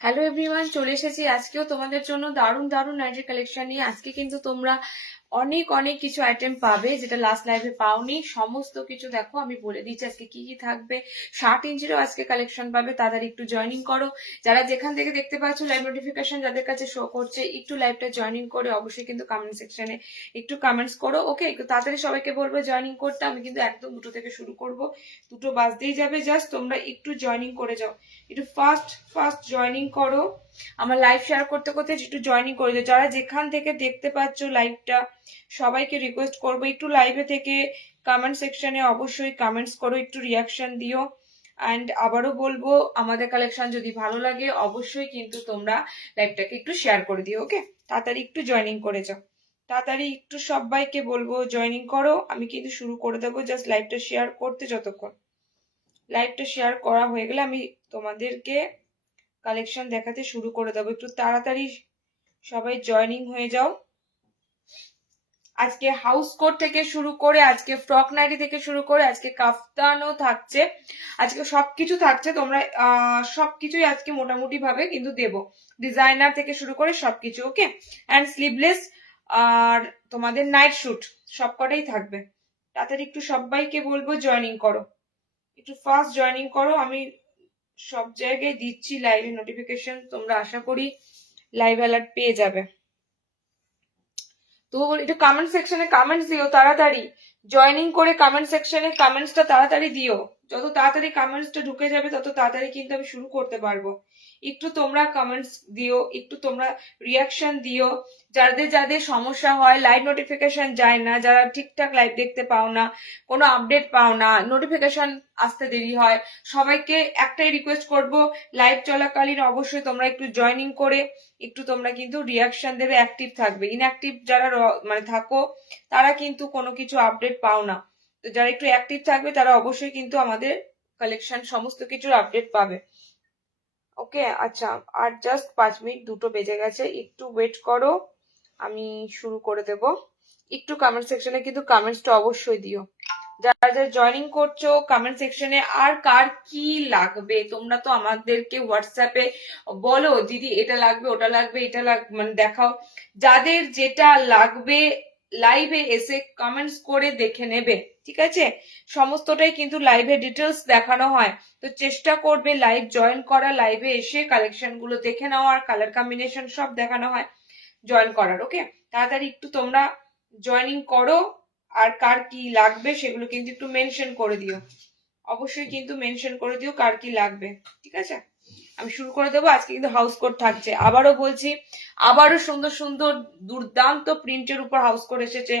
Hello everyone, চলে এসেছি আজকেও তোমাদের জন্য দারুণ দারুণ নাইটের কালেকশন নিয়ে। আজকে কিন্তু তোমরা অনেক অনেক কিছু আইটেম পাবে যেটা লাস্ট লাইভে পাওনি। সমস্ত কিছু দেখো আমি বলে দিচ্ছি আজকে কি কি থাকবে। 60 ইঞ্চিরও আজকে কালেকশন পাবে, তাড়াতাড়ি একটু জয়েনিং করো। যারা যেখান থেকে দেখতে পাচ্ছ লাইভ নোটিফিকেশন যাদের কাছে শো করছে, একটু লাইভটা জয়েনিং করে অবশ্যই কিন্তু কমেন্ট সেকশনে একটু কমেন্টস করো। ওকে, একটু তাড়াতাড়ি সবাইকে বলবো জয়েনিং করতে। আমি কিন্তু একদম 2টো থেকে শুরু করব, 2টো বাজতেই যাবে। জাস্ট তোমরা একটু জয়েনিং করে যাও, একটু ফাস্ট ফাস্ট জয়েনিং করো। আমার লাইভ শেয়ার করতে করতে একটু জয়েনিং করে দিও। যারা যেখান থেকে দেখতে পাচ্ছ লাইভটা, সবাইকে রিকোয়েস্ট করবো একটু লাইভে থেকে কমেন্ট সেকশনে অবশ্যই কমেন্টস করো, একটু রিয়াকশন দিও। অ্যান্ড আবারও বলবো, আমাদের কালেকশন যদি ভালো লাগে অবশ্যই কিন্তু তোমরা লাইভটাকে একটু শেয়ার করে দিও। ওকে, তাড়াতাড়ি একটু জয়েনিং করে যাও, তাড়াতাড়ি একটু সবাইকে বলবো জয়েনিং করো। আমি কিন্তু শুরু করে দেবো জাস্ট লাইভটা শেয়ার করতে। যতক্ষণ লাইভটা শেয়ার করা হয়ে গেলে আমি তোমাদেরকে কালেকশন দেখাতে শুরু করে দেবো। একটু তাড়াতাড়ি সবাই জয়েনিং হয়ে যাও। আজকে হাউস কোট থেকে শুরু করে, আজকে ফ্রক নাইটি থেকে শুরু করে, আজকে কাফতানও থাকছে, আজকে সবকিছু থাকছে। তোমরা সবকিছুই আজকে মোটামুটি ভাবে কিন্তু দেবো, ডিজাইনার থেকে শুরু করে সবকিছু। ওকে, অ্যান্ড স্লিভলেস আর তোমাদের নাইট শুট সবকটাই থাকবে। তাড়াতাড়ি একটু সবাইকে বলবো জয়েনিং করো, একটু ফাস্ট জয়েনিং করো। আমি সব জায়গায় দিচ্ছি লাইভে নোটিফিকেশন, তোমরা আশা করি লাইভ অ্যালার্ট পেয়ে যাবে। তো একটু কমেন্ট সেকশনে কমেন্টস দিও তাড়াতাড়ি, জয়েনিং করে কমেন্ট সেকশনে কমেন্টসটা তাড়াতাড়ি দিও। যত তাড়াতাড়ি কমেন্টসটা ঢুকে যাবে তত তাড়াতাড়ি কিন্তু আমি শুরু করতে পারবো। একটু তোমরা কমেন্টস দিও, একটু তোমরা রিয়াকশন দিও। যাদের যাদের সমস্যা হয়, লাইভ নোটিফিকেশন যায় না, যারা ঠিকঠাক লাইভ দেখতে পাও না, কোনো আপডেট পাও না, নোটিফিকেশন আসতে দেরি হয়, সবাইকে একটাই রিকোয়েস্ট করব, লাইভ চলাকালীন অবশ্যই তোমরা একটু জয়েনিং করে একটু তোমরা কিন্তু রিয়াকশন দেবে, অ্যাক্টিভ থাকবে। ইনঅ্যাক্টিভ যারা মানে থাকো তারা কিন্তু কোনো কিছু আপডেট পাও না। তো যারা একটু অ্যাক্টিভ থাকবে তারা অবশ্যই কিন্তু আমাদের কালেকশন সমস্ত কিছুর আপডেট পাবে। ওকে, আচ্ছা, আর জাস্ট 5 মিনিট, 2টো বেজে গেছে, একটু ওয়েট করো, আমি শুরু করে দেব। একটু কমেন্ট সেকশনে কিন্তু কমেন্টসটা অবশ্যই দিও। যারা যারা জয়েনিং করছো কমেন্ট সেকশনে, আর কার কি লাগবে তোমরা তো আমাদেরকে হোয়াটসঅ্যাপে বলো, দিদি এটা লাগবে ওটা লাগবে এটা লাগবে, মানে দেখাও যাদের যেটা লাগবে। লাইভে এসে কমেন্টস করে দেখে নেবে, ঠিক আছে? সমস্তটাই কিন্তু লাইভে ডিটেলস দেখানো হয়। তো চেষ্টা করবে লাইভ জয়েন করা, লাইভে এসে কালেকশন গুলো দেখে নেওয়ার, কালার কম্বিনেশন সব দেখানো হয়, জয়েন করার। ওকে, তাড়াতাড়ি একটু তোমরা জয়েনিং করো। আর কার কি লাগবে সেগুলো কিন্তু একটু মেনশন করে দিও, অবশ্যই কিন্তু মেনশন করে দিও কার কি লাগবে, ঠিক আছে? আমি শুরু করে দেবো। আজকে কিন্তু হাউস কোট থাকছে, আবারও বলছি, আবারও সুন্দর সুন্দর দুর্দান্ত প্রিন্টের উপর হাউস কোট এসেছে।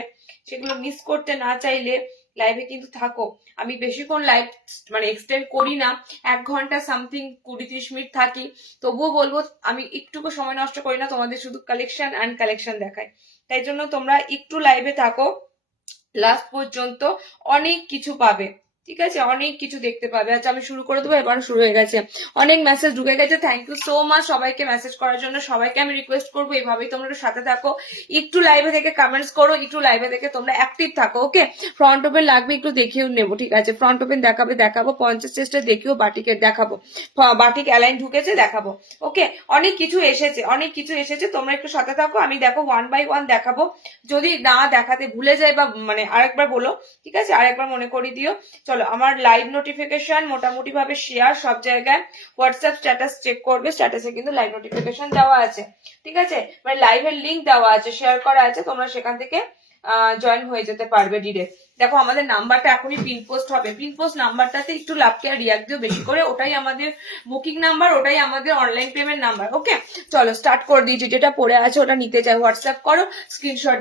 সেগুলো মিস করতে না চাইলে লাইভে কিন্তু থাকো। আমি বেশিক্ষণ লাইভ মানে এক্সটেন্ড করি না, 1 ঘন্টা সামথিং 20-30 মিনিট থাকি। তবুও বলবো আমি একটুকু সময় নষ্ট করি না, তোমাদের শুধু কালেকশন অ্যান্ড কালেকশন দেখাই। তাই জন্য তোমরা একটু লাইভে থাকো, লাস্ট পর্যন্ত অনেক কিছু পাবে, ঠিক আছে? অনেক কিছু দেখতে পাবে। আচ্ছা, আমি শুরু করে দেবো। এবার শুরু হয়ে গেছে, অনেক মেসেজ ঢুকে গেছে। থ্যাংক ইউ সো মাচ সবাইকে মেসেজ করার জন্য। সবাইকে আমি রিকোয়েস্ট করবো এভাবেই তোমরা সাথে থাকো, একটু লাইভে থেকে কমেন্টস করো, একটু লাইভে থেকে তোমরা অ্যাক্টিভ থাকো। ওকে, ফ্রন্ট ওপেন লাগবে একটু দেখিও নেবো, ঠিক আছে? ফ্রন্ট ওপেন দেখাবো, পঞ্চাশ চেষ্টা দেখিও, বাটিকের দেখাবো, বাটিক অ্যালাইন ঢুকেছে দেখাবো। ওকে, অনেক কিছু এসেছে, অনেক কিছু এসেছে, তোমরা একটু সাথে থাকো। আমি দেখো 1 বাই 1 দেখাবো, যদি না দেখাতে ভুলে যায় বা মানে আরেকবার বলো, ঠিক আছে? আরেকবার মনে করিয়ে দিও। চলো, আমার লাইভ নোটিফিকেশন মোটামুটি ভাবে শেয়ার সব জায়গায়, হোয়াটসঅ্যাপ স্ট্যাটাস চেক করবে, স্ট্যাটাসে কিন্তু লাইভ নোটিফিকেশন দেওয়া আছে, ঠিক আছে? মানে লাইভের লিঙ্ক দেওয়া আছে, শেয়ার করা আছে, তোমরা সেখান থেকে জয়েন হয়ে যেতে পারবে ডিরেক্ট। দেখো আমাদের নাম্বারটা এখনই পিন পোস্ট হবে, পিন পোস্ট নাম্বারটাতে একটু লাভকে আর রিয়াক্ট দিও বেশি করে, ওটাই আমাদের বুকিং নাম্বার, ওটাই আমাদের অনলাইন পেমেন্ট নাম্বার। ওকে, চলো স্টার্ট করে দিয়েছি। যেটা পড়ে আছে ওটা নিতে চাই, হোয়াটসঅ্যাপ করো স্ক্রিনশট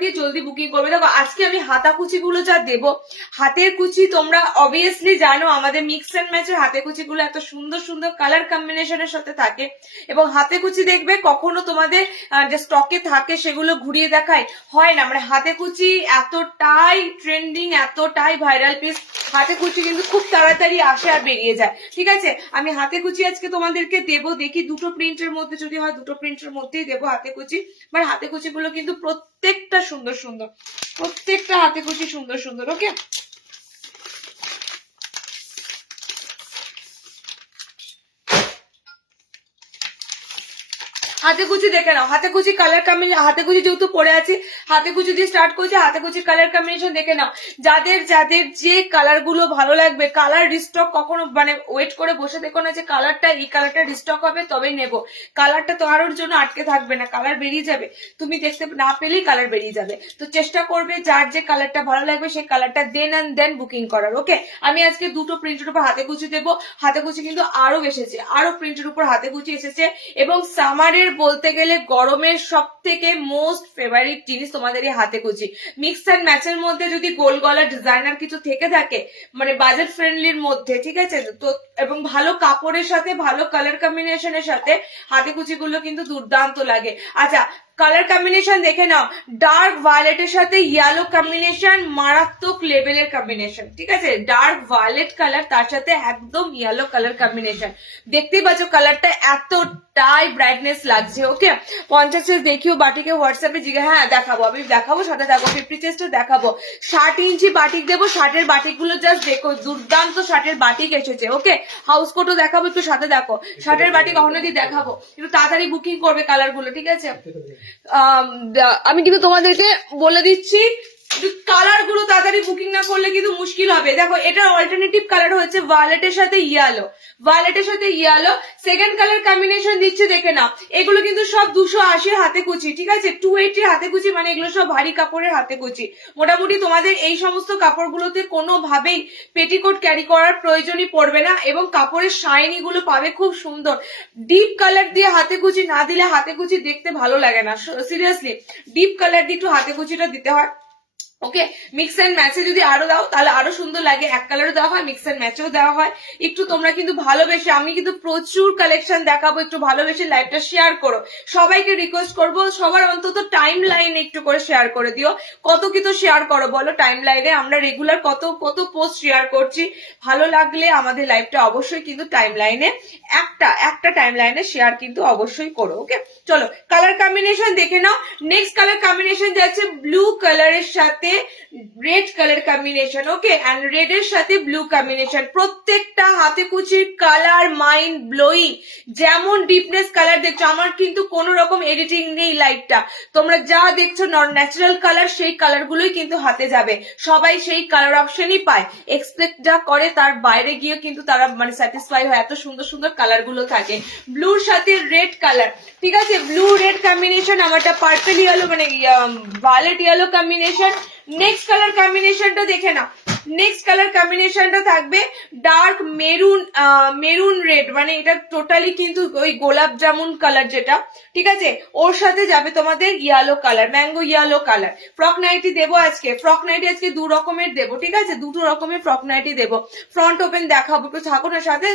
দিয়ে জলদি বুকিং করবে। দেখো আজকে আমি হাতা কুচি গুলো যা দেবো, হাতের কুচি তোমরা অবভিয়াসলি জানো আমাদের মিক্স এন্ড ম্যাচের হাতে কুচি গুলো এত সুন্দর সুন্দর কালার কম্বিনেশনের সাথে থাকে, এবং হাতে কুচি দেখবে কখনো তোমাদের যে স্টকে থাকে সেগুলো ঘুরিয়ে দেখায় হয় না। মানে হাতে কুচি এতটাই ট্রেন্ডিং, এতটাই ভাইরাল পিস, হাতে কুচি কিন্তু খুব তাড়াতাড়ি আসে আর বেরিয়ে যায়, ঠিক আছে? আমি হাতে কুচি আজকে তোমাদেরকে দেবো, দেখি 2টো প্রিন্টের মধ্যে যদি হয় 2টো প্রিন্টের মধ্যেই দেবো হাতে কুচি। মানে হাতে কুচি গুলো কিন্তু প্রত্যেকটা সুন্দর সুন্দর, প্রত্যেকটা হাতে কুচি সুন্দর সুন্দর। ওকে, হাতে কুচি দেখে নাও, হাতে কুচি কালার কম্বিনেশন, হাতে কুচি যেহেতু পরে আছে হাতে কুচি দিয়ে স্টার্ট করছি, হাতে কুচির কালার কম্বিনেশন দেখে নাও। যাদের যাদের যে কালার গুলো ভালো লাগবে, কালার রিস্টক কখনো মানে ওয়েট করে বসে দেখো না যে কালারটা এই কালারটা রিস্টক হবে তবেই নেবো, কালারটা তোমার জন্য আটকে থাকবে না, কালার বেরিয়ে যাবে, তুমি দেখতে না পেলেই কালার বেরিয়ে যাবে। তো চেষ্টা করবে যার যে কালারটা ভালো লাগবে সেই কালারটা দেন অ্যান্ড দেন বুকিং করার। ওকে, আমি আজকে দুটো প্রিন্টের উপর হাতে কুচি দেবো, হাতে কুচি কিন্তু আরো এসেছে, আরো প্রিন্টের উপর হাতে কুচি এসেছে। এবং সামারের বলতে গেলে গরমের সব থেকে মোস্ট ফেভারিট জিনিস তোমাদের এই হাতে কুচি। মিক্স অ্যান্ড ম্যাচের মধ্যে যদি গোল গলা ডিজাইনার কিছু থেকে থাকে মানে বাজেট ফ্রেন্ডলির মধ্যে, ঠিক আছে, তো এবং ভালো কাপড়ের সাথে ভালো কালার কম্বিনেশনের সাথে হাতে কুচি গুলো কিন্তু দুর্দান্ত লাগে। আচ্ছা, কালার কম্বিনেশন দেখে নাও, ডার্ক ভায়োলেটের সাথে ইয়েলো কম্বিনেশন, মারাত্মক লেভেলের কম্বিনেশন, ঠিক আছে, ডার্ক ভায়োলেট কালার তার সাথে একদম ইয়েলো কালার কম্বিনেশন, দেখতেই পাচ্ছ কালারটা এতটাই ব্রাইটনেস লাগছে। ওকে, 50 চেস্ট দেখিও বাটিকে হোয়াটসঅ্যাপে হ্যাঁ দেখাবো, আমি দেখাবো, সাথে দেখো 50 চেস্টে দেখাবো, 60 ইঞ্চি বাটিক দেবো, 60-এর বাটিক গুলো জাস্ট দেখো, দুর্দান্ত 60-এর বাটিক এসেছে। ওকে, হাউস কোটও দেখাবো, একটু সাথে দেখো 60-এর বাটিক অহনদি দেখাবো, একটু তাড়াতাড়ি বুকিং করবে কালার গুলো, ঠিক আছে। আমি কিন্তু তোমাদেরকে বলে দিচ্ছি কালার গুলো তাড়াতাড়ি বুকিং না করলে কিন্তু মুশকিল হবে। দেখো এটার অল্টারনেটিভ কালার হচ্ছে ভায়োলেটের সাথে ইয়েলো, ভায়োলেটের সাথে ইয়েলো, সেকেন্ড কালার কম্বিনেশন দিচ্ছে দেখে নাও। এগুলো কিন্তু সব 280 হাতে কুচি, ঠিক আছে, 280 হাতে কুচি, মানে এগুলো সব ভারী কাপড়ের হাতে কুচি। মোটামুটি তোমাদের এই সমস্ত কাপড়গুলোতে কোনোভাবেই পেটিকোট ক্যারি করার প্রয়োজনই পড়বে না এবং কাপড়ের শাইনি গুলো পাবে খুব সুন্দর। ডিপ কালার দিয়ে হাতে কুচি না দিলে হাতে কুচি দেখতে ভালো লাগে না, সিরিয়াসলি ডিপ কালার দিয়ে একটু হাতে কুচিটা দিতে হয়। ওকে, মিক্স এন্ড ম্যাচে যদি আরো দাও তাহলে আরো সুন্দর লাগে, এক কালারও দেওয়া হয়, মিক্স এন্ড ম্যাচেও দেওয়া হয়। একটু তোমরা কিন্তু ভালোবেসে, আমি কিন্তু প্রচুর কালেকশন দেখাবো, একটু ভালোবেসে লাইভটা শেয়ার করো, সবাইকে রিকোয়েস্ট করবো সবার অন্তত টাইম লাইনে একটু করে শেয়ার করে দিও। কত কিন্তু শেয়ার করো বলো টাইম লাইনে, আমরা রেগুলার কত কত পোস্ট শেয়ার করছি, ভালো লাগলে আমাদের লাইভটা অবশ্যই কিন্তু টাইম লাইনে একটা টাইম লাইনে শেয়ার কিন্তু অবশ্যই করো। ওকে, চলো কালার কম্বিনেশন দেখে নাও। নেক্সট কালার কম্বিনেশন যাচ্ছে ব্লু কালারের সাথে red colour combination. Okay, and red এর সাথে ব্লু কম্বিনেশন, প্রত্যেকটা হাতে কুচির কালার মাইন্ড ব্লোয়িং, যেমন ডিপনেস কালার দেখছো, আমার কিন্তু কোনো রকম এডিটিং নেই লাইটটা, তোমরা যা দেখছো ন্যাচারাল কালার সেই কালার গুলোই কিন্তু হাতে যাবে, সবাই সেই কালার অপশনই পায়, এক্সপেক্ট যা করে তার বাইরে গিয়ে কিন্তু তারা মানে স্যাটিসফাই হয়, এত সুন্দর সুন্দর কালার গুলো থাকে। ব্লুর সাথে রেড কালার, ঠিক আছে, ব্লু রেড কম্বিনেশন, আমারটা পার্পল ইয়েলো মানে violet yellow combination. Next colour কম্বিনেশনটা দেখে নাও, নেক্সট কালার কম্বিনেশনটা থাকবে ডার্ক মেরুন রেড, মানে এটা টোটালি কিন্তু ওই গোলাপ জামুন কালার যেটা, ঠিক আছে, ওর সাথে যাবে তোমাদের yellow colour, mango yellow colour. Frock nightie দেবো আজকে, ফ্রক নাইটি আজকে 2 রকমের দেবো, ঠিক আছে, 2 রকমের ফ্রক নাইটি দেবো। ফ্রন্ট ওপেন দেখাবো, একটু থাকো না সাথে,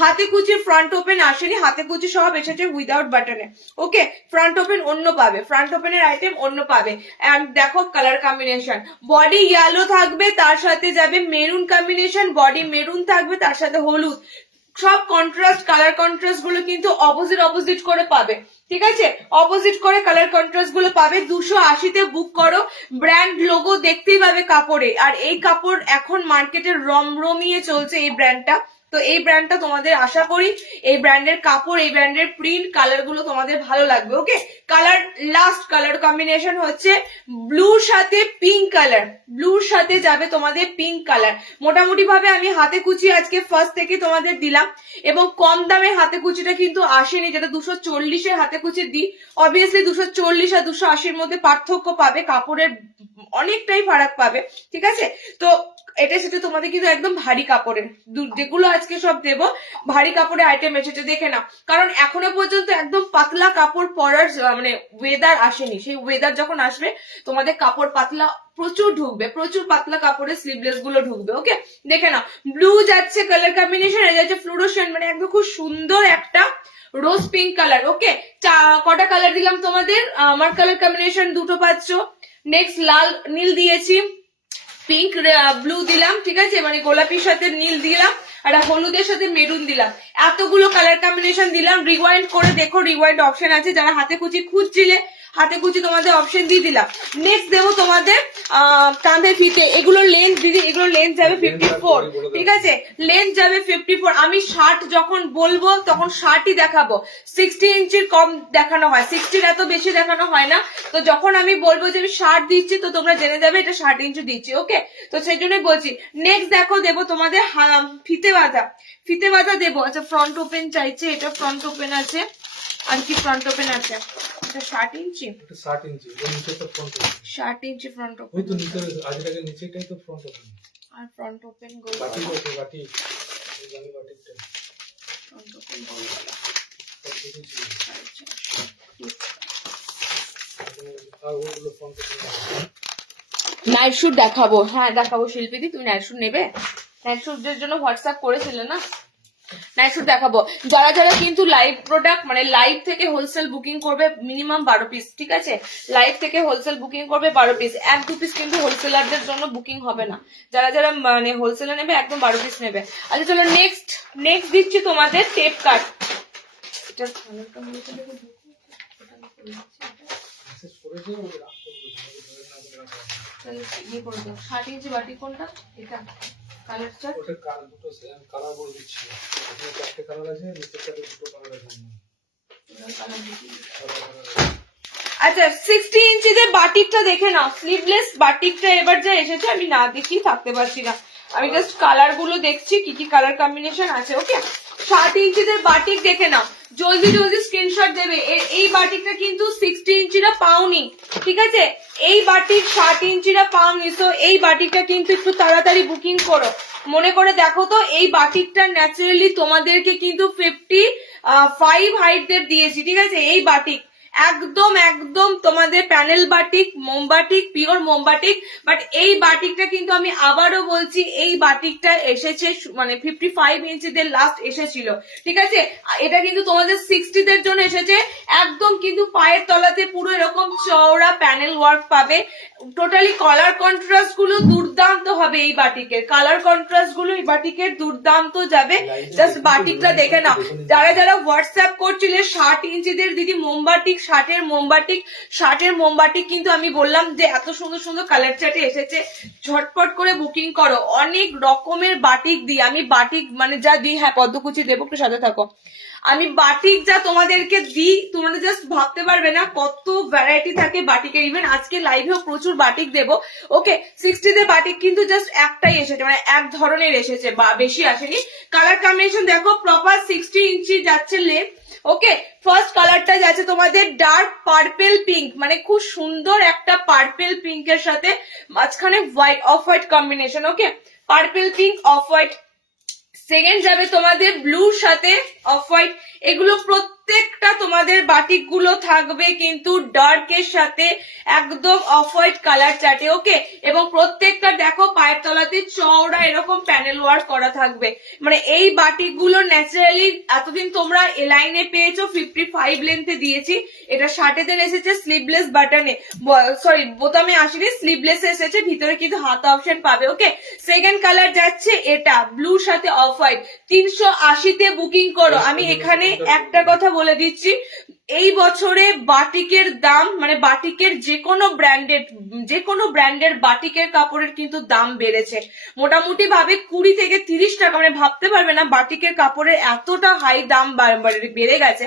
হাতে কুচির ফ্রন্ট ওপেন আসেনি, হাতে কুচি সব এসেছে উইদাউট বাটনে। ওকে, ফ্রন্ট ওপেন অন্য পাবে, ফ্রন্ট ওপেনের আইটেম অন্য পাবে। এন্ড দেখো কালার কম্বিনেশন, বডি ইয়েলো থাকবে তার সাথে যাবে মেরুন কম্বিনেশন, বডি মেরুন থাকবে তার সাথে হলুদ, সব কন্ট্রাস্ট, কালার কন্ট্রাস্ট গুলো কিন্তু অপোজিট করে পাবে, ঠিক আছে, অপোজিট করে কালার কন্ট্রাস্ট গুলো পাবে। 280-তে বুক করো, ব্র্যান্ড লোগো দেখতেই পাবে কাপড়ে, আর এই কাপড় এখন মার্কেটে রমরমিয়ে চলছে এই ব্র্যান্ডটা, তো এই ব্র্যান্ডটা তোমাদের আশা করি এই ব্র্যান্ডের কাপড়, এই ব্র্যান্ডের প্রিন্ট, কালার গুলো তোমাদের ভালো লাগবে। ওকে, কালার লাস্ট কালার কম্বিনেশন হচ্ছে ব্লুর সাথে পিঙ্ক কালার, ব্লুর সাথে যাবে তোমাদের পিঙ্ক কালার। মোটামুটি ভাবে আমি হাতে কুচি আজকে ফার্স্ট থেকে তোমাদের দিলাম এবং কম দামে হাতে কুচিটা কিন্তু আসেনি, যেটা 240-এর হাতে কুচি দিই, অবভিয়াসলি 240 আর 280-র মধ্যে পার্থক্য পাবে, কাপড়ের অনেকটাই ফারাক পাবে, ঠিক আছে। তো এটা সেটা তোমাদের কিন্তু একদম ভারী কাপড়ের, যেগুলো আজকে সব দেবো ভারী কাপড়ের আইটেম এসেছে দেখে নাও, কারণ এখনো পর্যন্ত একদম পাতলা কাপড় পরার মানে ওয়েদার আসেনি, সেই ওয়েদার যখন আসবে তোমাদের কাপড় পাতলা প্রচুর ঢুকবে, প্রচুর পাতলা কাপড়ের স্লিভলেস গুলো ঢুকবে। ওকে, দেখে নাও, ব্লু যাচ্ছে কালার কম্বিনেশন, এটা যাচ্ছে ফ্লুরোসেন্ট, মানে একদম খুব সুন্দর একটা রোজ পিঙ্ক কালার। ওকে, কটা কালার দিলাম তোমাদের, আমার কালার কম্বিনেশন 2টো পাচ্ছ। নেক্সট লাল নীল দিয়েছি, পিঙ্ক ব্লু দিলাম, ঠিক আছে, মানে গোলাপির সাথে নীল দিলাম, আর হলুদের সাথে মেরুন দিলাম, এতগুলো কালার কম্বিনেশন দিলাম। রিওয়াইন্ড করে দেখো, রিওয়াইন্ড অপশন আছে, যারা হাতে কুচি খুঁজছিলে হাতে কুচি তোমাদের অপশন দিয়ে দিলাম। নেক্সট দেবো তোমাদের কাঁধে ফিতে, এগুলোর লেন্থ দিদি, এগুলোর লেন্থ যাবে 54, ঠিক আছে, লেন্থ যাবে 54। আমি শার্ট যখন বলবো তখন শার্টই দেখাবো, 60 ইঞ্চির কম দেখানো হয়, 60 এত বেশি দেখানো হয় না। তো যখন আমি বলবো যে আমি শার্ট দিচ্ছি তো তোমরা জেনে যাবে এটা 60 ইঞ্চি দিচ্ছি, ওকে। তো সেই জন্যই বলছি। নেক্সট দেখো দেবো তোমাদের ফিতে বাঁধা, ফিতে বাঁধা দেবো। আচ্ছা ফ্রন্ট ওপেন চাইছে, এটা ফ্রন্ট ওপেন আছে, আর কি ফ্রন্ট ওপেন আছে, এটা 60 ইঞ্চি, 60 ইঞ্চি এর নিচে তো ফ্রন্ট ওপেন, 60 ইঞ্চি ফ্রন্ট ওপেন, ওই তো নিচে আজটাকে নিচেটাই তো ফ্রন্ট ওপেন, আর ফ্রন্ট ওপেন গোল বাটি তো বাটি এই জানি বাটিটা ফ্রন্ট ওপেন গোল আর ওগুলো ফ্রন্ট ওপেন। নাইট শুট দেখাবো, হ্যাঁ দেখাবো শিল্পীদি, তুমি নাইট শুট নেবে? নাইট শুটের জন্য হোয়াটসঅ্যাপ করেছিলে না, নাইট শুট দেখাবো। যারা যারা কিন্তু লাইভ প্রোডাক্ট মানে লাইভ থেকে হোলসেল বুকিং করবে মিনিমাম 12 পিস, ঠিক আছে, লাইভ থেকে হোলসেল বুকিং করবে 12 পিস, 1-2 পিস কিন্তু হোলসেলারদের জন্য বুকিং হবে না, যারা যারা মানে হোলসেলে নেবে একদম 12 পিস নেবে। আচ্ছা চলো নেক্সট দিচ্ছি তোমাদের টেপ কাট, এটা কালারটা হয়েছে দেখো, মেসেজ করেছে ও রাখ তাহলে ইয়ে করে দাও। 60 ইঞ্চি বাটি কোনটা, এটা কালার চার্ট, ওটা কালার দুটো সেম কালার বলে দিচ্ছি, এখানে চারটে কালার আছে, নিচেরটাতে দুটো কালার আছে। আচ্ছা 60 ইঞ্চিতে বাটিকটা দেখে নাও, স্লিভলেস বাটিকটা এবার যা এসেছে আমি না দেখি থাকতে পারছি না, আমি জাস্ট কালার গুলো দেখছি কি কি কালার কম্বিনেশন আছে, ওকে। 60 ইঞ্চিদের বাটিক দেখে নাও, জলদি জলদি স্ক্রিনশট দেবে। এই বাটিকটা কিন্তু 60 ইঞ্চিরা পাওনি, ঠিক আছে, এই বাটিক 60 ইঞ্চিরা পাওনি, তো এই বাটিকটা কিন্তু একটু তাড়াতাড়ি বুকিং করো। মনে করে দেখো তো, এই বাটিকটা ন্যাচারালি তোমাদেরকে কিন্তু 55 হাইটের দিয়েছি, ঠিক আছে, এই বাটিক একদম একদম তোমাদের প্যানেল বাটিক, মোমবাটিক, পিওর মোমবাটিক। বাট এই বাটিকটা কিন্তু আমি আবারও বলছি, এই বাটিকটা এসেছে মানে 55 ইঞ্চিদের লাস্ট এসেছিল, ঠিক আছে, এটা কিন্তু তোমাদের 60 দের জন্য এসেছে। একদম কিন্তু পায়ের তলাতে পুরো এরকম চওড়া প্যানেল ওয়ার্ক পাবে। টোটালি কালার কন্ট্রাস্ট গুলো দুর্দান্ত হবে, এই বাটিকের কালার কন্ট্রাস্ট গুলো এই বাটিকের দুর্দান্ত যাবে। জাস্ট বাটিকটা দেখে নাও। যারা যারা হোয়াটসঅ্যাপ করছিলে 60 ইঞ্চিদের দিদি মোমবাটিক, 60-এর মোমবাটিক কিন্তু আমি বললাম যে এত সুন্দর সুন্দর কালার চার্টে এসেছে, ঝটপট করে বুকিং করো। অনেক রকমের বাটিক দিই আমি, বাটিক মানে যা দিই, হ্যাঁ পদ্মকুচি দেবো, একটু সাথে থাকো, আমি বাটিক যা তোমাদেরকে দিই তোমাদের জাস্ট ভাবতে পারবে না কত ভ্যারাইটি থাকে বাটিকের। ইভেন আজকে লাইভেও প্রচুর বাটিক দেবো, ওকে। 60 বাটিক কিন্তু জাস্ট একটাই এসেছে, মানে এক ধরনের এসেছে, বা বেশি আসেনি। কালার কম্বিনেশন দেখো, প্রপার 60 ইঞ্চি যাচ্ছে লেগ, ওকে। ফার্স্ট কালারটা যাচ্ছে তোমাদের ডার্ক পার্পেল পিঙ্ক, মানে খুব সুন্দর একটা পার্পেল পিঙ্কের সাথে মাঝখানে white, off white combination, okay, purple pink off white. Second যাবে তোমাদের ব্লুর সাথে অফ হোয়াইট। এগুলো প্রত্যেকটা তোমাদের বাটিক গুলো থাকবে কিন্তু ডার্কের সাথে একদম অফ হোয়াইট কালার চার্টে, ওকে। এবং প্রত্যেকটা দেখো পায়ের তলাতে চওড়া এরকম প্যানেল ওয়ার্ক করা থাকবে। মানে এই বাটিক গুলো ন্যাচারালি এতদিন তোমরা এলাইনে পেয়েছো, 55 লেন্থে দিয়েছি, এটা 60 এসেছে স্লিভলেস বাটনে, সরি বোতামে আসেনি, স্লিভলেস এসেছে, ভিতরে কিন্তু হাতা অপশন পাবে, ওকে। সেকেন্ড কালার যাচ্ছে এটা ব্লুর সাথে অফ হোয়াইট, 380-তে বুকিং করো। আমি এখানে একটা কথা বলে দিচ্ছি, এই বছরে বাটিকের দাম মানে বাটিকের যে কোনো ব্র্যান্ডের বাটিকের কাপড়ের কিন্তু দাম বেড়েছে মোটামুটি ভাবে 20 থেকে 30 টাকা, মানে ভাবতে পারবে না বাটিকের কাপড়ের এতটা হাই দাম বেড়ে গেছে।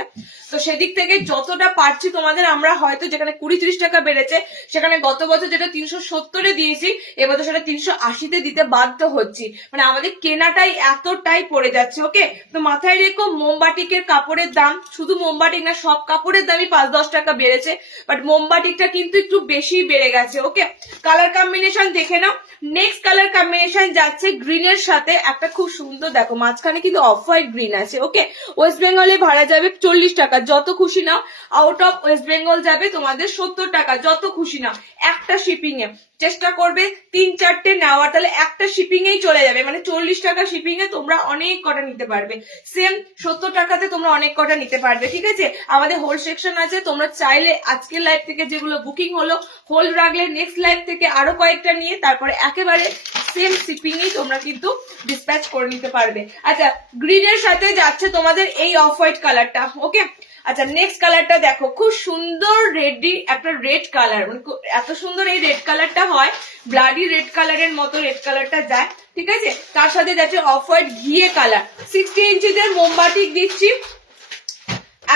তো সেদিক থেকে যতটা পারছি তোমাদের আমরা হয়তো যেখানে 20-30 টাকা বেড়েছে সেখানে গত বছর যেটা 370-এ দিয়েছি এবছর সেটা 380-তে দিতে বাধ্য হচ্ছি, মানে আমাদের কেনাটাই এতটাই পড়ে যাচ্ছে, ওকে। তো মাথায় রেখো মোমবাটিকের কাপড়ের দাম, শুধু মোমবাটিক না সব কাপড়ের দামই 5-10 টাকা বেড়েছে, বাট মোমবাটিকটা কিন্তু একটু বেশি বেড়ে গেছে, ওকে। কালার কম্বিনেশন দেখে নাও। নেক্সট কালার কম্বিনেশন যাচ্ছে গ্রিনের সাথে একটা খুব সুন্দর, দেখো মাঝখানে কিন্তু অফ হোয়াইট গ্রিন আছে, ওকে। ওয়েস্ট বেঙ্গলে ভাড়া যাবে 40 টাকা, যত খুশি নাও। আউট অফ ওয়েস্ট বেঙ্গল যাবে তোমাদের 70 টাকা, যত খুশি নাও। একটা শিপিং এ চেষ্টা করবে 3-4টে নেওয়ার, তাহলে একটা শিপিং এই চলে যাবে, মানে 40 টাকা শিপিং এ তোমরা অনেক কটা নিতে পারবে। সেম 70 টাকাতে তোমরা অনেক কটা নিতে পারবে, ঠিক আছে। আমাদের হোল সেকশন আছে, তোমরা চাইলে আজকের লাইভ থেকে যেগুলো বুকিং হলো হোল্ড রাখলে নেক্সট লাইভ থেকে আরো কয়েকটা নিয়ে তারপরে একেবারে সেম শিপিং এই তোমরা কিন্তু ডিসপ্যাচ করে নিতে পারবে। আচ্ছা গ্রিনের সাথে যাচ্ছে তোমাদের এই অফ হোয়াইট কালারটা, ওকে। আচ্ছা নেক্সট কালারটা দেখো, খুব সুন্দর রেডি একটা রেড কালার, মানে এত সুন্দর এই রেড কালারটা হয়, ব্লাডি রেড কালারের মতো রেড কালারটা যায়, ঠিক আছে। তার সাথে যাচ্ছে অফ হোয়াইট ঘিয়ে কালার, 60 ইঞ্চিদের মোমবাটিক দিচ্ছি।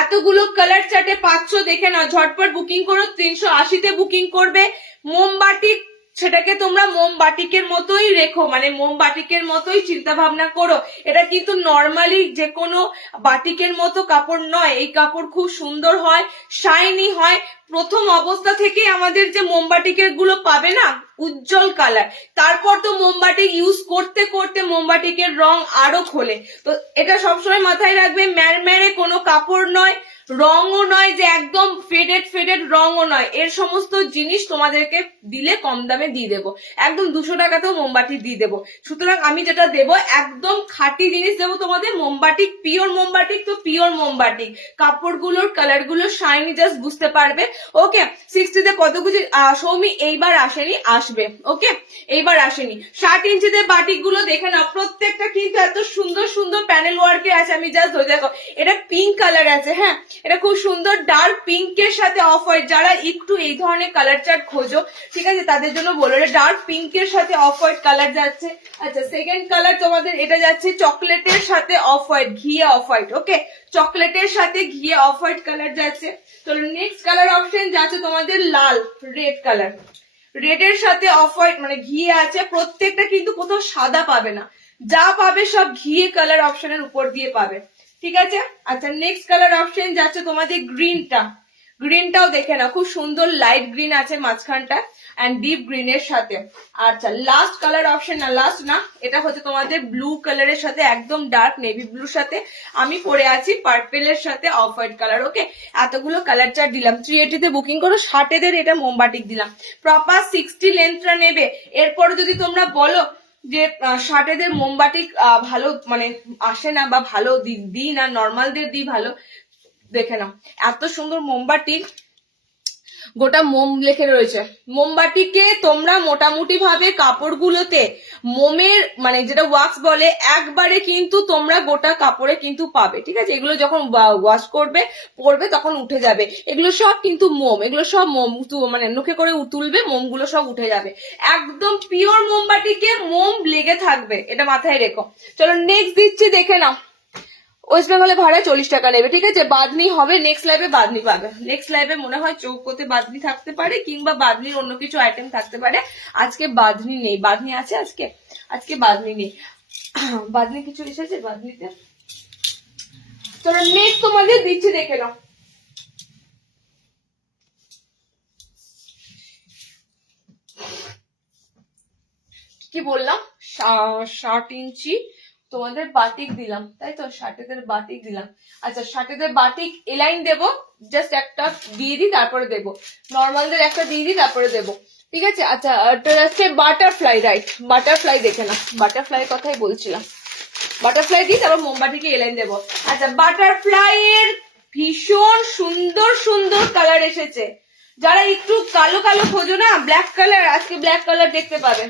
এতগুলো কালার চার্টে পাচ্ছ, দেখে নাও, ঝটপট বুকিং করো, 380-তে বুকিং করবে। মোমবাটিক সেটাকে তোমরা মোমবাটিকের মতোই রেখো, মানে মোমবাটিকের মতোই চিন্তা ভাবনা করো। এটা কিন্তু নর্মালি যে কোনো বাটিকের মতো কাপড় নয়, এই কাপড় খুব সুন্দর হয়, শাইনি হয়। প্রথম অবস্থা থেকে আমাদের যে মোমবাটিকের গুলো পাবে না উজ্জ্বল কালার, তারপর তো মোমবাটিক ইউজ করতে করতে মোমবাটিকের রং আরো খোলে। তো এটা সবসময় মাথায় রাখবে, ম্যারম্যারে কোনো কাপড় নয়, রঙও নয় যে একদম ফেডেড ফেডেড, রঙও নয়। এর সমস্ত জিনিস তোমাদেরকে দিলে কম দামে দিয়ে দেবো, একদম 200 টাকাতেও মোমবাতি দিয়ে দেবো। সুতরাং আমি যেটা দেবো একদম খাঁটি জিনিস দেবো তোমাদের, মোমবাটিক, পিওর মোমবাটিক, তো পিওর মোমবাটিক কাপড়গুলোর কালার গুলো শাইনি, জাস্ট বুঝতে পারবে। ওকে, 60-তে কত কিছু সৌমি এইবার আসেনি, আসবে। ওকে, এইবার আসেনি। 60 ইঞ্চিতে বাটিক গুলো দেখে নাও, প্রত্যেকটা কিন্তু এত সুন্দর সুন্দর প্যানেল ওয়ার্কে আছে। আমি জাস্ট ধরে দেখো, এটা পিঙ্ক কালার আছে, হ্যাঁ এটা খুব সুন্দর ডার্ক পিঙ্কের সাথে অফ হোয়াইট। যারা একটু এই ধরনের কালার চার্ট খোঁজো, ঠিক আছে, তাদের জন্য বলো, এটা ডার্ক পিঙ্কের সাথে অফ হোয়াইট কালার যাচ্ছে। আচ্ছা সেকেন্ড কালার তোমাদের এটা যাচ্ছে চকলেটের সাথে অফ হোয়াইট, ঘিয়ে অফ হোয়াইট। ওকে, চকলেটের সাথে ঘিয়ে অফ হোয়াইট কালার যাচ্ছে। চলো নেক্সট কালার অপশন যাচ্ছে তোমাদের লাল রেড কালার, রেডের সাথে অফ হোয়াইট মানে ঘিয়ে আছে। প্রত্যেকটা কিন্তু কোথাও সাদা পাবে না, যা পাবে সব ঘিয়ে কালার অপশনের উপর দিয়ে পাবে, ঠিক আছে। আচ্ছা নেক্সট কালার অপশন যাচ্ছে তোমাদের গ্রিনটা, গ্রিনটাও দেখে না, খুব সুন্দর লাইট গ্রিন আছে মাঝখানটা এন্ড ডিপ গ্রিনের সাথে। আচ্ছা লাস্ট কালার অপশন, না লাস্ট না, এটা হচ্ছে তোমাদের ব্লু কালারের সাথে একদম ডার্ক নেভি ব্লুর সাথে, আমি পরে আছি পার্পেলের সাথে অফ হোয়াইট কালার। ওকে, এতগুলো কালার চার্ট দিলাম। 380-তে বুকিং করো, 60-দের এটা মোমবাটিক দিলাম। প্রপার 60 লেন্থটা নেবে। এরপরে যদি তোমরা বলো যে 60-দের মোমবাটিক ভালো মানে আসে না বা ভালো দিই না, নর্মালদের দিই ভালো, দেখে নাও এত সুন্দর মোমবাটিক, গোটা মোম লেখে রয়েছে। মোমবাটিকে তোমরা মোটামুটি ভাবে কাপড়গুলোতে মোমের মানে যেটা ওয়াক্স বলে একবারে কিন্তু তোমরা গোটা কাপড়ে কিন্তু পাবে, ঠিক আছে। এগুলো যখন ওয়াশ করবে পরবে তখন উঠে যাবে, এগুলো সব কিন্তু মোম, এগুলো সব মোম মানে নখে করে তুলবে, মোমগুলো সব উঠে যাবে। একদম পিওর মোমবাটিকে মোম লেগে থাকবে, এটা মাথায় রেখো। চলো নেক্সট দিচ্ছি, দেখে নাও। ওয়েস্ট বেঙ্গলে ভাড়া 40 টাকা নেবে, ঠিক আছে। বাদনি হবে, নেক্সট লাইভে বাদনি পাবে। নেক্সট লাইভে মনে হয় চৌকোতে বাদনি থাকতে পারে, কিংবা বাদনির অন্য কিছু আইটেম থাকতে পারে। আজকে বাদনি নেই, বাদনি আছে আজকে, আজকে বাদনি নেই। বাদনি কিছু এসেছে বাদনিতে। চলো নেক্সট তোমাদের দিচ্ছি, দেখে নাও। কি বললাম, 60 ইঞ্চি তোমাদের বাটিক দিলাম, তাই তো, 60-দের বাটিক দিলাম। আচ্ছা 60-দের বাটিক এলাইন দেবো, জাস্ট একটা দিয়ে দিই তারপরে দেবো, নর্মালদের একটা দিয়ে দিই তারপরে দেবো, ঠিক আছে। আচ্ছা এটা হচ্ছে বাটারফ্লাই, রাইট, বাটারফ্লাই দেখে না, বাটারফ্লাই কথাই বলছিলাম। বাটারফ্লাই দিই তারপর মোমবাতিকে এলাইন দেবো। আচ্ছা বাটারফ্লাই এর ভীষণ সুন্দর সুন্দর কালার এসেছে। যারা একটু কালো কালো খোঁজো না, ব্ল্যাক কালার, আজকে ব্ল্যাক কালার দেখতে পাবে।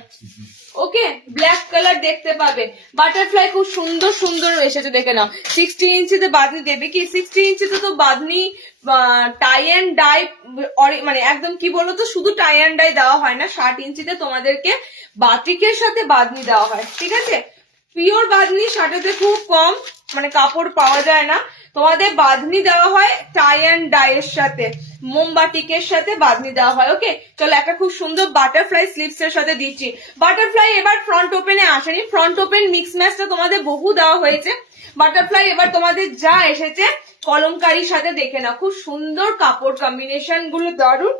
ওকে, ব্ল্যাক কালার দেখতে পাবে। বাটারফ্লাই খুব সুন্দর সুন্দর এসেছে, দেখে নাও। 60 ইঞ্চিতে বাঁধনি দেবে কি, 60 ইঞ্চিতে তো বাঁধনি টাই অ্যান্ড ডাই, মানে একদম কি বলতো, শুধু টাই অ্যান্ড ডাই দেওয়া হয় না, 60 ইঞ্চিতে তোমাদেরকে বাটিকের সাথে বাঁধনি দেওয়া হয়, ঠিক আছে। পিওর বাঁধনি 60-তে খুব কম মানে কাপড় পাওয়া যায় না, তোমাদের বাঁধনি দেওয়া হয় টাই অ্যান্ড ডাই এর সাথে, মোমবাটিকের সাথে বাঁধনি দেওয়া হয়। ওকে, চলো একটা খুব সুন্দর বাটারফ্লাই স্লিভস এর সাথে দিচ্ছি। বাটারফ্লাই এবার ফ্রন্ট ওপেনে আসেনি, ফ্রন্ট ওপেন মিক্স ম্যাচটা তোমাদের বহু দেওয়া হয়েছে। বাটারফ্লাই এবার তোমাদের যা এসেছে কলমকারির সাথে, দেখে না, খুব সুন্দর কাপড় কম্বিনেশন গুলো দারুন।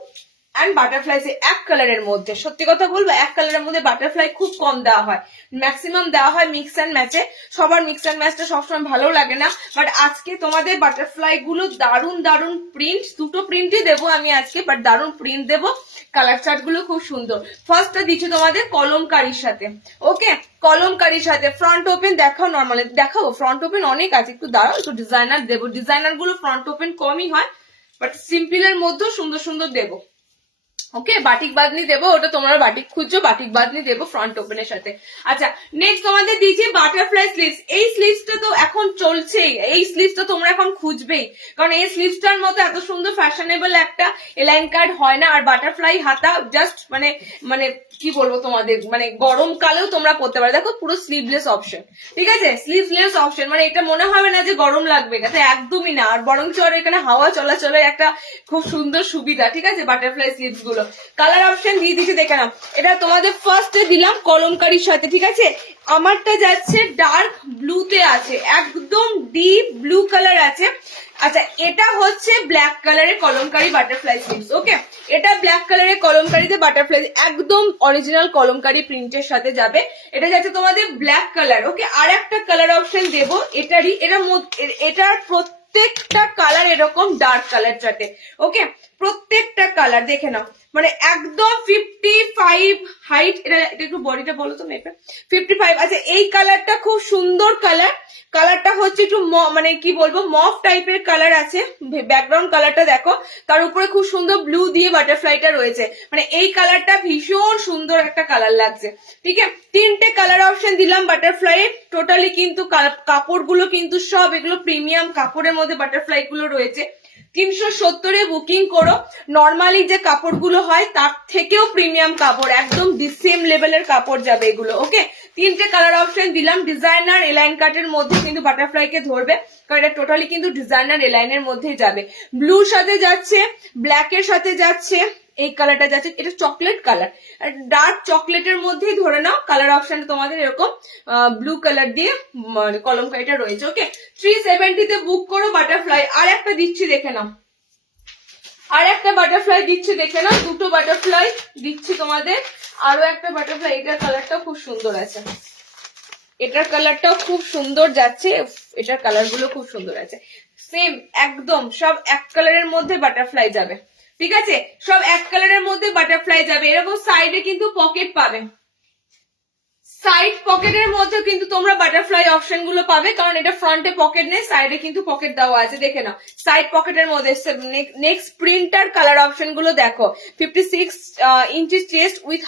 অ্যান্ড বাটারফ্লাই এক কালারের মধ্যে, সত্যি কথা বলবো এক কালারের মধ্যে বাটারফ্লাই খুব কম দেওয়া হয়, ম্যাক্সিমাম দেওয়া হয় মিক্স অ্যান্ড ম্যাচে। সবার মিক্স অ্যান্ড ম্যাচটা সবসময় ভালো লাগে না, বাট আজকে তোমাদের বাটারফ্লাই গুলো দারুন দারুন প্রিন্ট, দুটো প্রিন্টই দেবো আমি আজকে, বাট দারুন প্রিন্ট দেবো। কালার চার্ট গুলো খুব সুন্দর। ফার্স্টটা দিচ্ছি তোমাদের কলমকারির সাথে। ওকে, কলমকারির সাথে ফ্রন্ট ওপেন দেখাও, নর্মালি দেখাবো, ফ্রন্ট ওপেন অনেক আছে, একটু দাঁড়াও, একটু ডিজাইনার দেবো। ডিজাইনার গুলো ফ্রন্ট ওপেন কমই হয়, বাট সিম্পল এর মধ্যেও সুন্দর সুন্দর দেবো। ওকে, বাটিক বাঁধনি দেবো, ওটা তোমরা বাটিক খুঁজছো, বাটিক বাঁধনি দেবো ফ্রন্ট ওপেনের সাথে। আচ্ছা নেক্সট তোমাদের দিয়েছি বাটারফ্লাই স্লিভস। এই স্লিভসটা তো এখন চলছেই, এই স্লিভসটা তোমরা এখন খুঁজবেই, কারণ এই স্লিভসটার মতো এত সুন্দর ফ্যাশনেবল একটা এলাইন কাট হয় না। আর বাটারফ্লাই হাতা জাস্ট মানে মানে কি বলবো তোমাদের, মানে গরমকালেও তোমরা পরতে পারো। দেখো পুরো স্লিভলেস অপশন, ঠিক আছে, স্লিভলেস অপশন, মানে এটা মনে হবে না যে গরম লাগবে, এটা একদমই না। আর বরং আর এখানে হাওয়া চলাচলের একটা খুব সুন্দর সুবিধা, ঠিক আছে, বাটারফ্লাই স্লিভস গুলো। কালার অপশন দিয়ে দিচ্ছি দেখে নাও। এটা তোমাদের ফার্স্টে দিলাম কলমকারির সাথে, ঠিক আছে। আমারটা যাচ্ছে ডার্ক ব্লুতে আছে, একদম ডিপ ব্লু কালার আছে। আচ্ছা এটা হচ্ছে ব্ল্যাক কালারের কলমকারি বাটারফ্লাই স্লিভস। ওকে, এটা ব্ল্যাক কালারের কলমকারিতে বাটারফ্লাই, একদম অরিজিনাল কলমকারি প্রিন্টের সাথে যাবে। এটা যাচ্ছে তোমাদের ব্ল্যাক কালার। ওকে, আর একটা কালার অপশন দেবো এটারই, এটার প্রত্যেকটা কালার এরকম ডার্ক কালার চাটে। ওকে, প্রত্যেকটা কালার দেখে নাও, মানে একদম 55 হাইট। এটা একটু বডিটা বলো তো মেপে, 55। আচ্ছা এই কালারটা খুব সুন্দর কালার, কালারটা হচ্ছে একটু মানে কি বলবো মফ টাইপের কালার আছে। ব্যাকগ্রাউন্ড কালারটা দেখো, তার উপরে খুব সুন্দর ব্লু দিয়ে বাটারফ্লাইটা রয়েছে, মানে এই কালারটা ভীষণ সুন্দর একটা কালার লাগছে। ঠিক আছে, তিনটে কালার অপশন দিলাম বাটারফ্লাই। টোটালি কিন্তু কাপড়গুলো কিন্তু সব এগুলো প্রিমিয়াম কাপড়ের মধ্যে বাটারফ্লাই গুলো রয়েছে। 370-এ বুকিং করো, নর্মালি যে কাপড়গুলো হয় তার থেকেও প্রিমিয়াম কাপড়, একদম ডিসেম লেভেলের কাপড় যাবে এগুলো। ওকে, তিনটে কালার অপশন দিলাম। ডিজাইনার এলাইন কাটের মধ্যে কিন্তু বাটারফ্লাই কে ধরবে, কারণ এটা টোটালি কিন্তু ডিজাইনার এলাইনের মধ্যেই যাবে। ব্লুর সাথে যাচ্ছে, ব্ল্যাক এর সাথে যাচ্ছে, এই কালারটা যাচ্ছে, এটা চকলেট কালার, ডার্ক চকলেটের মধ্যেই ধরে নাও। কালার অপশন তোমাদের এরকম ব্লু কালার দিয়ে কলমকারিটা রয়েছে। ওকে, 370-তে বুক করো বাটারফ্লাই। আর একটা দিচ্ছি দেখে নাও, আর একটা বাটারফ্লাই দিচ্ছি দেখে নাও, দুটো বাটারফ্লাই দিচ্ছি তোমাদের। আরো একটা বাটারফ্লাই, এটার কালারটাও খুব সুন্দর আছে, এটার কালারটাও খুব সুন্দর যাচ্ছে, এটার কালার গুলো খুব সুন্দর আছে। সেম একদম সব এক কালারের মধ্যে বাটারফ্লাই যাবে, ঠিক আছে, সব এক কালারের মধ্যে বাটারফ্লাই যাবে। এরকম সাইডে কিন্তু পকেট পাবে, সাইড পকেটের মধ্যে কিন্তু তোমরা বাটারফ্লাই অপশন গুলো পাবে, কারণ এটা ফ্রন্টে পকেট নেই, সাইডে কিন্তু পকেট দেওয়া আছে। দেখে নাও সাইড পকেটের মধ্যে। নেক্সট প্রিন্টার কালার অপশন গুলো দেখো, 56 ইঞ্চি চেস্ট উইথ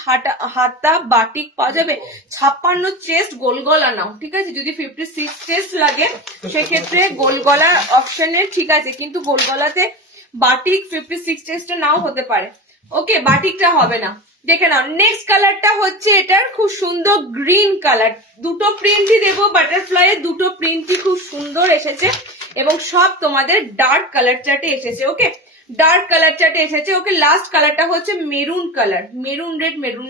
হাতা বাটিক পাওয়া যাবে। 56 চেস্ট গোল গলা নাও, ঠিক আছে, যদি 56 চেস্ট লাগে সেক্ষেত্রে গোল গলা অপশনের, ঠিক আছে, কিন্তু গোল গলাতে বাটিক 56 চেস্টে নাও হতে পারে। ওকে, বাটিকটা হবে না। দেখে নাও নেক্সট কালারটা হচ্ছে এটার খুব সুন্দর গ্রিন কালার। দুটো প্রিন্টই দেবো বাটারফ্লাই এর, দুটো প্রিন্টই খুব সুন্দর এসেছে এবং সব তোমাদের ডার্ক কালার চার্টে এসেছে। ওকে, ডার্ক কালার চার্টে এসেছে। ওকে, লাস্ট কালারটা হচ্ছে maroon colour, maroon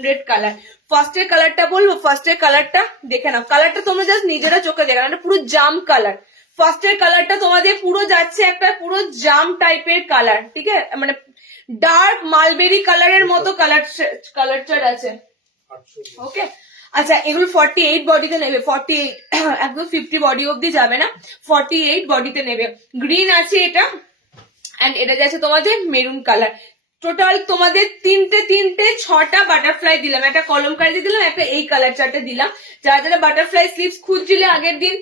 red colour. ফার্স্টের কালারটা বলবো, ফার্স্টের কালারটা দেখে নাও, কালারটা তোমরা জাস্ট নিজেরা চোখে দেখে নাও, পুরো জাম কালার। ফার্স্টের কালারটা তোমাদের পুরো যাচ্ছে একটা পুরো জাম টাইপের কালার, ঠিক আছে, মানে ডার্ক মালবেরি কালারের মতো কালার চার্ট আছে। ওকে, আচ্ছা এগুলো 48 বডিতে নেবে, 48 একদম 50 বডি অব্দি যাবে না, 48 বডিতে নেবে। গ্রিন আছে এটা, এন্ড এটা যাচ্ছে তোমাদের মেরুন কালার। টোটাল তোমাদের তিনটে 6টা বাটারফ্লাই দিলাম, একটা কলমকারি দিলাম, একটা এই কালার চার্টে দিলাম। যারা যারা বাটারফ্লাই স্লিভস খুঁজছিলে আগের দিন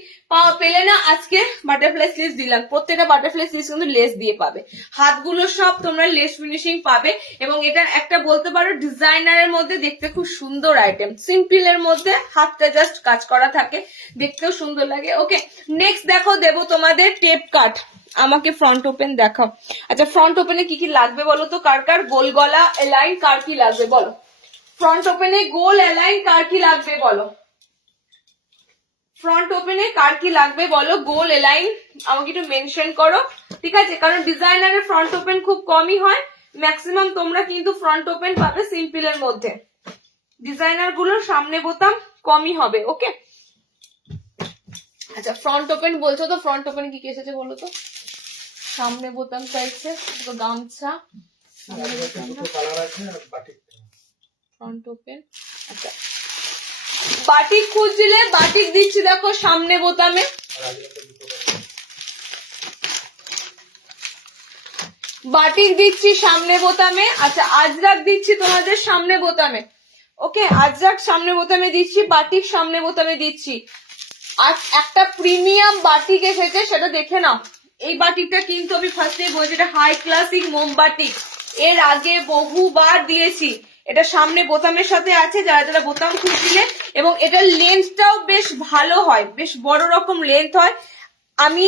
পেলে না, আজকে বাটারফ্লাই স্লিভস দিলাম। প্রত্যেকটা বাটারফ্লাই স্লিভস কিন্তু লেস দিয়ে পাবে, হাতগুলো সব তোমরা লেস ফিনিশিং পাবে। এবং এটা একটা বলতে পারো ডিজাইনারের মধ্যে দেখতে খুব সুন্দর আইটেম, সিম্পল এর মধ্যে হাতটা জাস্ট কাজ করা থাকে, দেখতেও সুন্দর লাগে। ওকে, নেক্সট দেখো দেবো তোমাদের টেপ কাট। আমাকে ফ্রন্ট ওপেন দেখাও। আচ্ছা ফ্রন্ট ওপেনে কি কি লাগবে বলো তো, কার কার গোল গলা এলাইন কার কি লাগবে বলো, ফ্রন্ট ওপেনে গোল এলাইন কার কি লাগবে বলো, ফ্রন্ট ওপেনে কার কি লাগবে বলো, গোল এলাইন আমাকে একটু মেনশন করো, ঠিক আছে, কারণ ডিজাইনারের ফ্রন্ট ওপেন খুব কমই হয়, ম্যাক্সিমাম তোমরা কিন্তু ফ্রন্ট ওপেন পাবে সিম্পল এর মধ্যে, ডিজাইনার গুলোর সামনে বোতাম কমই হবে। ওকে, আচ্ছা ফ্রন্ট ওপেন বলছো তো, ফ্রন্ট ওপেন কি কি এসেছে বলো তো, সামনে বোতাম চাইছে, গামছা, ফ্রন্ট ওপেন। আচ্ছা বাটিক খুঁজছিলে, বাটিক দিচ্ছি দেখো সামনে বোতামে, বাটিক দিচ্ছি সামনে বোতামে। আচ্ছা আজরাক দিচ্ছি তোমাদের সামনে বোতামে। ওকে, আজরাক সামনে বোতামে দিচ্ছি, বাটিক সামনে বোতামে দিচ্ছি। আর একটা প্রিমিয়াম বাটিক এসেছে, সেটা দেখে নাও। এই বাটিকটা কিন্তু আমি ফার্স্টে বলছি, এটা হাই ক্লাসিক মোম বাটিক, এর আগে বহুবার দিয়েছি। এটা সামনে বোতামের সাথে আছে, যারা যারা বোতাম খুঁজছিলে, এবং এটার লেন্থটাও বেশ ভালো হয়, বেশ বড় রকম লেন্থ হয়। আমি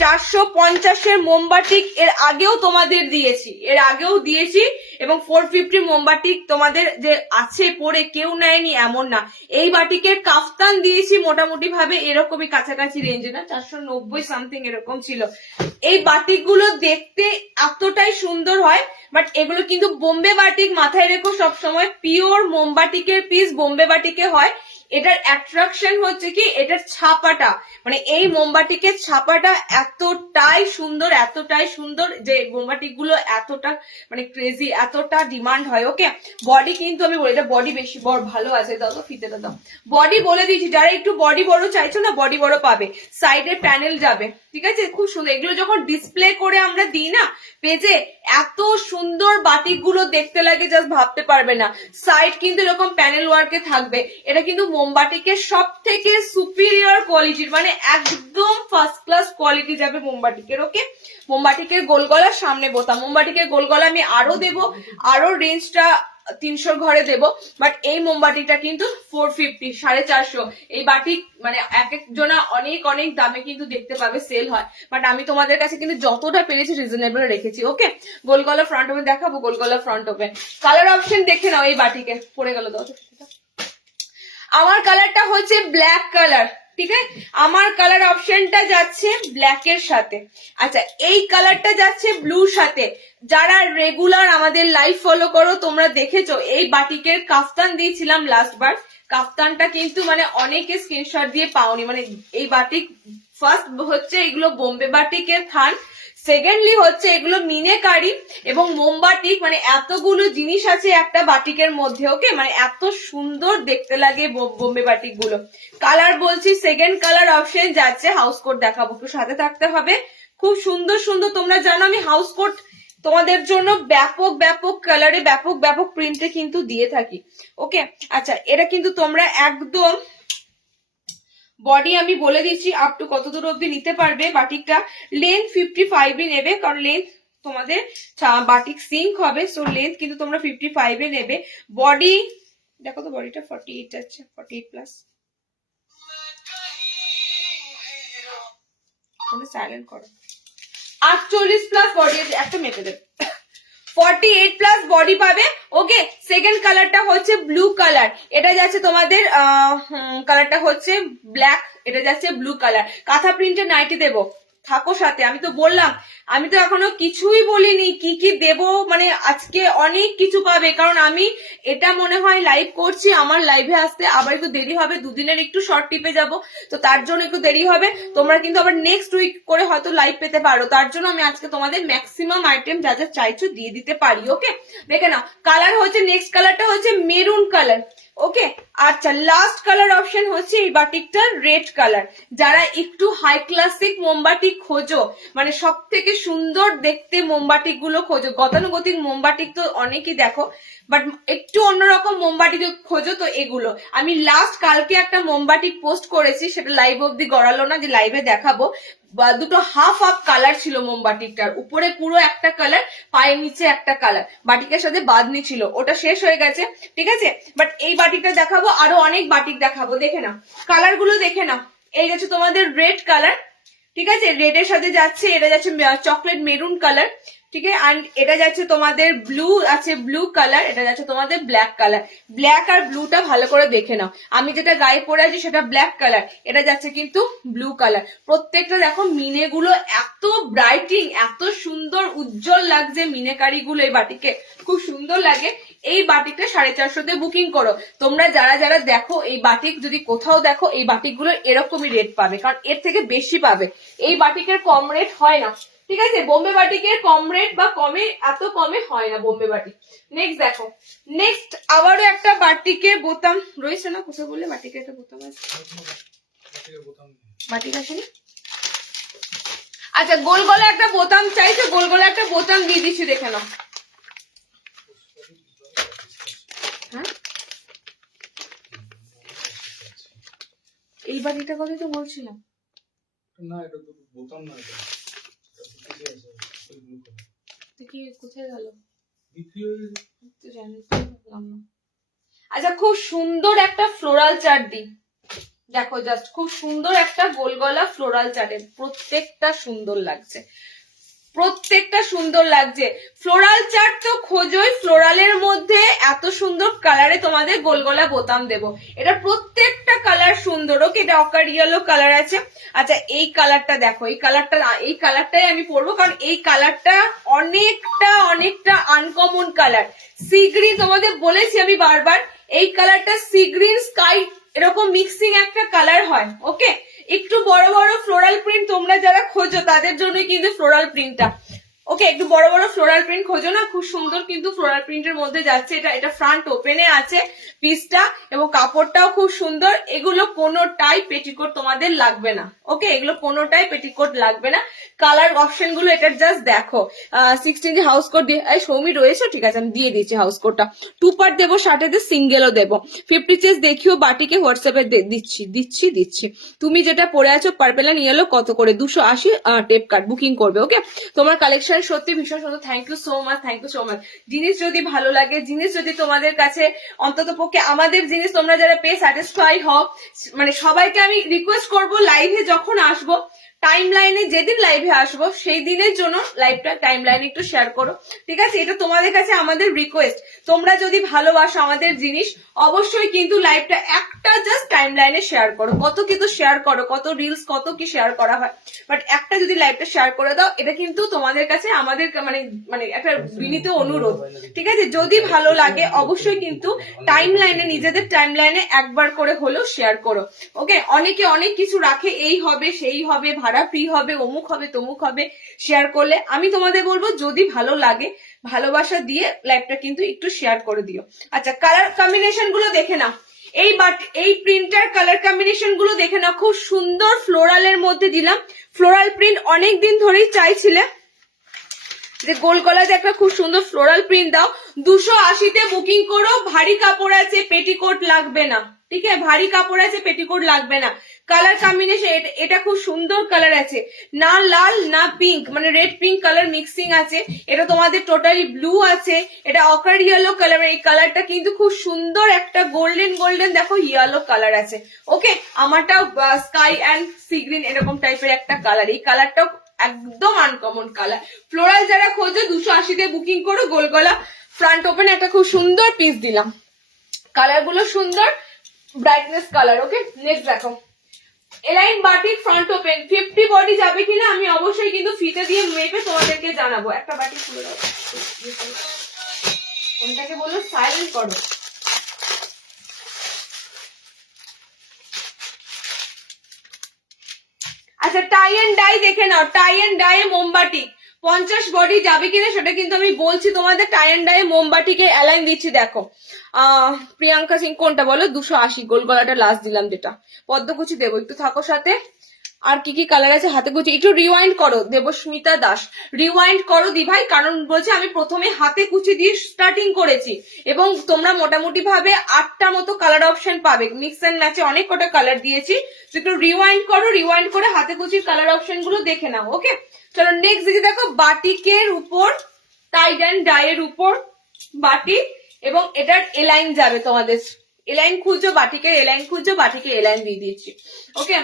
450-এর মোমবাটিক এর আগেও তোমাদের দিয়েছি, এবং 450 মোমবাটিক তোমাদের যে আছে পরে কেউ নেয়নি এমন না। এই বাটিকের কাফতান দিয়েছি মোটামুটি ভাবে এরকমই কাছাকাছি রেঞ্জে, না 490 সামথিং এরকম ছিল। এই বাটিকগুলো দেখতে এতটাই সুন্দর হয়, বাট এগুলো কিন্তু বোম্বে বাটিক, মাথায় রেখো সবসময় পিওর মোমবাটিকের পিস বোম্বে বাটিকে হয়। এটার অ্যাট্রাকশন হচ্ছে কি এটার ছাপাটা, মানে এই মোমবাটিকের ছাপাটা এতটাই সুন্দর যে মোমবাটিক গুলো এতটা মানে ক্রেজি, এতটা ডিমান্ড হয়। ওকে, বডি কিন্তু আমি বলি এটা বডি বেশি বড় ভালো আছে, দাও তো ফিতেটা দাও। বডি বলে দিয়েছি, যারা একটু বডি বড় চাইছো না বডি বড় পাবে, সাইডে প্যানেল যাবে, ঠিক আছে, খুব সুন্দর। এগুলো যখন ডিসপ্লে করে আমরা দিই না পেজে, এত সুন্দর বাটিক গুলো দেখতে লাগে জাস্ট ভাবতে পারবে না। সাইড কিন্তু এরকম প্যানেল ওয়ার্কে থাকবে। এটা কিন্তু মোমবাটিকের সব থেকে সুপিরিয়র কোয়ালিটির, মানে একদম ফার্স্ট ক্লাস কোয়ালিটি যাবে মোমবাটিকের। ওকে, মোমবাটিকের গোলগলার সামনে বোতাম, মোমবাটিকের গোলগলা আমি আরো দেবো, আরো রেঞ্জটা 300 ঘরে দেব, বাট এই মোমবাতিটা কিন্তু 450, 450। এই বাটিক মানে এক এক জনা অনেক অনেক দামে কিন্তু দেখতে পাবে সেল হয়, বাট আমি তোমাদের কাছে কিন্তু যতটা পেরেছি রিজনেবল রেখেছি। ওকে, গোলগলা ফ্রন্ট ওপেন দেখাবো, গোলগলা ফ্রন্ট ওপেন। কালার অপশন দেখে নাও এই বাটিকে, পড়ে গেল দাও। আমার কালারটা হচ্ছে ব্ল্যাক কালার, ঠিক আছে, আমার কালার অপশনটা যাচ্ছে ব্ল্যাক এর সাথে। আচ্ছা, এই কালারটা যাচ্ছে ব্লুর সাথে। যারা রেগুলার আমাদের লাইভ ফলো করো তোমরা দেখেছো এই বাটিকের কাফতান দিয়েছিলাম লাস্ট বার। কাফতানটা কিন্তু মানে অনেকে স্ক্রিনশট দিয়ে পাওনি, মানে এই বাটিক ফার্স্ট হচ্ছে এগুলো বোম্বে বাটিকের থান, সেকেন্ডলি হচ্ছে এগুলো মিনেকারি এবং মোমবাটিক, মানে এতগুলো জিনিস আছে একটা বাটিকের মধ্যে। ওকে, মানে এত সুন্দর দেখতে লাগে বোম্বে বাটিক গুলো। কালার বলছি, সেকেন্ড কালার অপশন যাচ্ছে, হাউস কোট দেখাবো, একটু সাথে থাকতে হবে। খুব সুন্দর সুন্দর, তোমরা জানো আমি হাউস কোট তোমাদের জন্য ব্যাপক ব্যাপক কালারে ব্যাপক ব্যাপক প্রিন্টে কিন্তু দিয়ে থাকি। ওকে, আচ্ছা, এটা কিন্তু তোমরা একদম বডি আমি বলে দিচ্ছি আপ টু কত দূর অব্দি নিতে পারবে। বাটিকটা লেন্থ 55 নেবে, কারণ লেন্থ তোমাদের বাটিক সিঙ্ক হবে, সো লেন্থ কিন্তু তোমরা 55 নেবে। বডি দেখো তো, বডিটা 48 যাচ্ছে, 48 প্লাস, সাইলেন্ট করো। 48 প্লাস বডি, একটা মেপে দেবে, 48 প্লাস বডি পাবে। ওকে, সেকেন্ড কালারটা হচ্ছে ব্লু কালার, এটা যাচ্ছে তোমাদের কালারটা হচ্ছে ব্ল্যাক, এটা যাচ্ছে ব্লু কালার। কাঁথা প্রিন্টের নাইটি দেবো, থাকো সাথে। আমি তো বললাম, আমি তো এখনো কিছুই বলিনি কি কি দেব, মানে আজকে অনেক কিছু পাবে, কারণ আমি এটা মনে হয় লাইভ করছি, আমার লাইভে আসতে আবার একটু দেরি হবে, দুদিনের একটু শর্ট টিপে যাব, তো তার জন্য একটু দেরি হবে। তোমরা কিন্তু আবার নেক্সট উইক করে হয়তো লাইভ পেতে পারো, তার জন্য আমি আজকে তোমাদের ম্যাক্সিমাম আইটেম যা যা চাইছো দিয়ে দিতে পারি। ওকে, দেখে নাও। কালার হচ্ছে, নেক্সট কালারটা হচ্ছে মেরুন কালার। ওকে, আচ্ছা, লাস্ট কালার অপশন হচ্ছে এই বাটিকটার রেড কালার। যারা একটু হাই ক্লাসিক মোমবাটিক খোঁজো, মানে সব থেকে সুন্দর দেখতে মোমবাটিক গুলো খোঁজো, গতানুগতিক মোমবাটিক তো অনেকই দেখো, বাট একটু অন্যরকম মোমবাটিক খোঁজো, তো এগুলো আমি লাস্ট কালকে একটা মোমবাটিক পোস্ট করেছি, সেটা লাইভ অব্দি গড়ালো না যে লাইভে দেখাবো। দুটো হাফ হাফ কালার ছিল মোমবাটিকটার, উপরে পুরো একটা কালার, পায়ের নিচে একটা কালার, বাটিকের সাথে বাঁধনি ছিল, ওটা শেষ হয়ে গেছে, ঠিক আছে। বাট এই বাটিকটা দেখাবো, আরো অনেক বাটিক দেখাবো, দেখে নাও কালার গুলো, দেখে নাও। এই যাচ্ছে তোমাদের রেড কালার, ঠিক আছে, রেড এর সাথে যাচ্ছে, এটা যাচ্ছে চকলেট মেরুন কালার, ঠিক আছে, এন্ড এটা যাচ্ছে তোমাদের ব্লু আছে, ব্লু কালার, এটা যাচ্ছে তোমাদের ব্ল্যাক কালার। ব্ল্যাক আর ব্লুটা ভালো করে দেখে নাও, আমি যেটা গায়ে পরে আছি সেটা ব্ল্যাক কালার, এটা যাচ্ছে কিন্তু ব্লু কালার। প্রত্যেকটা দেখো মিনে গুলো এত ব্রাইটিং, এত সুন্দর উজ্জ্বল লাগছে মিনেকারি গুলো, এই বাটিকে খুব সুন্দর লাগে। এই বাটিকটা 450 বুকিং করো তোমরা, যারা যারা দেখো এই বাটিক, যদি কোথাও দেখো এই বাটিক গুলো এরকমই রেট পাবে, কারণ এর থেকে বেশি পাবে, এই বাটিকের কম রেট হয় না, ঠিক আছে। বোম্বে বাটিকের কম রেট বা কমে, এত কমে হয় না বোম্বে বাটিক। নেক্সট দেখো, নেক্সট আবারও একটা বাটিকের বোতাম রয়েছে না, কোথায় বললে বাটিকের একটা বোতাম আছে, বাটিক আসেনি। আচ্ছা, গোল গলা একটা বোতাম চাইছে, গোল গলা একটা বোতাম দিয়ে দিচ্ছি, দেখে নাও। হ্যাঁ, এই বাটিটার কথাই তো বলছিলাম। না, এটা তো বোতাম না, এটা কি কোথায় গেল? বিক্রি হয়ে গেছে। তো জানি তো, বুঝলাম না। আচ্ছা, খুব সুন্দর একটা ফ্লোরাল চার্ট দিই, দেখো জাস্ট খুব সুন্দর একটা গোল গলা ফ্লোরাল চার্টের, প্রত্যেকটা সুন্দর লাগছে, প্রত্যেকটা সুন্দর লাগছে। ফ্লোরাল চার্ট তো খোঁজোই, ফ্লোরালের মধ্যে এত সুন্দর কালারে তোমাদের গোলগলা বোতাম দেবো। এটা প্রত্যেকটা কালার সুন্দর। ওকে, এটা অকার ইয়েলো কালার আছে। আচ্ছা, এই কালারটা দেখো, এই কালারটাই আমি পরবো, কারণ এই কালারটা অনেকটা আনকমন কালার। সি গ্রিন, তোমাদের বলেছি আমি বারবার, এই কালারটা সি গ্রিন স্কাই এরকম মিক্সিং একটা কালার হয়। ওকে, একটু বড় বড় ফ্লোরাল প্রিন্ট তোমরা যারা খোঁজো তাদের জন্যই কিন্তু ফ্লোরাল প্রিন্টটা। ওকে, একটু বড় বড় ফ্লোরাল প্রিন্ট খোঁজো না, খুব সুন্দর কিন্তু ফ্লোরাল প্রিন্টের মধ্যে যাচ্ছে। এটা ফ্রন্ট ওপেনে আছে পিসটা, এবং কাপড়টাও খুব সুন্দর। এগুলো কোনোটাই পেটিকোট তোমাদের লাগবে না। ওকে, এগুলো কোনোটাই পেটিকোট লাগবে না। কালার অপশন গুলো এটা জাস্ট দেখো। 16 হাউস কোট দিয়ে, সৌমি রয়েছে, ঠিক আছে আমি দিয়ে দিচ্ছি হাউস কোটটা। 2 পার্ট দেবো, সাথে সিঙ্গেলও দেবো। 50 চেস দেখিও বাটিকে হোয়াটসঅ্যাপে দিচ্ছি। তুমি যেটা পরে আছো পার্পেল এন্ড ইয়েলো কত করে? 280 টেপ কার্ড বুকিং করবে। ওকে, তোমার কালেকশন সত্যি ভীষণ সুন্দর। Thank you so much. জিনিস যদি ভালো লাগে, জিনিস যদি তোমাদের কাছে, অন্তত পক্ষে আমাদের জিনিস তোমরা যারা পেয়ে স্যাটিসফাই হও, মানে সবাইকে আমি রিকোয়েস্ট করবো, লাইভে যখন আসবো, টাইম লাইনে যেদিন লাইভে আসবো সেই দিনের জন্য লাইভটা টাইম লাইনে একটু শেয়ার করো, ঠিক আছে? এটা তোমাদের কাছে আমাদের রিকোয়েস্ট। তোমরা যদি ভালোবাসো আমাদের জিনিস, অবশ্যই কিন্তু লাইভটা একটা জাস্ট টাইম লাইনে শেয়ার করো। কত কিন্তু শেয়ার করো, কত রিলস, কত কি শেয়ার করা হয়, বাট একটা যদি লাইভটা শেয়ার করে দাও, এটা কিন্তু তোমাদের কাছে আমাদের মানে একটা বিনীত অনুরোধ, ঠিক আছে? যদি ভালো লাগে অবশ্যই কিন্তু টাইম লাইনে, নিজেদের টাইম লাইনে একবার করে হলেও শেয়ার করো। ওকে, অনেকে অনেক কিছু রাখে, এই হবে সেই হবে, ভাড়া ফ্রি হবে, অমুক হবে তমুক হবে, শেয়ার করলে। আমি তোমাদের বলবো, যদি ভালো লাগে ভালোবাসা দিয়ে লাইভটা কিন্তু একটু শেয়ার করে দিও। আচ্ছা, কালার কম্বিনেশন গুলো দেখে নাও। এই প্রিন্টার কালার কম্বিনেশন গুলো দেখে নাও, খুব সুন্দর ফ্লোরালের মধ্যে দিলাম। ফ্লোরাল প্রিন্ট অনেকদিন ধরেই চাইছিলে যে গোল গলাতে একটা খুব সুন্দর ফ্লোরাল প্রিন্ট দাও। 280-তে বুকিং করো। ভারী কাপড় আছে, পেটিকোট লাগবে না, ঠিক আছে? ভারী কাপড় আছে, পেটিকোট লাগবে না। কালার কম্বিনেশন এটা খুব সুন্দর কালার আছে, না লাল না পিঙ্ক, মানে রেড পিঙ্ক কালার মিক্সিং আছে। এটা তোমাদের টোটালি ব্লু আছে, এটা অকার ইয়েলো কালার। এই কালারটা কিন্তু খুব সুন্দর একটা গোল্ডেন দেখো ইয়েলো কালার আছে। ওকে, আমারটাও স্কাই অ্যান্ড সি গ্রিন এরকম টাইপের একটা কালার। এই কালারটাও একদম আনকমন কালার। ফ্লোরাল যারা খোঁজো 280-তে বুকিং করো। গোল গলা ফ্রন্ট ওপেন একটা খুব সুন্দর পিস দিলাম, কালার গুলো সুন্দর, ব্রাইটনেস কালার। ওকে, নেক্সট দেখো, align batik front open. 50 body যাবে কিনা আমি অবশ্যই কিন্তু ফিতে দিয়ে মেপে তোমাদেরকে জানাবো। একটা বাটিক খুলে দাও, কোনটাকে বললো সাইলেন্ট করো। আচ্ছা, টাই এন্ড ডাই দেখে নাও। টাই এন্ড ডাই মোমবাটি 50 বডি যাবে কিনা সেটা কিন্তু আমি বলছি তোমাদের। টাই এন্ড ডাই মোমবাটিকে অ্যালাইন দিচ্ছি, দেখো। প্রিয়াঙ্কা সিং কোনটা বলো? 280 গোল গলাটা লাস্ট দিলাম, যেটা পদ্মকুচি দেবো। একটু থাকো সাথে। আর কি কালার আছে হাতে কুচি? একটু রিওয়াইন্ড করো দেবস্মিতা দাস, রিওয়াইন্ড করো দি ভাই, কারণ বলছে আমি প্রথমে হাতে কুচি দিয়ে স্টার্টিং করেছি, এবং তোমরা মোটামুটি ভাবে 8টা মতো কালার অপশন পাবে। মিক্স এন্ড ম্যাচে অনেক কটা কালার দিয়েছি, একটু রিওয়াইন্ড করো। রিওয়াইন্ড করে হাতে কুচির কালার অপশন গুলো দেখে নাও। ওকে, চলো নেক্সট দিকে দেখো। বাটিকের উপর, টাই এন্ড ডাই এর উপর বাটিক, এবং এটার এলাইন যাবে তোমাদের। এলাইন খুঁজো, বাটিকের এলাইন খুঁজো, বাটিকের এলাইন দিয়ে দিচ্ছি। ওকে,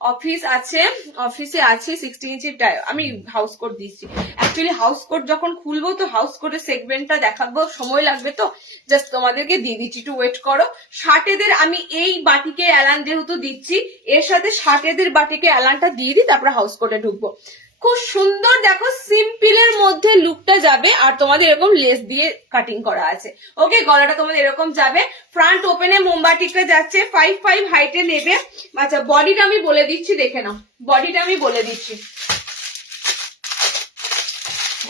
অফিস আছে, অফিসে আছে 16 ইঞ্চি। আমি হাউস কোট দিচ্ছি। অ্যাকচুয়ালি হাউস কোট যখন খুলবো তো হাউস কোটের সেগমেন্টটা দেখাবো, সময় লাগবে, তো জাস্ট তোমাদেরকে দিয়ে দিচ্ছি, একটু ওয়েট করো। ষাটেদের আমি এই বাটিকে অ্যালান যেহেতু দিচ্ছি, এর সাথে ষাটেদের বাটিকে অ্যালানটা দিয়ে দিই, তারপরে হাউস কোটে ঢুকবো। খুব সুন্দর দেখো, সিম্পলের মধ্যে লুকটা যাবে, আর তোমাদের এরকম লেস দিয়ে কাটিং করা আছে। ওকে, গলাটা তোমাদের এরকম যাবে। ফ্রন্ট ওপেনে মোমবাটিটা যাচ্ছে, 5'5" হাইটে নেবে। আচ্ছা, বডিটা আমি বলে দিচ্ছি, দেখে নাও। বডিটা আমি বলে দিচ্ছি,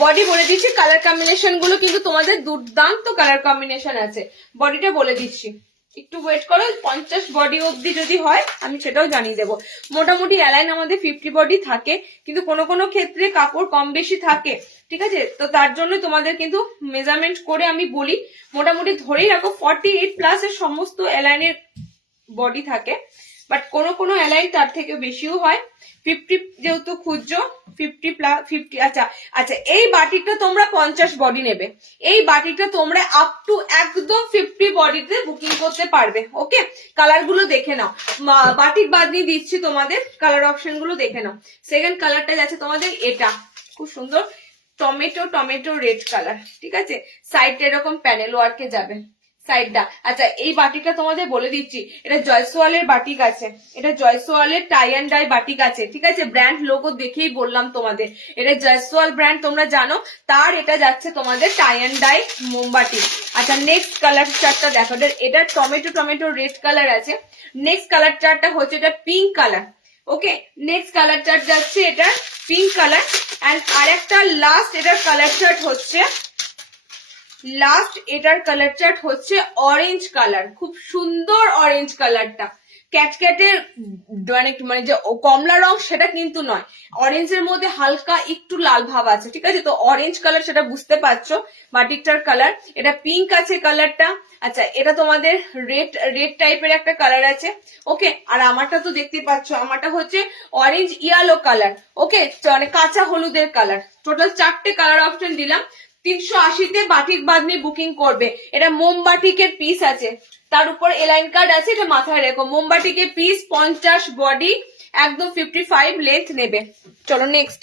বডি বলে দিচ্ছি। কালার কম্বিনেশন গুলো কিন্তু তোমাদের দুর্দান্ত কালার কম্বিনেশন আছে। বডিটা বলে দিচ্ছি, একটু ওয়েট করো। 50 বডি অবধি যদি হয় আমি সেটাও জানিয়ে দেবো। মোটামুটি অ্যালাইন আমাদের 50 বডি থাকে, কিন্তু কোনো কোনো ক্ষেত্রে কাপড় কম বেশি থাকে, ঠিক আছে? তো তার জন্য তোমাদের কিন্তু মেজারমেন্ট করে আমি বলি। মোটামুটি ধরেই রাখো 48+ এর সমস্ত অ্যালাইনের বডি থাকে। বাট কোনো অ্যালাইন তার থেকে বেশিও হয়। 50 যেহেতু খুঁজছো, 50+50। আচ্ছা আচ্ছা, এই বাটিকটা তোমরা 50 বডি নেবে, এই বাটিকটা তোমরা আপ টু একদম 50 বডিতে বুকিং করতে পারবে। ওকে, কালার গুলো দেখে নাও, বাটিক বাদনি দিচ্ছি তোমাদের, কালার অপশন গুলো দেখে নাও। সেকেন্ড কালারটা যাচ্ছে তোমাদের এটা, খুব সুন্দর টমেটো রেড কালার, ঠিক আছে। সাইডটা এরকম প্যানেল ওয়ার্কে যাবে সাইডটা। আচ্ছা, এই বাটিকটা তোমাদের বলে দিচ্ছি, এটা জয়সওয়ালের বাটিক আছে, এটা জয়সওয়ালের টাই অ্যান্ড ডাই বাটিক আছে, ঠিক আছে। ব্র্যান্ড লোগো দেখেই বললাম তোমাদের, এটা জয়সওয়াল ব্র্যান্ড তোমরা জানো, তার এটা যাচ্ছে তোমাদের টাই অ্যান্ড ডাই মোমবাটি। আচ্ছা, নেক্সট কালার চার্টটা দেখো, এটা টমেটো রেড কালার আছে। নেক্সট কালার চার্টটা হচ্ছে এটা পিঙ্ক কালার। ওকে, নেক্সট কালার চার্ট যাচ্ছে এটা পিঙ্ক কালার। এন্ড আরেকটা লাস্ট এটার কালার চার্ট হচ্ছে, অরেঞ্জ কালার। খুব সুন্দর অরেঞ্জ কালারটা, ক্যাটক্যাটের মানে যে কমলা রং সেটা কিন্তু নয়, অরেঞ্জের মধ্যে হালকা একটু লাল ভাব আছে, ঠিক আছে। তো অরেঞ্জ কালার সেটা বুঝতে পারছো বাটিকটার কালার। এটা পিঙ্ক আছে কালারটা। আচ্ছা, এটা তোমাদের রেড টাইপের একটা কালার আছে। ওকে, আর আমারটা তো দেখতে পাচ্ছ, আমারটা হচ্ছে অরেঞ্জ ইয়েলো কালার। ওকে, মানে কাঁচা হলুদের কালার। টোটাল 4টে কালার অপশন দিলাম। 380-তে বাটিক বাদনি বুকিং করবে। এটা মোমবাটিকের পিস আছে, তার উপর এলাইন কার্ড আছে, এটা মাথায় রেখো। মোমবাটিকের পিস 50 বডি, একদম 55 লেন্থ নেবে। চলো নেক্সট,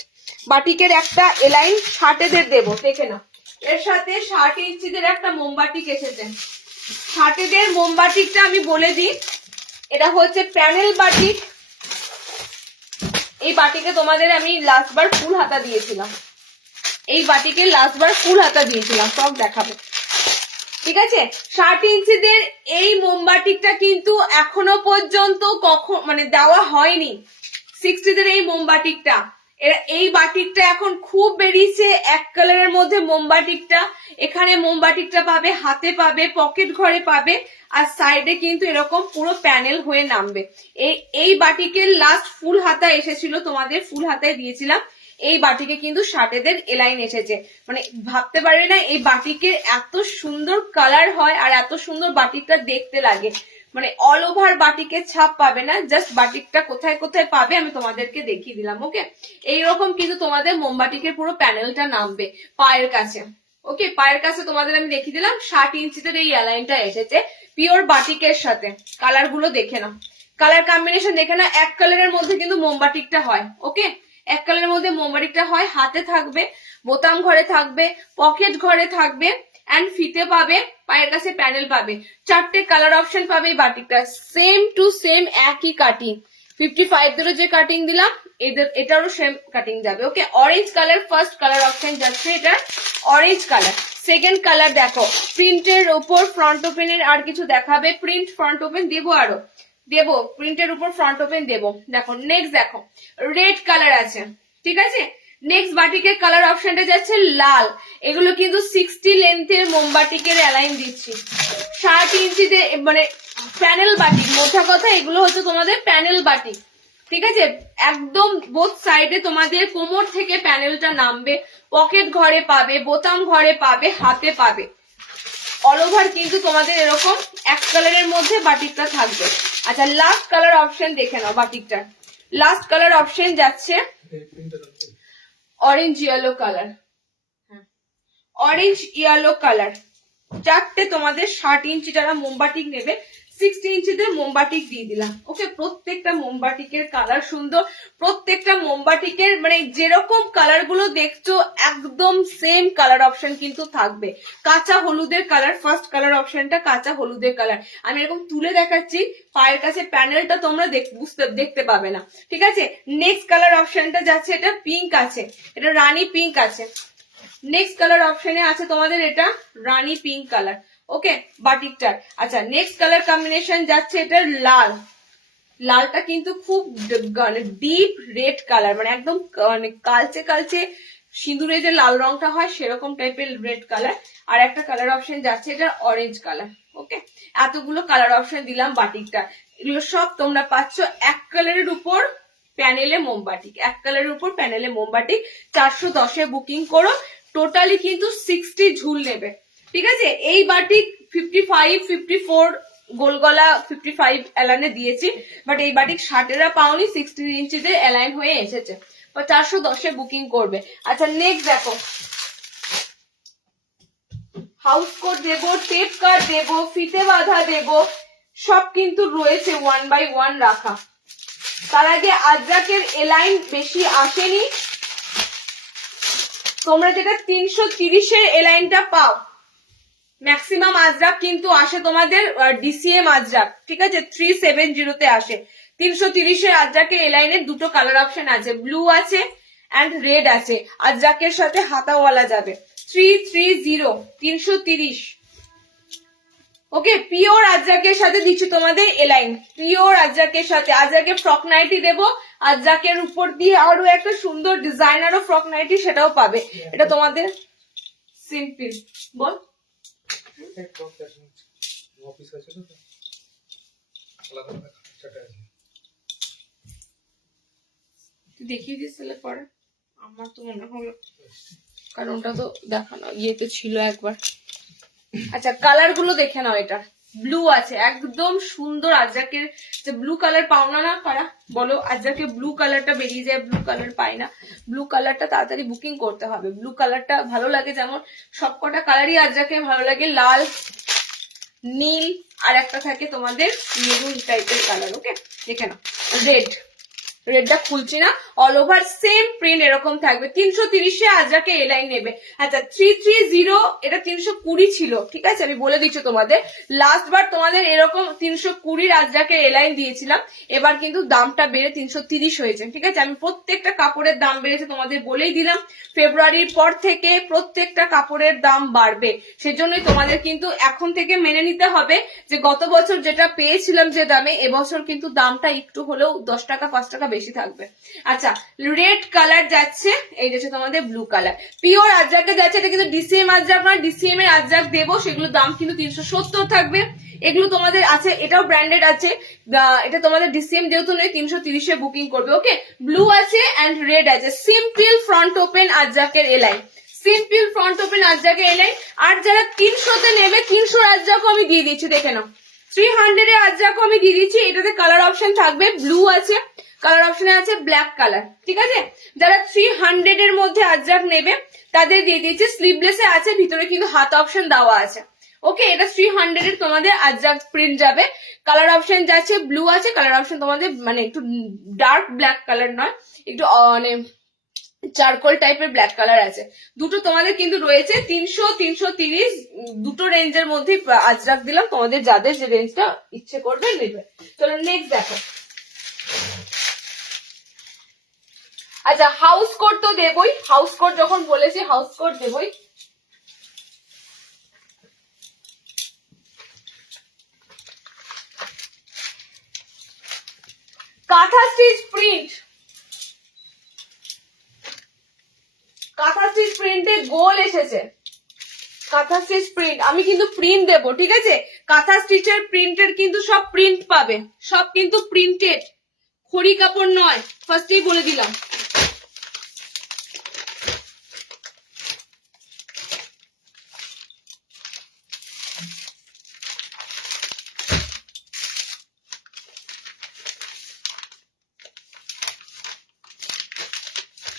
বাটিকের একটা এলাইন 60-দের দেবো, দেখে নাও। এর সাথে 60 ইঞ্চিদের একটা মোমবাটিক এসেছে। 60-দের মোমবাটিকটা আমি বলে দিই, এটা হচ্ছে প্যানেল বাটিক। এই বাটিকে তোমাদের আমি লাস্টবার ফুল হাতা দিয়েছিলাম, এই বাটিকে লাস্টবার ফুল হাতা দিয়েছিলাম, সব দেখাবো, ঠিক আছে। 60 ইঞ্চিদের এই মোমবাটিকটা কিন্তু এখনো পর্যন্ত কখন মানে দেওয়া হয়নি। 60-দের এই মোমবাটিকটা, এই বাটিকটা এখন খুব বেরিয়েছে এক কালারের মধ্যে মোমবাটিকটা। এখানে মোমবাটিকটা পাবে, হাতে পাবে, পকেট ঘরে পাবে, আর সাইডে কিন্তু এরকম পুরো প্যানেল হয়ে নামবে। এই বাটিকের লাস্ট ফুল হাতা এসেছিল, তোমাদের ফুল হাতায় দিয়েছিলাম। এই বাটিকে কিন্তু 60-দের এলাইন এসেছে। মানে ভাবতে পারবে না এই বাটিকের এত সুন্দর কালার হয় আর এত সুন্দর বাটিকটা দেখতে লাগে। মানে অল ওভার বাটিকের ছাপ পাবে না, জাস্ট বাটিকটা কোথায় কোথায় পাবে আমি তোমাদেরকে দেখিয়ে দিলাম। ওকে, এইরকম কিন্তু তোমাদের মোমবাটিকের পুরো প্যানেলটা নামবে পায়ের কাছে। ওকে, পায়ের কাছে তোমাদের আমি দেখিয়ে দিলাম। 60 ইঞ্চিতে এই অ্যালাইনটা এসেছে পিওর বাটিকের সাথে। কালার গুলো দেখে নাও, কালার কম্বিনেশন দেখে নাও। এক কালারের মধ্যে কিন্তু মোমবাটিকটা হয়। ওকে, এক কালারের মধ্যে মোমবাটিকটা হয়, হাতে থাকবে, বোতাম ঘরে থাকবে, পকেট ঘরে থাকবে, এন্ড ফিতে পাবে, পায়ের কাছে প্যানেল পাবে। 4টে কালার অপশন পাবে এই বাটিকটা, সেম টু সেম একই কাটিং। 55-দেরও যে কাটিং দিলাম এটারও সেম কাটিং যাবে। Okay, orange colour first colour option যাচ্ছে, এটা অরেঞ্জ কালার। সেকেন্ড কালার দেখো, প্রিন্টের উপর ফ্রন্ট ওপেনের আর কিছু দেখাবে, প্রিন্ট ফ্রন্ট ওপেন দেবো, আরো দেবো, প্রিন্টের উপর ফ্রন্ট ওপেন দেবো। দেখো নেক্সট, দেখো রেড কালার আছে, ঠিক আছে। নেক্সট বাটিকের কালার অপশনটা যাচ্ছে লাল। এগুলো কিন্তু 60 লেন্থের মোমবাটিকের অ্যালাইন দিচ্ছি। 60 ইঞ্চিতে মানে প্যানেল বাটিক, মোটা কথা এগুলো হচ্ছে তোমাদের প্যানেল বাটিক, ঠিক আছে। একদম বোথ সাইডে তোমাদের কোমর থেকে প্যানেলটা নামবে, পকেট ঘরে পাবে, বোতাম ঘরে পাবে, হাতে পাবে। অল ওভার কিন্তু তোমাদের এরকম এক কালারের মধ্যে বাটিকটা থাকবে। আচ্ছা, লাস্ট কালার অপশন দেখে নাও বাটিকটার। লাস্ট কালার অপশন যাচ্ছে orange yellow colour. Orange yellow colour. 4টে তোমাদের 60 ইঞ্চি যারা মোমবাটিক নেবে, 60 ইঞ্চিদের মোমবাটিক দিয়ে দিলাম। ওকে, প্রত্যেকটা মোমবাটিকের কালার সুন্দর, প্রত্যেকটা মোমবাটিকের মানে যেরকম কালার গুলো দেখছো একদম সেম কালার অপশন কিন্তু থাকবে। কাঁচা হলুদের কালার, ফার্স্ট কালার অপশনটা কাঁচা হলুদের কালার। আমি এরকম তুলে দেখাচ্ছি, পায়ের কাছে প্যানেলটা তোমরা দেখতে পাবে না, ঠিক আছে। নেক্সট কালার অপশনটা যাচ্ছে, এটা পিঙ্ক আছে, এটা রানী পিঙ্ক আছে। নেক্সট কালার অপশনে আছে তোমাদের এটা রানী পিঙ্ক কালার। ওকে, বাটিকটার। আচ্ছা, নেক্সট কালার কম্বিনেশন যাচ্ছে এটা লাল। লালটা কিন্তু খুব ডিপ রেড কালার, মানে একদম মানে কালচে কালচে সিঁদুরে যে লাল রংটা হয় সেরকম টাইপের রেড কালার। আর একটা কালার অপশন যাচ্ছে এটা অরেঞ্জ কালার। ওকে, এতগুলো কালার অপশন দিলাম বাটিকটা। এগুলো সব তোমরা পাচ্ছ এক কালারের উপর প্যানেলে মোমবাটিক, এক কালারের উপর প্যানেলে মোমবাটিক। 410-এ বুকিং করো। টোটালি কিন্তু 60 ঝুল নেবে, ঠিক আছে। এই বাটিক 55, 54 গোলগলা 55 অ্যালাইনে দিয়েছি, বাট এই বাটিক 60 পাওনি, 16 ইঞ্চিতে অ্যালাইন হয়ে এসেছে। 410-এ বুকিং করবে। আচ্ছা নেক্সট দেখো, হাউস কোট দেবো, টেপ কাট দেবো, ফিতে বাঁধা দেবো, সব কিন্তু রয়েছে 1 by 1 রাখা। তার আগে আজরাকের এলাইন বেশি আসেনি, তোমরা যেটা 330-এর এলাইনটা পাও, ম্যাক্সিমাম আজরাক কিন্তু আসে তোমাদের ডিসিএম আজরাক, ঠিক আছে, 370-তে আসে। 330-এর আজরাকের এলাইনের দুটো কালার অপশন আছে, ব্লু আছে অ্যান্ড রেড আছে, আজরাকের সাথে হাতাওয়ালা যাবে। 330 ওকে, পিওর আজরাকের সাথে দিচ্ছি তোমাদের এলাইন, পিওর আজরাকের সাথে। আজরাকের ফ্রক নাইটি দেবো, আজরাকের উপর দিয়ে আরো একটা সুন্দর ডিজাইনারও ফ্রক নাইটি, সেটাও পাবে। এটা তোমাদের সিম্পল বল, অফিস আছে তো আলাদা আলাদা খরচাটা আছে। তুই দেখিয়ে দিস তাহলে পরে, আমার তো মনে হলো, কারণ ওটা তো দেখানো ইয়ে তো ছিল একবার। আচ্ছা কালার গুলো দেখে নাও, এটা ব্লু আছে, একদম সুন্দর আজরাকের, যে ব্লু কালার পাও না কারা বলো, আজরাকের ব্লু কালারটা বেরিয়ে যায়, ব্লু কালার পাই না, ব্লু কালারটা তাড়াতাড়ি বুকিং করতে হবে। ব্লু কালারটা ভালো লাগে, যেমন সবকটা কালারই আজরাকে ভালো লাগে, লাল, নীল, আর একটা থাকে তোমাদের মেরুন টাইপের কালার। ওকে দেখে নাও, রেড, রেডটা খুলছি না, অল ওভার সেম প্রিন্ট এরকম থাকবে। 330-এ আজরাকে এলাইন নেবে। আচ্ছা 330, এটা 320 ছিল, ঠিক আছে, আমি বলে দিচ্ছি তোমাদের, লাস্ট বার তোমাদের এরকম 320-র আজরাকে এলাইন দিয়েছিলাম, এবার কিন্তু দামটা বেড়ে 330 হয়েছে, ঠিক আছে। আমি প্রত্যেকটা কাপড়ের দাম বেড়েছে তোমাদের বলেই দিলাম, ফেব্রুয়ারির পর থেকে প্রত্যেকটা কাপড়ের দাম বাড়বে, সেজন্যই তোমাদের কিন্তু এখন থেকে মেনে নিতে হবে যে গত বছর যেটা পেয়েছিলাম যে দামে, এবছর কিন্তু দামটা একটু হলেও 10 টাকা 5 টাকা বেশি থাকবে। আচ্ছা রেড কালার যাচ্ছে, এই যাচ্ছে তোমাদের ব্লু কালার, পিওর আজরাকে যাচ্ছে, এটা কিন্তু ডিসিএম আজরাক নয়, ডিসিএম এর আজরাক দেবো, সেগুলোর দাম কিন্তু 370 থাকবে। এগুলো তোমাদের আছে, এটাও ব্র্যান্ডেড আছে, এটা তোমাদের ডিসিএম যেহেতু নয় 330-এ বুকিং করবে। ওকে, ব্লু আছে অ্যান্ড রেড আছে, সিম্পল ফ্রন্ট ওপেন আজরাকের এলাইন, সিম্পল ফ্রন্ট ওপেন আজরাকের এলাইন। আর যারা 300-তে নেবে, 300 আজরাকও আমি দিয়ে দিচ্ছি, দেখে নাও, 300-এর আজরাকও আমি দিয়ে দিচ্ছি। এটাতে কালার অপশন থাকবে, ব্লু আছে, কালার অপশনে আছে ব্ল্যাক কালার, ঠিক আছে। যারা 300-এর মধ্যে আজরাক নেবে তাদের দিয়ে দিয়েছে, স্লিভলেসে আছে, ভিতরে কিন্তু হাত অপশন দেওয়া আছে। ওকে, এটা 300-এর তোমাদের আজরাক প্রিন্ট যাবে, কালার অপশন যাচ্ছে, ব্লু আছে, কালার অপশন তোমাদের মানে একটু ডার্ক ব্ল্যাক কালার নয়, একটু মানে চারকোল টাইপের ব্ল্যাক কালার আছে। দুটো তোমাদের কিন্তু রয়েছে 300-330 দুটো রেঞ্জের মধ্যে আজরাক দিলাম, তোমাদের যাদের যে রেঞ্জটা ইচ্ছে করবে নেবে। চলো নেক্সট দেখো। আচ্ছা হাউস কোট তো দেবই, হাউস কোট যখন বলেছি হাউস কোট দেবই। Kantha stitch print, kantha stitch প্রিন্টে গোল এসেছে, কাঁথা স্টিচ প্রিন্ট, আমি কিন্তু প্রিন্ট দেবো, ঠিক আছে। কাঁথা স্টিচের প্রিন্টের কিন্তু সব প্রিন্ট পাবে, সব কিন্তু প্রিন্টেড, খড়ি কাপড় নয়, ফার্স্টেই বলে দিলাম।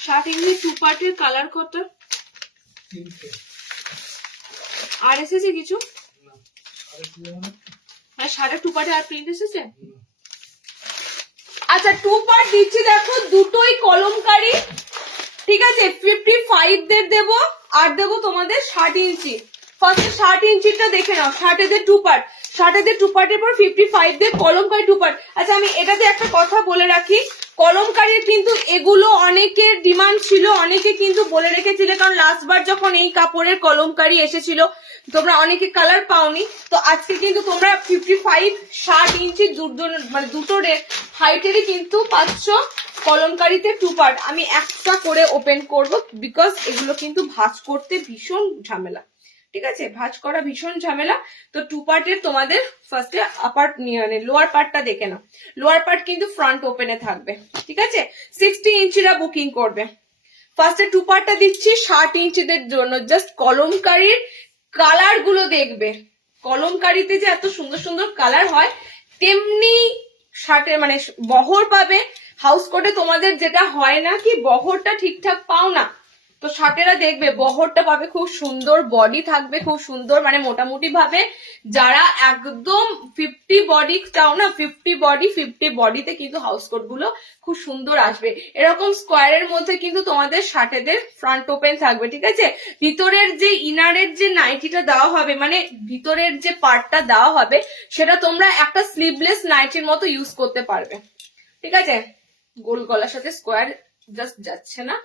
শার্ট এমনি 2 পার্টের কালার কত, আর এসেছে কিছু, হ্যাঁ শার্টের 2 পার্টে আর প্রিন্ট এসেছে। আচ্ছা 2 পার্ট দিচ্ছি, দেখো দুটোই কলমকারি, ঠিক আছে, 55-দের দেবো, আর দেবো তোমাদের 60 ইঞ্চি। ফার্স্টে 60 ইঞ্চিটা দেখে নাও, 60-দের 2 পার্ট, 60-দের 2 পার্টের পর 55-দের কলমকারি 2 পার্ট। আচ্ছা আমি এটাতে একটা কথা বলে রাখি, কলমকারির কিন্তু এগুলো অনেকের ডিমান্ড ছিল, অনেকে কিন্তু বলে রেখেছিল, কারণ লাস্ট বার যখন এই কাপড়ের কলমকারি এসেছিল তোমরা অনেকে কালার পাওনি, তো আজকে কিন্তু তোমরা 55-60 ইঞ্চি মানে দুটো হাইটেরই কিন্তু পাচ্ছ কলমকারিতে 2 পার্ট। আমি একটা করে ওপেন করব, বিকজ এগুলো কিন্তু ভাঁজ করতে ভীষণ ঝামেলা, ঠিক আছে, ভাঁজ করা ভীষণ ঝামেলা। তো 2 পার্টের তোমাদের ফার্স্টে আপার মানে লোয়ার পার্টটা দেখে নাও, লোয়ার পার্ট কিন্তু ফ্রন্ট ওপেনে থাকবে, ঠিক আছে। 60 ইঞ্চিরা বুকিং করবে। ফার্স্টে 2 পার্টটা দিচ্ছি 60 ইঞ্চিদের জন্য, জাস্ট কলমকারির কালার গুলো দেখবে, কলমকারিতে যে এত সুন্দর সুন্দর কালার হয়, তেমনি শার্টের মানে বহর পাবে। হাউস কোটে তোমাদের যেটা হয় না কি বহরটা ঠিকঠাক পাও না, তো শার্টেরা দেখবে বহরটা পাবে খুব সুন্দর, বডি থাকবে খুব সুন্দর, মানে মোটামুটি ভাবে যারা একদম 50 বডি চাও না, 50 বডিতে কিন্তু হাউস কোট গুলো খুব সুন্দর আসবে। এরকম স্কোয়ারের মধ্যে কিন্তু তোমাদের শার্টেদের ফ্রন্ট ওপেন থাকবে, ঠিক আছে। ভিতরের যে ইনারের যে নাইটিটা দেওয়া হবে, মানে ভিতরের যে পার্টটা দেওয়া হবে, সেটা তোমরা একটা স্লিভলেস নাইটির মতো ইউজ করতে পারবে, ঠিক আছে। গোল গলার সাথে স্কোয়ার জাস্ট যাচ্ছে না,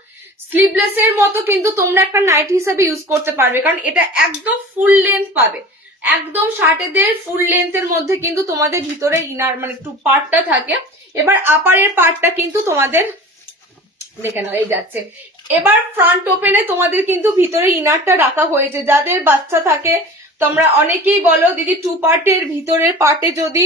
স্লিভলেস এর মতো কিন্তু তোমরা একটা নাইটি হিসাবে ইউজ করতে পারবে, কারণ এটা একদম ফুল লেন্থ পাবে, একদম শার্টেদের ফুল লেন্থের মধ্যে কিন্তু তোমাদের ভিতরে ইনার মানে একটু পার্টটা থাকে। এবার আপারের পার্টটা কিন্তু তোমাদের দেখে নাও এই যাচ্ছে। এবার ফ্রন্ট ওপেনে তোমাদের কিন্তু ভিতরে ইনারটা রাখা হয়েছে। যাদের বাচ্চা থাকে তোমরা অনেকেই বলো দিদি 2 পার্টের ভিতরের পার্টে যদি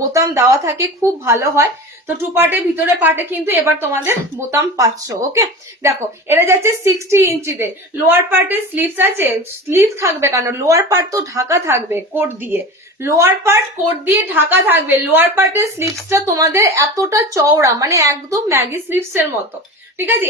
বোতাম দেওয়া থাকে খুব ভালো হয়, তো 2 পার্টের ভিতরের পার্টে কিন্তু এবার তোমাদের বোতাম পাচ্ছ। ওকে, দেখো এটা যাচ্ছে 60 ইঞ্চিতে। লোয়ার পার্টে স্লিভস আছে, স্লিভ থাকবে কেন, লোয়ার পার্ট তো ঢাকা থাকবে কোট দিয়ে, লোয়ার পার্ট কোট দিয়ে ঢাকা থাকবে। লোয়ার পার্টের স্লিভসটা তোমাদের এতটা চওড়া, মানে একদম ম্যাগি স্লিভস এর মতো, ঠিক আছে।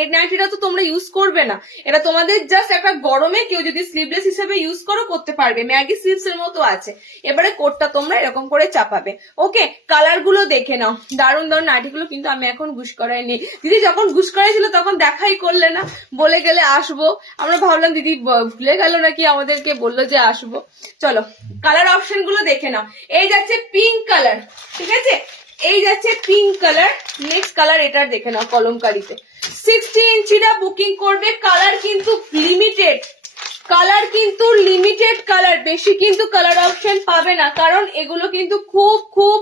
এই নাইটিটা তো তোমরা ইউজ করবে না, এটা তোমাদের জাস্ট একটা গরমে কেউ যদি স্লিভলেস হিসেবে ইউজ করতে পারবে, ম্যাগি স্লিভস এর মতো আছে। এবারে কোটটা তোমরা এরকম করে চাপাবে। ওকে, কালার গুলো দেখে নাও, দারুণ দারুণ নাইটিগুলো কিন্তু আমি এখন গুশ করাইনি। দিদি যখন গুশ করাইছিল তখন দেখাই করলে না, বলে গেলে আসবো, আমরা ভাবলাম দিদি ভুলে গেল নাকি, আমাদেরকে বললো যে আসবো। চলো কালার অপশন গুলো দেখে নাও। এই যাচ্ছে পিঙ্ক কালার, ঠিক আছে, এই যাচ্ছে পিঙ্ক কালার। নেক্সট কালার এটার দেখে নাও কলমকারিতে। 60 ইঞ্চিটা বুকিং করবে। কালার কিন্তু লিমিটেড, কালার কিন্তু লিমিটেড কালার, বেশি কিন্তু কালার অপশন পাবে না, কারণ এগুলো কিন্তু খুব খুব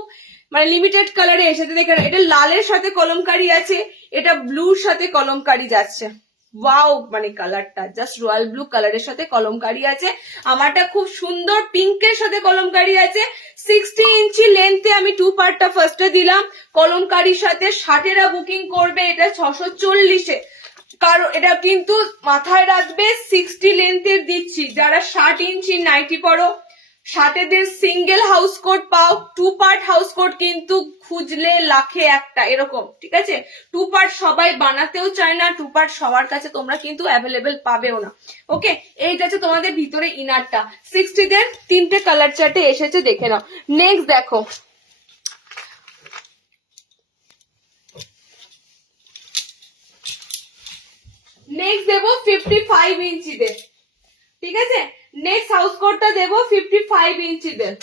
মানে লিমিটেড কালারে এসেছে। দেখে নাও, এটা লালের সাথে কলমকারি আছে, এটা ব্লুর সাথে কলমকারি যাচ্ছে। ওয়াও, মানে কালারটা জাস্ট রয়্যাল ব্লু কালারের সাথে কলমকারি আছে, আমারটা খুব সুন্দর পিঙ্কের সাথে কলমকারি আছে। 60 ইঞ্চি লেন্থে আমি 2 পার্টটা ফার্স্টে দিলাম কলমকারির সাথে। ষাটেরা বুকিং করবে এটা 640-এ, কারণ এটা কিন্তু মাথায় রাখবে 60 লেন্থের দিচ্ছি। যারা 60 ইঞ্চি নাইটি পরো, সাথেদের সিঙ্গেল হাউস কোট পাও, 2 পার্ট হাউস কোট কিন্তু খুঁজলে লাখে একটা এরকম, ঠিক আছে। 2 পার্ট সবাই বানাতেও চায় না, 2 পার্ট সবার কাছে তোমরা কিন্তু অ্যাভেলেবেল পাবেও না। ওকে, এই যাচ্ছে তোমাদের ভিতরে ইনারটা। 60-দের 3টে কালার চার্টে এসেছে, দেখে নাও। নেক্সট দেখো, নেক্সট দেবো 55 ইঞ্চিদের, ঠিক আছে। নেক্সট হাউস কোটটা দেবো 55 ইঞ্চিদের।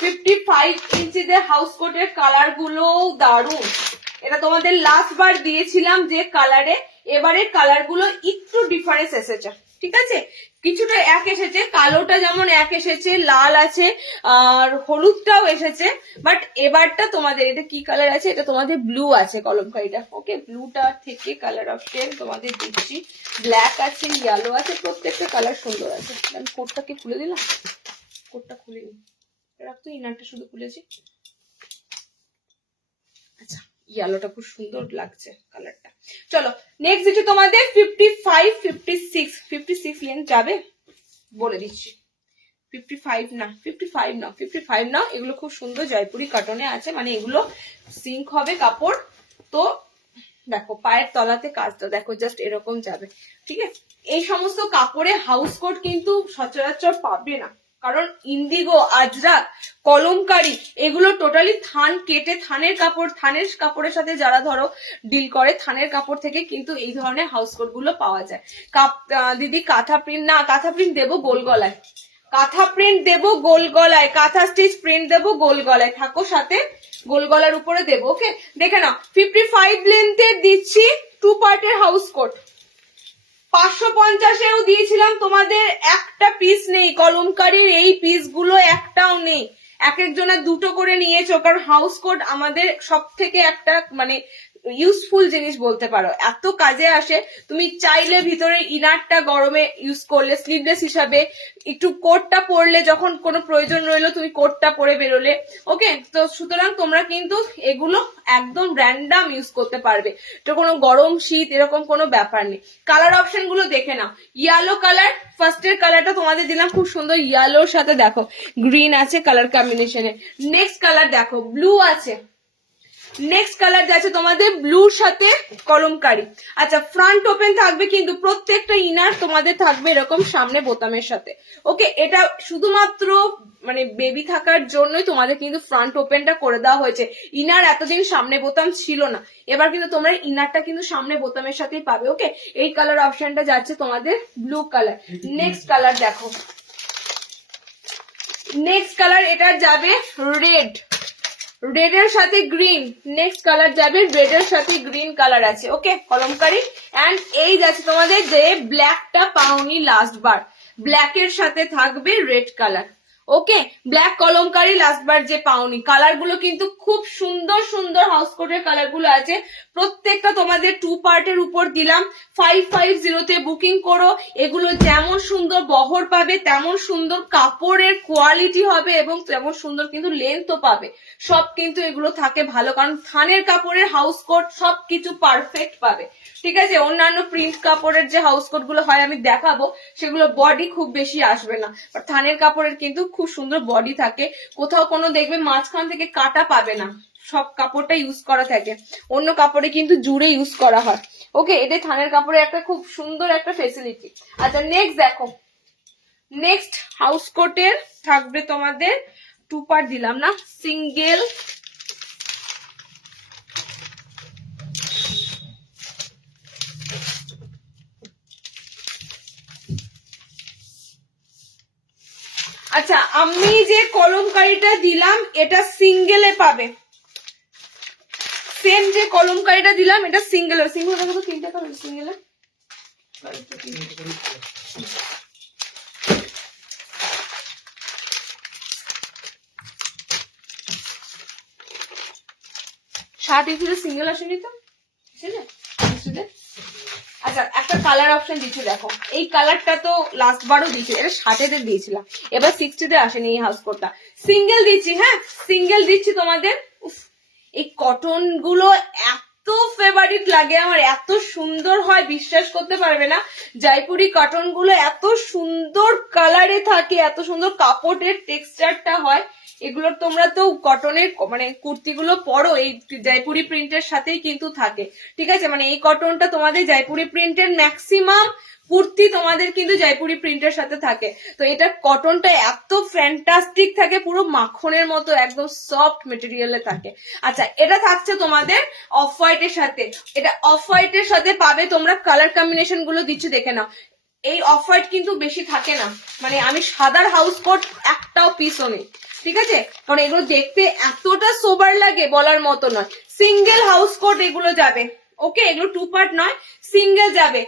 55 ইঞ্চিদের হাউস কোটের কালার গুলো দারুণ। এটা তোমাদের লাস্ট বার দিয়েছিলাম যে কালারে, এবারে কালার গুলো একটু ডিফারেন্স এসেছে, ঠিক আছে। কিছুটা এক এসেছে, কালোটা যেমন এক এসেছে, লাল আছে আর হলুদটাও এসেছে, বাট এবারটা তোমাদের এটা কি কালার আছে, এটা তোমাদের ব্লু আছে কলমকারিটা। ওকে, ব্লুটা থেকে কালার অপশন তোমাদের দিচ্ছি, ব্ল্যাক আছে, ইয়েলো আছে, প্রত্যেকটা কালার সুন্দর আছে। আমি কোটটাকে খুলে দিলাম, কোটটা খুলিনি, রাখতো ইনারটা শুধু খুলেছি। আচ্ছা, ইয়েলোটা খুব সুন্দর লাগছে কালারটা। চলো নেক্সট দিচ্ছি তোমাদের 55 56। 56 লেন্থ যাবে বলে দিচ্ছি, 55 না 55 না, এগুলো খুব সুন্দর জয়পুরি কটনে আছে, মানে এগুলো সিঙ্ক হবে কাপড়। তো দেখো পায়ের তলাতে কাজটা দেখো, জাস্ট এরকম যাবে, ঠিক আছে। এই সমস্ত কাপড়ে হাউস কোট কিন্তু সচরাচর পাবে না, কারণ ইন্ডিগো, আজরাক, কলমকারি এগুলো টোটালি থান কেটে, থানের কাপড়ের সাথে যারা ধরো ডিল করে, থানের কাপড় থেকে কিন্তু এই ধরনের হাউস কোট গুলো পাওয়া যায়। দিদি কাঁথা প্রিন্ট না, কাঁথা প্রিন্ট দেবো গোল গলায়, কাঁথা প্রিন্ট দেবো গোল গলায়, কাঁথা স্টিচ প্রিন্ট দেবো গোল গলায়, থাকো সাথে গোল গলার উপরে দেবো। ওকে, দেখে নাও 55 লেন্থের দিচ্ছি 2 পার্টের হাউস কোট। 550-এও দিয়েছিলাম তোমাদের, একটা পিস নেই কলমকারির, এই পিস গুলো একটাও নেই, এক একজনের দুটো করে নিয়েছো, কারণ হাউস কোট আমাদের সব থেকে একটা মানে ইউজফুল জিনিস বলতে পারো, এত কাজে আসে। তুমি চাইলে ভিতরে ইনারটা গরমে ইউজ করলে, স্লিভলেস হিসাবে একটু কোটটা পরলে, যখন কোনো প্রয়োজন রইলো তুমি কোটটা পরে বেরোলে। ওকে, তো সুতরাং তোমরা কিন্তু এগুলো একদম র্যান্ডাম ইউজ করতে পারবে, তো কোনো গরম শীত এরকম কোনো ব্যাপার নেই। কালার অপশন গুলো দেখে নাও। ইয়েলো কালার, ফার্স্টের কালারটা তোমাদের দিলাম খুব সুন্দর ইয়েলোর সাথে দেখো গ্রিন আছে কালার কম্বিনেশনে। নেক্সট কালার দেখো ব্লু আছে, নেক্সট কালার যাচ্ছে তোমাদের ব্লুর সাথে কলমকারি। আচ্ছা, ফ্রন্ট ওপেন থাকবে কিন্তু প্রত্যেকটা ইনার তোমাদের থাকবে এরকম সামনে বোতামের সাথে। ওকে, এটা শুধুমাত্র মানে বেবি থাকার জন্যই তোমাদের কিন্তু ফ্রন্ট ওপেনটা করে দেওয়া হয়েছে। ইনার এতদিন সামনে বোতাম ছিল না, এবার কিন্তু তোমরা ইনারটা কিন্তু সামনে বোতামের সাথেই পাবে। ওকে, এই কালার অপশনটা যাচ্ছে তোমাদের ব্লু কালার। নেক্সট কালার দেখো, নেক্সট কালার এটা যাবে রেড, রেড এর সাথে গ্রিন। নেক্সট কালার যাবে রেড এর সাথে গ্রিন কালার আছে। ওকে, কলমকারি। এন্ড এই যাচ্ছে তোমাদের যে ব্ল্যাকটা পাওনি লাস্ট বার, ব্ল্যাক এর সাথে থাকবে রেড কালার। ওকে, ব্ল্যাক কলমকারি লাস্ট বার যে পাওনি। কালার গুলো কিন্তু খুব সুন্দর সুন্দর হাউস কোটের কালার গুলো আছে। প্রত্যেকটা তোমাদের 2 পার্টের উপর দিলাম। 550 বুকিং করো। এগুলো যেমন সুন্দর বহর পাবে, তেমন সুন্দর কাপড়ের কোয়ালিটি হবে এবং তেমন সুন্দর কিন্তু লেন্থও পাবে। সব কিন্তু এগুলো থাকে ভালো, কারণ থানের কাপড়ের হাউস কোট সবকিছু পারফেক্ট পাবে। ঠিক আছে, অন্যান্য প্রিন্ট কাপড়ের যে হাউস কোট গুলো হয় আমি দেখাবো, সেগুলো বডি খুব বেশি আসবে না, বাট থানের কাপড়ের কিন্তু খুব সুন্দর বডি থাকে। কোথাও কোনো দেখবে মাঝখান থেকে কাটা পাবে না, সব কাপড়টা ইউজ করা থাকে। অন্য কাপড়ে কিন্তু জুড়ে ইউজ করা হয়। ওকে, এটা থানের কাপড়ে একটা খুব সুন্দর একটা ফেসিলিটি। আচ্ছা, নেক্সট দেখো, নেক্সট হাউস কোটের থাকবে তোমাদের 2 পার্ট দিলাম না, সিঙ্গেল। আচ্ছা, আমি যে কলমকারিটা দিলাম এটা সিঙ্গেলে পাবে, সেম যে কলমকারিটা দিলাম এটা সিঙ্গেল। সিঙ্গেল দেখো তো 3টা কালার সিঙ্গেলে। শার্ট ইঞ্চিতে সিঙ্গেল আসেনি তো, আচ্ছা একটা কালার অপশন দিচ্ছি দেখো, এই কালারটা তো লাস্ট বারও দিয়েছি, এটা 60-তে দিয়েছিলাম, এবার 60-তে আসেনি এই হাউস কোটটা। সিঙ্গেল দিচ্ছি, হ্যাঁ সিঙ্গেল দিচ্ছি তোমাদের। এই কটন গুলো এত ফেভারিট লাগে আমার, এত সুন্দর হয় বিশ্বাস করতে পারবে না। জয়পুরি কটন গুলো এত সুন্দর কালারে থাকে, এত সুন্দর কাপড়ের টেক্সচারটা হয়। এগুলোর তোমরা তো কটনের মানে কুর্তিগুলো পরো, এই জয়পুরি প্রিন্টের সাথেই কিন্তু থাকে। ঠিক আছে, মানে এই কটনটা তোমাদের জয়পুরি প্রিন্টের ম্যাক্সিমাম কুর্তি তোমাদের কিন্তু জয়পুরি প্রিন্টের সাথে থাকে। তো এটা কটনটা এত ফ্যান্টাস্টিক থাকে, পুরো মাখনের মতো একদম সফট মেটেরিয়ালে থাকে। আচ্ছা, এটা থাকছে তোমাদের অফ হোয়াইটের সাথে, এটা অফ হোয়াইটের সাথে পাবে তোমরা। কালার কম্বিনেশন গুলো দিচ্ছি দেখে নাও। এই অফ হোয়াইট কিন্তু বেশি থাকে না, মানে আমি সাদার হাউস কোট একটাও পিসও নেই। ঠিক আছে, কারণ এগুলো দেখতে এতটা সোবার লাগে বলার মতো নয়। সিঙ্গেল হাউস কোট এগুলো যাবে। ওকে, এগুলো 2 পার্ট নয়, সিঙ্গেল যাবে।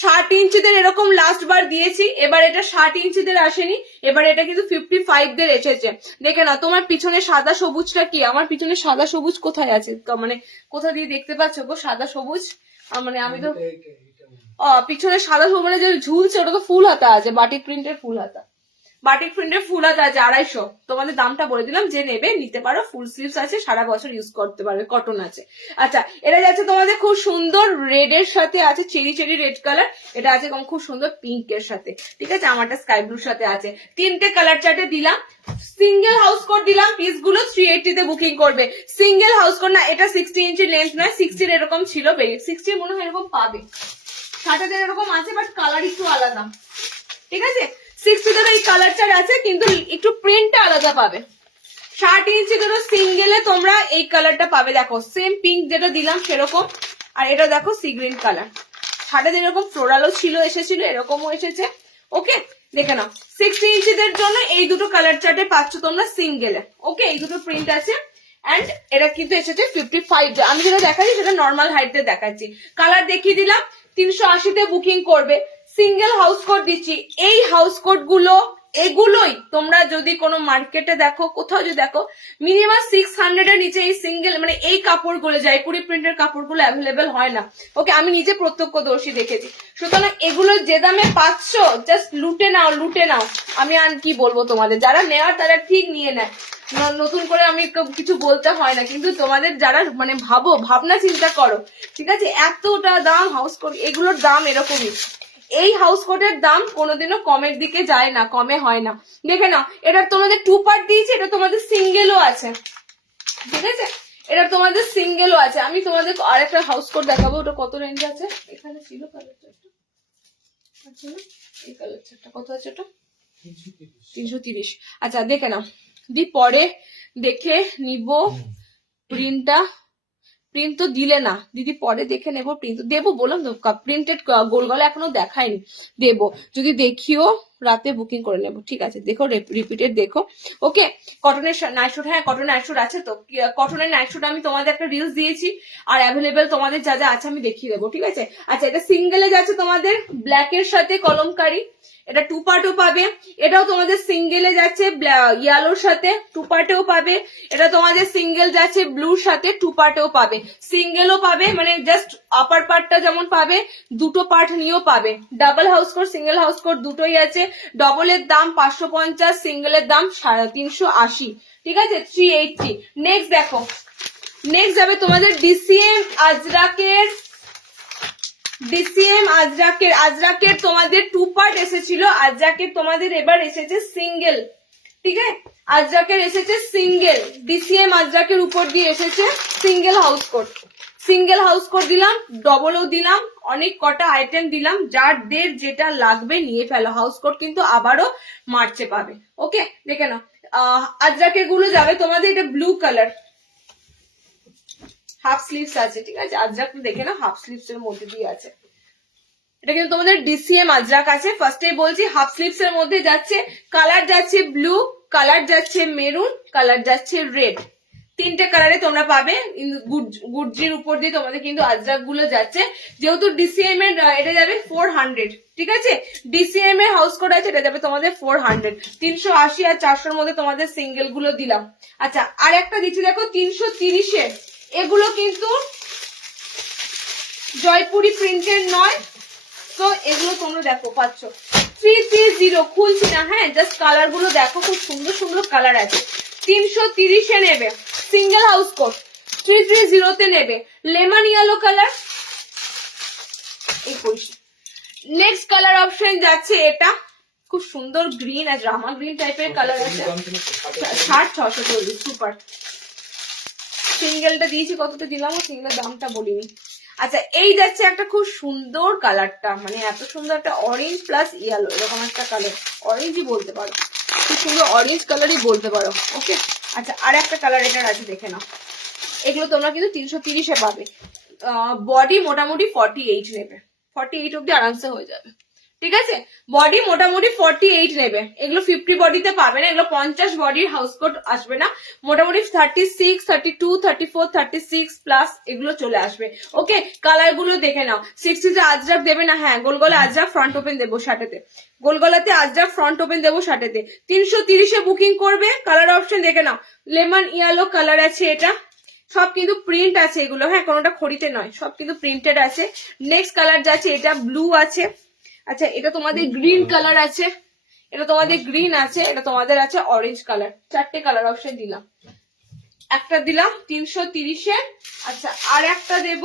60 ইঞ্চিদের এরকম লাস্ট বার দিয়েছি, এবার এটা 60 ইঞ্চিদের আসেনি, এবার এটা কিন্তু 55 এসেছে। দেখে না, তোমার পিছনে সাদা সবুজটা কি? আমার পিছনে সাদা সবুজ কোথায় আছে, মানে কোথা দিয়ে দেখতে পাচ্ছ গো সাদা সবুজ? মানে আমি তো পিছনে সাদা সবুজ মানে যে ঝুলছে ওটা তো ফুল হাতা আছে, বাটিক প্রিন্টের ফুল হাতা, বাটিক প্রিন্টের ফুল হাতা আছে 250। তোমাদের দামটা বলে দিলাম, যে নেবে নিতে পারো। ফুল স্লিভস আছে, সারা বছর ইউজ করতে পারবে, কটন আছে। আচ্ছা, এটা যাচ্ছে তোমাদের খুব সুন্দর রেড এর সাথে আছে, চেরি চেরি রেড কালার। এটা আছে খুব সুন্দর পিঙ্ক এর সাথে। ঠিক আছে, আমারটা স্কাই ব্লুর সাথে আছে। 3টে কালার চার্টে দিলাম। সিঙ্গেল হাউস কোট দিলাম, পিস গুলো 380-তে বুকিং করবে। সিঙ্গেল হাউস কোট না, এটা 60 ইঞ্চি লেন্থ নয়, 60 এরকম ছিল, 60 মনে হয় এরকম পাবে। 60-তে এরকম আছে, বাট কালার একটু আলাদা। ঠিক আছে, 60-তে এই কালার চার্ট আছে, কিন্তু একটু প্রিন্টটা আলাদা পাবে। 60 ইঞ্চি ধরো সিঙ্গেলে তোমরা এই কালারটা পাবে, দেখো সেম পিঙ্ক যেটা দিলাম সেরকম। আর এটা দেখো সি গ্রিন কালার। 60-তে যেরকম ফ্লোরালও ছিল, এসেছিল, এরকমও এসেছে। ওকে, দেখে নাও। 60 ইঞ্চিদের জন্য এই দুটো কালার চার্টে পাচ্ছ তোমরা সিঙ্গেলে। ওকে, এই দুটো প্রিন্ট আছে। এন্ড এটা কিন্তু এসেছে 55। আমি যেটা দেখাচ্ছি সেটা নর্মাল হাইটে দেখাচ্ছি। কালার দেখিয়ে দিলাম। 380-তে বুকিং করবে। সিঙ্গেল হাউস কোট দিচ্ছি। এই হাউস কোট গুলো এগুলোই তোমরা যদি কোনো মার্কেটে দেখো, কোথাও যদি দেখো, মিনিমাম 600 এর নিচে এই সিঙ্গেল মানে এই কাপড়গুলো, জয়পুরি প্রিন্টের কাপড়গুলো অ্যাভেলেবেল হয় না। ওকে, আমি নিজে প্রত্যক্ষদর্শী দেখেছি। সুতরাং এগুলো যে দামে পাচ্ছ, জাস্ট লুটে নাও, লুটে নাও। আমি আর কি বলবো তোমাদের, যারা নেওয়ার তারা ঠিক নিয়ে নেয়, নতুন করে আমি কিছু বলতে হয় না। কিন্তু তোমাদের যারা মানে ভাবনা চিন্তা করো, ঠিক আছে, এতটা দাম হাউস কোট, এগুলোর দাম এরকমই। এই হাউস কোটের দাম কোনোদিনও কমের দিকে যায় না, কমে হয় না। দেখে নাও, এটা তোমাদের 2 পার্ট দিয়েছে, এটা তোমাদের সিঙ্গেলও আছে, ঠিক আছে, এটা তোমাদের সিঙ্গেলও আছে। আমি তোমাদের আরেকটা হাউস কোট দেখাবো, ওটা কত রেঞ্জ আছে। এখানে ছিল কালারটা, আচ্ছা এই কালারটা কত আছে, ওটা 330। আচ্ছা দেখে নাও, পরে দেখে নিব প্রিন্টটা। প্রিন্ট তো দিলে না দিদি, পরে দেখে নেবো। প্রিন্ট দেবো বললাম তো, প্রিন্টেড গোল গলা এখনো দেখায়নি, দেবো। যদি দেখিও রাতে বুকিং করে নেবো, ঠিক আছে। দেখো রিপিটেড দেখো। ওকে, কটনের নাইট শুট, হ্যাঁ কটনের নাইট শুট আছে তো। কটনের নাইট শুট আমি তোমাদের একটা রিলস দিয়েছি, আর অ্যাভেলেবেল তোমাদের যা যা আছে আমি দেখিয়ে দেবো, ঠিক আছে। আচ্ছা, এটা সিঙ্গেলে যাচ্ছে তোমাদের ব্ল্যাকের সাথে কলমকারি, এটা 2 পার্টও পাবে। এটাও তোমাদের সিঙ্গেলে যাচ্ছে ইয়েলোর সাথে 2 পার্টেও পাবে। এটা তোমাদের সিঙ্গেল যাচ্ছে ব্লুর সাথে 2 পার্টেও পাবে। সিঙ্গেলও পাবে, মানে জাস্ট আপার পার্টটা যেমন পাবে, দুটো পার্ট নিয়েও পাবে। Double house coat, single house coat দুটোই আছে। ডবলের দাম 550, সিঙ্গেলের দাম 380, ঠিক আছে, 380। নেক্সট দেখো, নেক্সট যাবে তোমাদের ডিসিএম আজরাকের। আজরাকের তোমাদের 2 পার্ট এসেছিল, আজরাকের তোমাদের এবার এসেছে সিঙ্গেল, ঠিক আছে। আজরাকের এসেছে সিঙ্গেল, ডিসিএম আজরাকের উপর দিয়ে এসেছে single house coat. Single house coat দিলাম, ডবলও দিলাম, অনেক কটা আইটেম দিলাম। যার দের যেটা লাগবে নিয়ে ফেলো। হাউস কোট কিন্তু আবারও মার্চে পাবে। ওকে, দেখে নাও, আজরাকের গুলো যাবে তোমাদের, এটা ব্লু কালার, হাফ স্লিভস আছে, ঠিক আছে। আজরাক দেখে না, হাফ স্লিভস এর মধ্যে দিয়ে আছে। এটা কিন্তু তোমাদের ডিসিএম আজরাক আছে। ফার্স্টেই বলছি, হাফ স্লিভস এর মধ্যে যাচ্ছে, কালার যাচ্ছে ব্লু, কালার যাচ্ছে মেরুন, কালার যাচ্ছে রেড। 3টে কালারে তোমরা পাবে। গুডজির উপর দিয়ে তোমাদের কিন্তু আজরাক গুলো যাচ্ছে। যেহেতু ডিসিএম এর এটা যাবে 400, ঠিক আছে। ডিসিএম এর হাউস কোড আছে, এটা যাবে তোমাদের 400। 380 আর 400 মধ্যে তোমাদের সিঙ্গেল গুলো দিলাম। আচ্ছা, আর একটা দিচ্ছি দেখো 330-এর। এগুলো কিন্তু জয়পুরি প্রিন্টের নয়, তো এগুলো তোমরা দেখো পাচ্ছ 330, খুলছি না, হ্যাঁ, জাস্ট কালার গুলো দেখো, খুব সুন্দর সুন্দর কালার আছে। 330-এ নেবে সিঙ্গেল হাউস কোট, 330-তে নেবে লেমন ইয়েলো কালার। এই নেক্সট কালার অপশন যাচ্ছে, এটা খুব সুন্দর গ্রিন আর রামা গ্রিন টাইপের কালার আছে, 60-640 সুপার। সিঙ্গেলটা দিয়েছি, কতটা দিলাম সিঙ্গেল দামটা বলিনি। আচ্ছা, এই যাচ্ছে একটা খুব সুন্দর কালারটা, মানে এত সুন্দর একটা অরেঞ্জ প্লাস ইয়েলো, এরকম একটা কালার, অরেঞ্জই বলতে পারো, খুব সুন্দর অরেঞ্জ কালারই বলতে পারো। ওকে, আচ্ছা, আর একটা কালার এটার আছে, দেখে নাও। এগুলো তোমরা কিন্তু 330-এ পাবে। বডি মোটামুটি 48 নেবে, 48 অব্দি আরামসে হয়ে যাবে, ঠিক আছে। বডি মোটামুটি 48 নেবে। এগুলো 50 বডিতে পাবে না, এগুলো 50 বডির হাউস কোট আসবে না। মোটামুটি 36, 32, 34, 36 প্লাস এগুলো চলে আসবে। ওকে, কালার গুলো দেখে নাও। 60-তে আজরাক দেবে না, হ্যাঁ, গোলগলা আজরাক ফ্রন্ট ওপেন দেবো শার্টেতে, গোলগলাতে আজরাক ফ্রন্ট ওপেন দেবো শার্টেতে। 330-এ বুকিং করবে। কালার অপশন দেখে নাও, লেমন ইয়েলো কালার আছে, এটা সব কিন্তু প্রিন্ট আছে এগুলো, হ্যাঁ, কোনোটা খড়িতে নয়, সব কিন্তু প্রিন্টেড আছে। নেক্সট কালার যাচ্ছে, এটা ব্লু আছে। আচ্ছা, এটা তোমাদের গ্রিন কালার আছে, এটা তোমাদের গ্রিন আছে, এটা তোমাদের আছে অরেঞ্জ কালার। 4টে কালার অপশন দিলাম, একটা দিলাম 330-এ। আচ্ছা, আর একটা দেব।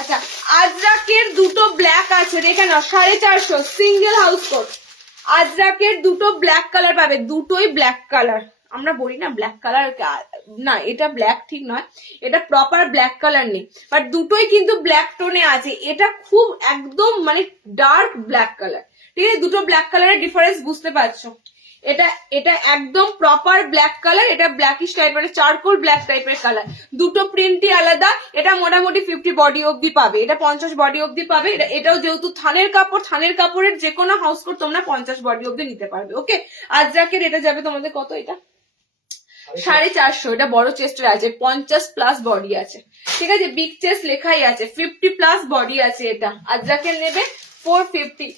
আচ্ছা, আজরাকের দুটো ব্ল্যাক আছে, দেখে নাও, 450 সিঙ্গেল হাউস কোট। আজরাকের দুটো ব্ল্যাক কালার পাবে, দুটোই ব্ল্যাক কালার। আমরা বলি না ব্ল্যাক কালার, না এটা ব্ল্যাক ঠিক নয়, এটা প্রপার ব্ল্যাক কালার নেই, বাট দুটোই কিন্তু ব্ল্যাক টোনে আছে। এটা খুব একদম মানে ডার্ক ব্ল্যাক কালার, ঠিক আছে। দুটো ব্ল্যাক কালারের ডিফারেন্স বুঝতে পারছো। এটা একদম প্রপার ব্ল্যাক কালার, এটা ব্ল্যাকিশ টাইপের, চারকোল ব্ল্যাক টাইপের কালার। দুটো প্রিন্টই আলাদা। এটা মোটামুটি 50 বডি অব্দি পাবে, এটা 50 বডি অব্দি পাবে। এটাও যেহেতু থানের কাপড়, থানের কাপড়ের যে কোনো হাউস কোট তোমরা 50 বডি অব্দি নিতে পারবে। ওকে, আজরাকের এটা যাবে তোমাদের কত, এটা 450। এটা বড় চেস্টের আছে, 50 প্লাস বডি আছে, ঠিক আছে। বিগ চেস্ট লেখাই আছে, 50 প্লাস বডি আছে। এটা আজরাকের নেবে 450।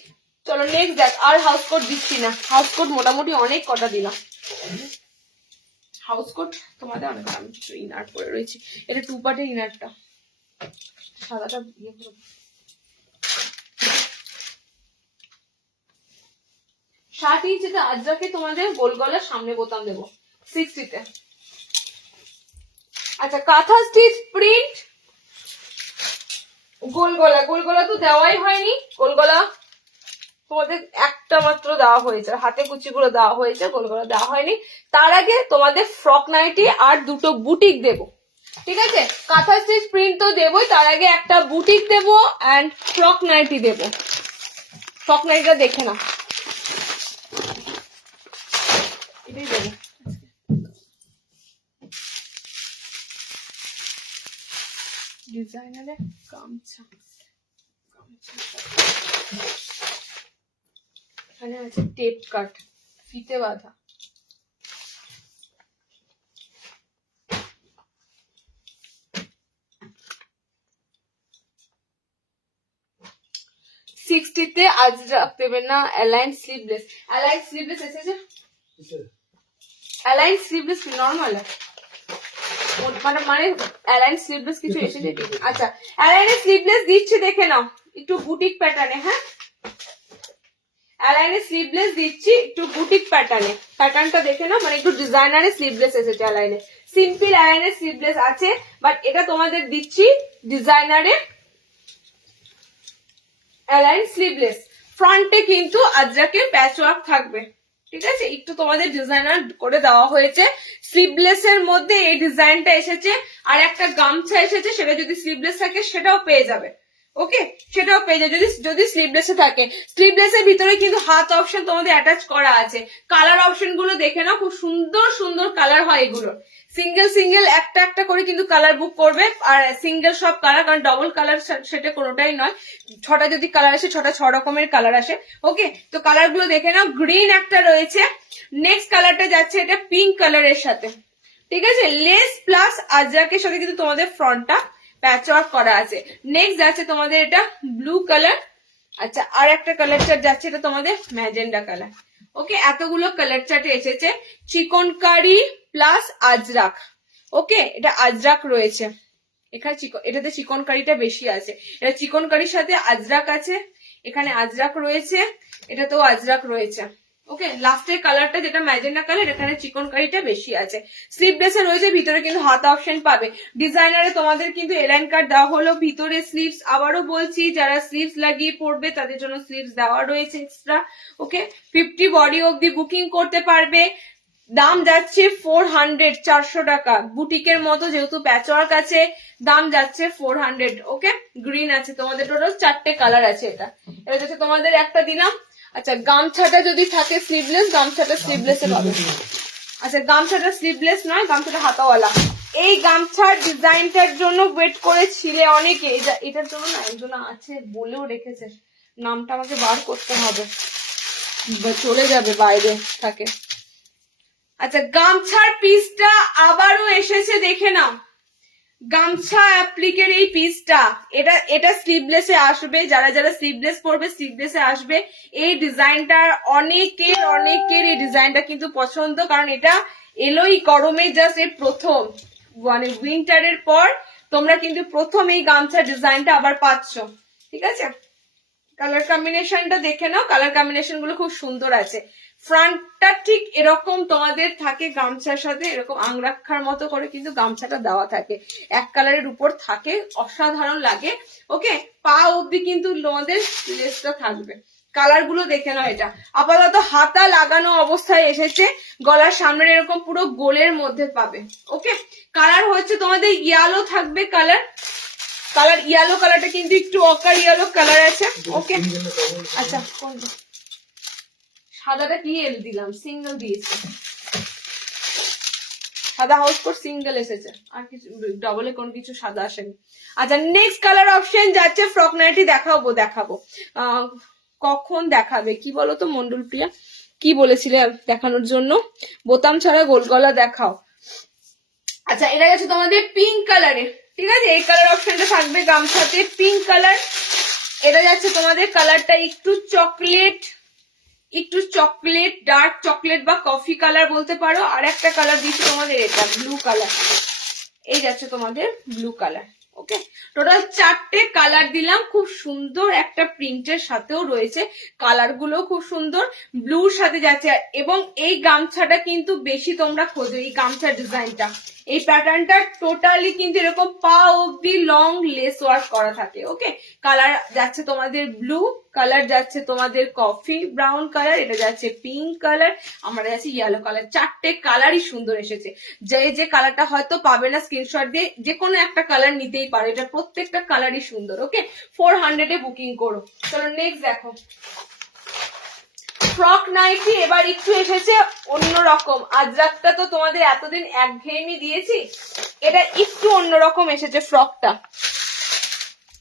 চলো নেক্সট দেখ, আর হাউস কোট দিচ্ছি না, হাউস কোট মোটামুটি অনেক কটা দিলাম। হাউস কোট তোমাদের অনেক, আমি কিছু ইনার পরে রয়েছি, এটা 2 পার্টের ইনারটা, সাদাটা ইয়ে করবো। ষাট ইঞ্চিতে আজরাকে তোমাদের গোল গলার সামনে বোতাম দেবো 60-তে। আচ্ছা কাঁথা স্টিচ প্রিন্ট গোল গলা তো দেওয়াই হয়নি, গোল গলা তোমাদের একটা মাত্র দেওয়া হয়েছে, হাতে কুচিগুলো দেওয়া হয়েছে, গোল গলা দেওয়া হয়নি। তার আগে তোমাদের ফ্রক নাইটি আর 2টো বুটিক দেবো, ঠিক আছে? কাঁথা স্টিচ প্রিন্ট তো দেবোই, তার আগে একটা বুটিক দেবো অ্যান্ড ফ্রক নাইটি দেবো। ফ্রক নাইটিটা দেখে না, এটাই দেবো। ডিজাইনারের গামছা, এখানে আছে টেপ কাট, ফিতে বাঁধা। সিক্সটিতে আজ দেবেন না অ্যালাইন স্লিভলেস, অ্যালাইন স্লিভলেস এসেছে, অ্যালাইন স্লিভলেস কি নর্মাল মানে অ্যালাইন স্লিভলেস কিছু এসেছে? আচ্ছা অ্যালাইনের স্লিভলেস দিচ্ছি, দেখে নাও একটু বুটিক প্যাটার্নে। হ্যাঁ অ্যালাইনের স্লিভলেস দিচ্ছি একটু বুটিক প্যাটার্নে, প্যাটার্নটা দেখে নাও, মানে একটু ডিজাইনারে স্লিভলেস এসেছে অ্যালাইনে। সিম্পল অ্যালাইনের স্লিভলেস আছে, বাট এটা তোমাদের দিচ্ছি ডিজাইনারে অ্যালাইন স্লিভলেস। ফ্রন্টে কিন্তু আজরাকে প্যাচ ওয়ার্ক থাকবে, ঠিক আছে? একটু তোমাদের ডিজাইনার করে দেওয়া হয়েছে। স্লিভলেস এর মধ্যে এই ডিজাইনটা এসেছে, আর একটা গামছা এসেছে, সেটা যদি স্লিভলেস থাকে সেটাও পেয়ে যাবে। ওকে, সেটাও পেয়ে যাবে যদি স্লিভলেসে থাকে। স্লিভলেসের ভিতরে কিন্তু হাত অপশন তোমাদের অ্যাটাচ করা আছে। কালার অপশন গুলো দেখে নাও, খুব সুন্দর সুন্দর কালার হয় এগুলো। সিঙ্গেল একটা একটা করে কিন্তু কালার বুক করবে, আর সিঙ্গেল সব কালার, কারণ ডবল কালার সেটা কোনোটাই নয়। 6টা যদি কালার আসে 6 রকমের কালার আসে। ওকে, তো কালার গুলো দেখে নাও। গ্রিন একটা রয়েছে, নেক্সট কালারটা যাচ্ছে এটা পিঙ্ক কালারের সাথে, ঠিক আছে? লেস প্লাস আজরাকের সাথে কিন্তু তোমাদের ফ্রন্টটা প্যাচ ওয়ার্ক করা আছে। নেক্সট যাচ্ছে তোমাদের এটা ব্লু কালার। আচ্ছা আর একটা কালার চার্ট যাচ্ছে, এটা তোমাদের ম্যাজেন্ডা কালার। ওকে, এতগুলো কালার চার্টে এসেছে। চিকনকারি প্লাস আজরাক, ওকে এটা আজরাক রয়েছে এখানে, এটাতে চিকনকারিটা বেশি আছে। এটা চিকনকারির সাথে আজরাক আছে, এখানে আজরাক রয়েছে, এটাতেও আজরাক রয়েছে। ওকে, লাস্টের কালারটা যেটা ম্যাজেন্ডা কালার, এখানে চিকনকারিটা বেশি আছে। স্লিভলেসে রয়েছে, ভিতরে কিন্তু হাত অপশন পাবে। ডিজাইনারে তোমাদের কিন্তু এলাইন কাট দেওয়া হলো, ভিতরে স্লিভস, আবারও বলছি যারা স্লিভস লাগিয়ে পড়বে তাদের জন্য স্লিভস দেওয়া রয়েছে এক্সট্রা। ওকে, 50 বডি অব্দি বুকিং করতে পারবে। দাম যাচ্ছে 400, 400 টাকা। বুটিকের মতো যেহেতু প্যাচওয়ার্ক আছে, দাম যাচ্ছে 400। ওকে, গ্রিন আছে তোমাদের, টোটাল 4টে কালার আছে। এটা যাচ্ছে তোমাদের একটা দিলাম। আচ্ছা গামছাটা যদি থাকে স্লিভলেস, গামছাটা স্লিভলেসে পাবে। আচ্ছা গামছাটা স্লিভলেস নয়, গামছাটা হাতাওয়ালা। এই গামছার ডিজাইনটার জন্য ওয়েট করেছিলে অনেকে, এটার জন্য না একজন আছে বলেও রেখেছে, নামটা আমাকে বার করতে হবে, চলে যাবে বাইরে থাকে। আচ্ছা গামছার পিসটা আবারও এসেছে, দেখে নাও। গামছা অ্যাপ্লিকের এই পিসটা, এটা স্লিভলেসে আসবে। যারা যারা স্লিভলেস পরবে স্লিভলেসে আসবে। এই ডিজাইনটার অনেকের এই ডিজাইনটা কিন্তু পছন্দ, কারণ এটা এলোই গরমে, জাস্ট এই প্রথম, মানে উইন্টারের পর তোমরা কিন্তু প্রথম এই গামছা ডিজাইনটা আবার পাচ্ছ, ঠিক আছে? কালার কম্বিনেশনটা দেখে নাও, কালার কম্বিনেশন গুলো খুব সুন্দর আছে। ফ্রন্টটা ঠিক এরকম তোমাদের থাকে, গামছার সাথে এরকম আংরাক্ষার মতো করে কিন্তু গামছাটা দেওয়া থাকে, এক কালারের উপর থাকে, অসাধারণ লাগে। ওকে, পা অব্দি কিন্তু তোমাদের লেসটা থাকবে। কালার গুলো দেখে নাও। এটা আপাতত হাতা লাগানো অবস্থায় এসেছে, গলার সামনে এরকম পুরো গোলের মধ্যে পাবে। ওকে, কালার হচ্ছে তোমাদের ইয়েলো থাকবে কালার, ইয়েলো কালারটা কিন্তু একটু অকার ইয়েলো কালার আছে। ওকে, আচ্ছা কোনটা? সাদাটা কি দিলাম, সিঙ্গেল দিয়েছি, সাদা হাউস কোট সিঙ্গেল এসেছে, আর কিছু ডবলে কোন কিছু সাদা আসেনি। আচ্ছা নেক্সট কালার অপশন যাচ্ছে ফ্রক নাইটি। দেখাবো কখন দেখাবে কি বলো তো মন্ডল প্রিয়া, কি বলেছিলে দেখানোর জন্য? বোতাম ছাড়া গোল গলা দেখাও। আচ্ছা এটা গেছে তোমাদের পিঙ্ক কালারে, ঠিক আছে? এই কালার অপশনটা থাকবে গামছাতে, পিঙ্ক কালার। এটা যাচ্ছে তোমাদের কালারটা একটু চকলেট ডার্ক চকলেট বা কফি কালার বলতে পারো। আর একটা কালার দিচ্ছি তোমাদের এটা ব্লু কালার, এই যাচ্ছে তোমাদের ব্লু কালার। ওকে, টোটাল 4টে কালার দিলাম, খুব সুন্দর একটা প্রিন্টের সাথেও রয়েছে, কালার গুলো খুব সুন্দর, ব্লুর সাথে যাচ্ছে। এবং এই গামছাটা কিন্তু বেশি তোমরা খোঁজো, এই গামছার ডিজাইনটা, এই প্যাটার্নটা টোটালি কিন্তু এরকম পা অব্দি লং লেস ওয়ার্ক করা থাকে। ওকে, কালার যাচ্ছে তোমাদের ব্লু, কালার যাচ্ছে তোমাদের কফি ব্রাউন কালার, এটা যাচ্ছে পিঙ্ক কালার, আমরা যাচ্ছে ইয়েলো কালার। 4টে কালারই সুন্দর এসেছে। যে কালারটা হয়তো পাবে না স্ক্রিনশট দিয়ে যে কোনো একটা কালার নিতেই পারো, এটা প্রত্যেকটা কালারই সুন্দর। ওকে, 400 এ বুকিং করো। চলো নেক্সট দেখো, ফ্রক নাইটি এবার একটু এসেছে অন্যরকম। আজরাকটা তো তোমাদের এতদিন একঘেয়েমি দিয়েছি, এটা একটু অন্যরকম এসেছে ফ্রকটা।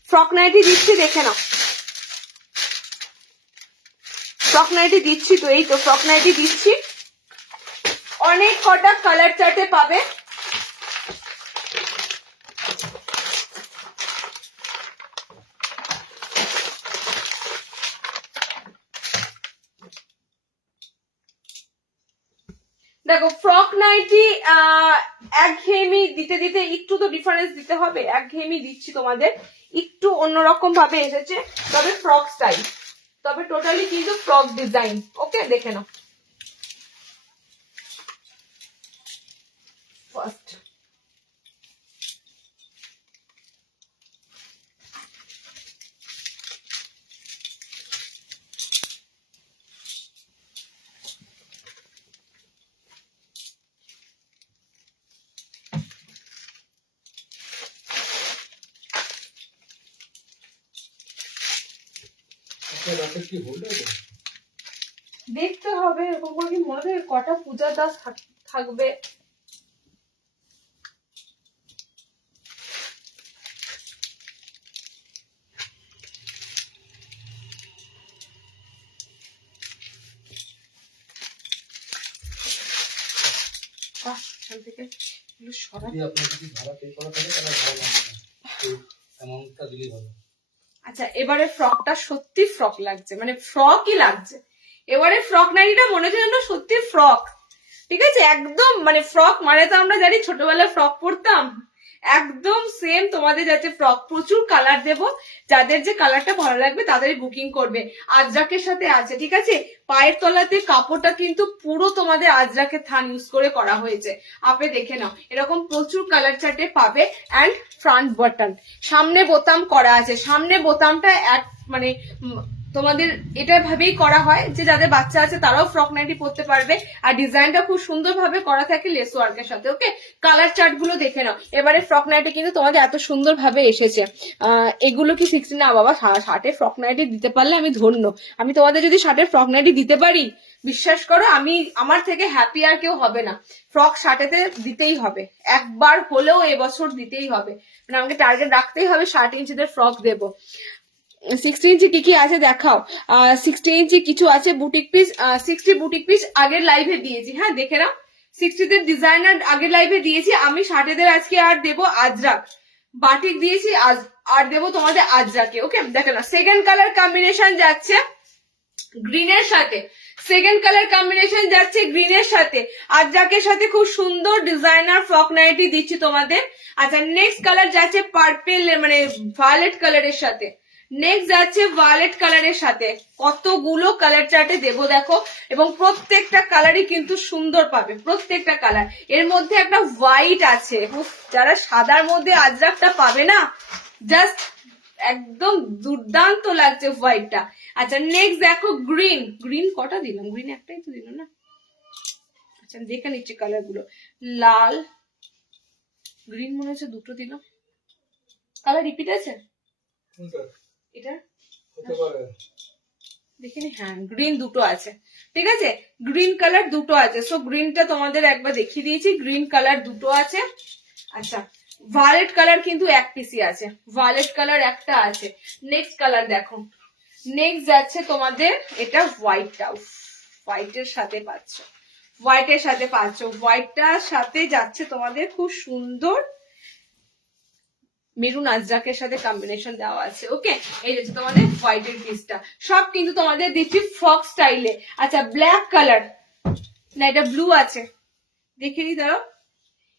ফ্রক নাইটি দিচ্ছি, দেখে নাও। ফ্রক নাইটি দিচ্ছি তো, এই তো ফ্রক নাইটি দিচ্ছি। অনেক কটা কালার চার্টে পাবে। দেখো ফ্রক নাইটি একঘেয়েমি দিতে দিতে একটু তো ডিফারেন্স দিতে হবে, একঘেয়েমি দিচ্ছি তোমাদের, একটু অন্যরকম ভাবে এসেছে, তবে ফ্রক স্টাইল, তবে টোটালি কিন্তু ফ্রক ডিজাইন। ওকে, দেখে নাও। ফার্স্ট রাতে কি হোল্ড হবে? দেখতে হবে, এরকম করে কি মনে হয় কটা পূজা দাস থাকবে। থেকে যদি আপনার যদি ভাড়া পে করা থাকে তাহলে ভাড়া লাগবে না, এই অ্যামাউন্টটা দিলেই হবে। আচ্ছা, এবারে ফ্রকটা সত্যি ফ্রক লাগছে, মানে ফ্রকই লাগছে। এবারে ফ্রক নাইটিটা মনে হচ্ছে যেন সত্যি ফ্রক, ঠিক আছে, একদম মানে ফ্রক মানে তো আমরা জানি ছোটবেলায় ফ্রক পরতাম, একদম সেম তোমাদের যাচ্ছে ফ্রক। প্রচুর কালার দেব, যাদের যে কালারটা ভালো লাগবে তাদেরই বুকিং করবে। আজরাকের সাথে আছে, ঠিক আছে, পায়ের তলাতে কাপড়টা কিন্তু পুরো তোমাদের আজরাকের থান ইউজ করে করা হয়েছে। আপনি দেখে নাও, এরকম প্রচুর কালার চার্টে পাবে। অ্যান্ড ফ্রন্ট বাটন, সামনে বোতাম করা আছে, সামনে বোতামটা এক মানে তোমাদের এটা ভাবেই করা হয় যে যাদের বাচ্চা আছে তারাও ফ্রক নাইটি পরতে পারবে। আর ডিজাইনটা খুব সুন্দর ভাবে করা থাকে লেস ওয়ার্কের সাথে। ওকে, কালার চার্ট গুলো দেখে নাও। এবারে ফ্রক নাইটি কিন্তু তোমাদের এত সুন্দর ভাবে এসেছে। এগুলো কি 60 না বাবা, 60-এ ফ্রক নাইটি দিতে পারলে আমি ধন্য। আমি তোমাদের যদি 60-এর ফ্রক নাইটি দিতে পারি, বিশ্বাস করো আমি আমার থেকে হ্যাপি আর কেউ হবে না। ফ্রক 60-এতে দিতেই হবে, একবার হলেও এবছর দিতেই হবে, মানে আমাকে টার্গেট রাখতেই হবে 60 ইঞ্চিদের ফ্রক দেবো। 60 ইঞ্চি কি কি আছে দেখাও। 60 ইঞ্চি কিছু আছে বুটিক পিস, 60 বুটিক পিস আগের লাইভে দিয়েছি, হ্যাঁ দেখে নাও। 60-তে ডিজাইনার আগের লাইভে দিয়েছি আমি, 60-দের আজকে আর দেবো আজরাক, বাটিক দিয়েছি আর দেবো তোমাদের আজরাকে। ওকে, দেখে নাও। সেকেন্ড কালার কম্বিনেশন যাচ্ছে গ্রিনের সাথে, সেকেন্ড কালার কম্বিনেশন যাচ্ছে গ্রিনের সাথে, আজরাকের সাথে খুব সুন্দর ডিজাইনার ফ্রক নাইটি দিচ্ছি তোমাদের। আচ্ছা, নেক্সট কালার যাচ্ছে পার্পেল মানে ভায়োলেট কালারের সাথে, নেক্সট যাচ্ছে ভায়োলেট কালারের সাথে। কতগুলো কালার চার্টে দেবো দেখো, এবং প্রত্যেকটা কালারই কিন্তু সুন্দর পাবে, প্রত্যেকটা কালার। এর মধ্যে একটা হোয়াইট আছে, যারা সাদার মধ্যে আজরাকটা পাবে না, জাস্ট একদম দুর্দান্ত লাগছে হোয়াইটটা। আচ্ছা, নেক্সট দেখো গ্রিন, গ্রিন কটা দিলাম, গ্রিন একটাই তো দিলাম না। আচ্ছা, দেখে নিচ্ছি কালার গুলো। লাল, গ্রিন মনে হচ্ছে দুটো দিলাম, কালার রিপিট আছে এটা হতে পারে, দেখে নি। হ্যাঁ, গ্রিন দুটো আছে, ঠিক আছে, গ্রিন কালার দুটো আছে। সো গ্রিনটা তোমাদের একবার দেখিয়ে দিয়েছি, গ্রিন কালার দুটো আছে। আচ্ছা, ভায়োলেট কালার কিন্তু এক পিসি আছে, ভায়োলেট কালার একটা আছে। নেক্সট কালার দেখো, নেক্সট যাচ্ছে তোমাদের এটা হোয়াইটটা, হোয়াইটের সাথে পাচ্ছ, হোয়াইটের সাথে পাচ্ছ, হোয়াইটটার সাথে যাচ্ছে তোমাদের খুব সুন্দর মেরুন আজরাকের সাথে কম্বিনেশন দেওয়া আছে। ওকে, এই হচ্ছে তোমাদের হোয়াইটের পিসটা। সব কিন্তু তোমাদের দিচ্ছি ফ্রক স্টাইলে। আচ্ছা, ব্ল্যাক কালার না, এটা ব্লু আছে, দেখে নি দাঁড়াও,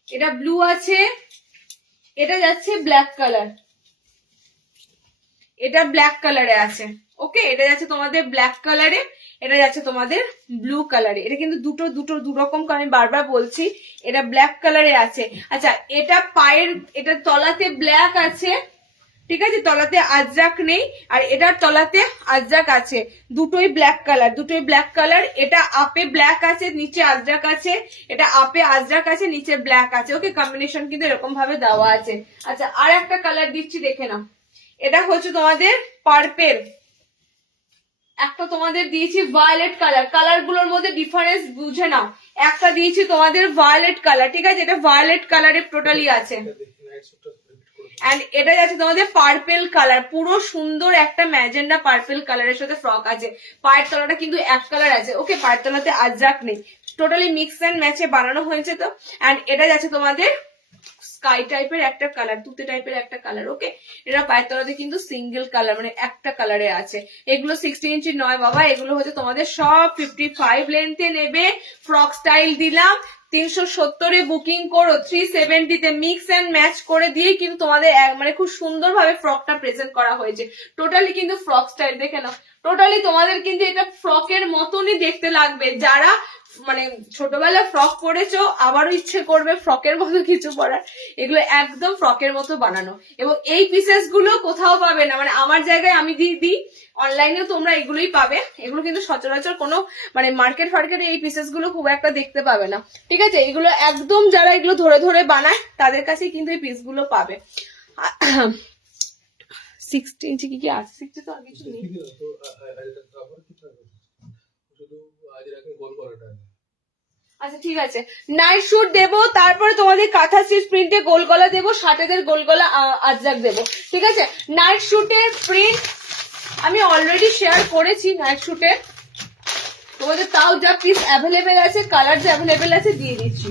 এটা ব্লু আছে, এটা যাচ্ছে ব্ল্যাক কালার, এটা ব্ল্যাক কালারে আছে। ওকে, এটা যাচ্ছে তোমাদের ব্ল্যাক কালারে, এটা যাচ্ছে তোমাদের ব্লু কালারে। এটা কিন্তু দু রকম, আমি বারবার বলছি, এটা ব্ল্যাক কালারে আছে। আচ্ছা, এটা পায়ের, এটা তলাতে ব্ল্যাক আছে, ঠিক আছে, তলাতে আজরাক নেই, আর এটার তলাতে আজরাক আছে। দুটোই ব্ল্যাক কালার, দুটোই ব্ল্যাক কালার। এটা আপে ব্ল্যাক আছে, নিচে আজরাক আছে, এটা আপে আজরাক আছে, নিচে ব্ল্যাক আছে। ওকে, কম্বিনেশন কিন্তু এরকম ভাবে দেওয়া আছে। আচ্ছা, আর একটা কালার দিচ্ছি, দেখে নাও, এটা হচ্ছে তোমাদের পার্পেল, একটা তোমাদের দিয়েছি ভায়োলেট কালার। কালার গুলোর মধ্যে ডিফারেন্স বুঝে নাও, একটা দিয়েছি তোমাদের ভায়োলেট কালার, ঠিক আছে, এটা ভায়োলেট কালারে টোটালি আছে। এন্ড এটা যাচ্ছে তোমাদের পার্পেল কালার, পুরো সুন্দর একটা ম্যাজেন্ডা পার্পেল কালারের সাথে ফ্রক আছে। পায়ের তলাটা কিন্তু এক কালার আছে। ওকে, পায়ের তলাতে আজরাক নেই, টোটালি মিক্স এন্ড ম্যাচে বানানো হয়েছে তো। এন্ড এটা যাচ্ছে তোমাদের স্কাই টাইপের একটা কালার, তুতে টাইপের একটা কালার। ওকে, এটা পায়ের তলাতে কিন্তু সিঙ্গেল কালার, মানে একটা কালারে আছে। এগুলো 60 ইঞ্চি নয় বাবা, এগুলো হচ্ছে তোমাদের সব 55 লেন্থে নেবে। ফ্রক স্টাইল দিলাম, 370-এ বুকিং করো, 370-তে মিক্স এন্ড ম্যাচ করে দিয়ে কিন্তু তোমাদের মানে খুব সুন্দর ভাবে ফ্রকটা প্রেজেন্ট করা হয়েছে। টোটালি কিন্তু ফ্রক স্টাইল দেখে নাও, টোটালি তোমাদের কিন্তু এটা ফ্রকের মতনই দেখতে লাগবে। যারা মানে ছোটবেলায় ফ্রক পরেছো, আবারও ইচ্ছে করবে ফ্রকের মতো কিছু পরার, এগুলো একদম ফ্রকের মতো বানানো। এবং এই পিসেস গুলো কোথাও পাবে না, মানে আমার জায়গায় আমি দিই, অনলাইনেও তোমরা এগুলোই পাবে। এগুলো কিন্তু সচরাচর কোনো মানে মার্কেট ফার্কেটে এই পিসেস গুলো খুব একটা দেখতে পাবে না, ঠিক আছে। এগুলো একদম যারা এগুলো ধরে ধরে বানায় তাদের কাছেই কিন্তু এই পিসগুলো পাবে। 60 ইঞ্চি কি আছে? 60 তো আর কিছু নেই। আচ্ছা, ঠিক আছে, নাইট শুট দেবো, তারপরে তোমাদের কাঁথা স্টিচ প্রিন্টে গোল গলা দেবো, শার্টেদের গোল গলা আজরাক দেবো, ঠিক আছে। নাইট শুটের প্রিন্ট আমি অলরেডি শেয়ার করেছি, নাইট শুটের তোমাদের তাও যা পিস অ্যাভেলেবেল আছে, কালার যা অ্যাভেলেবেল আছে দিয়ে দিচ্ছি।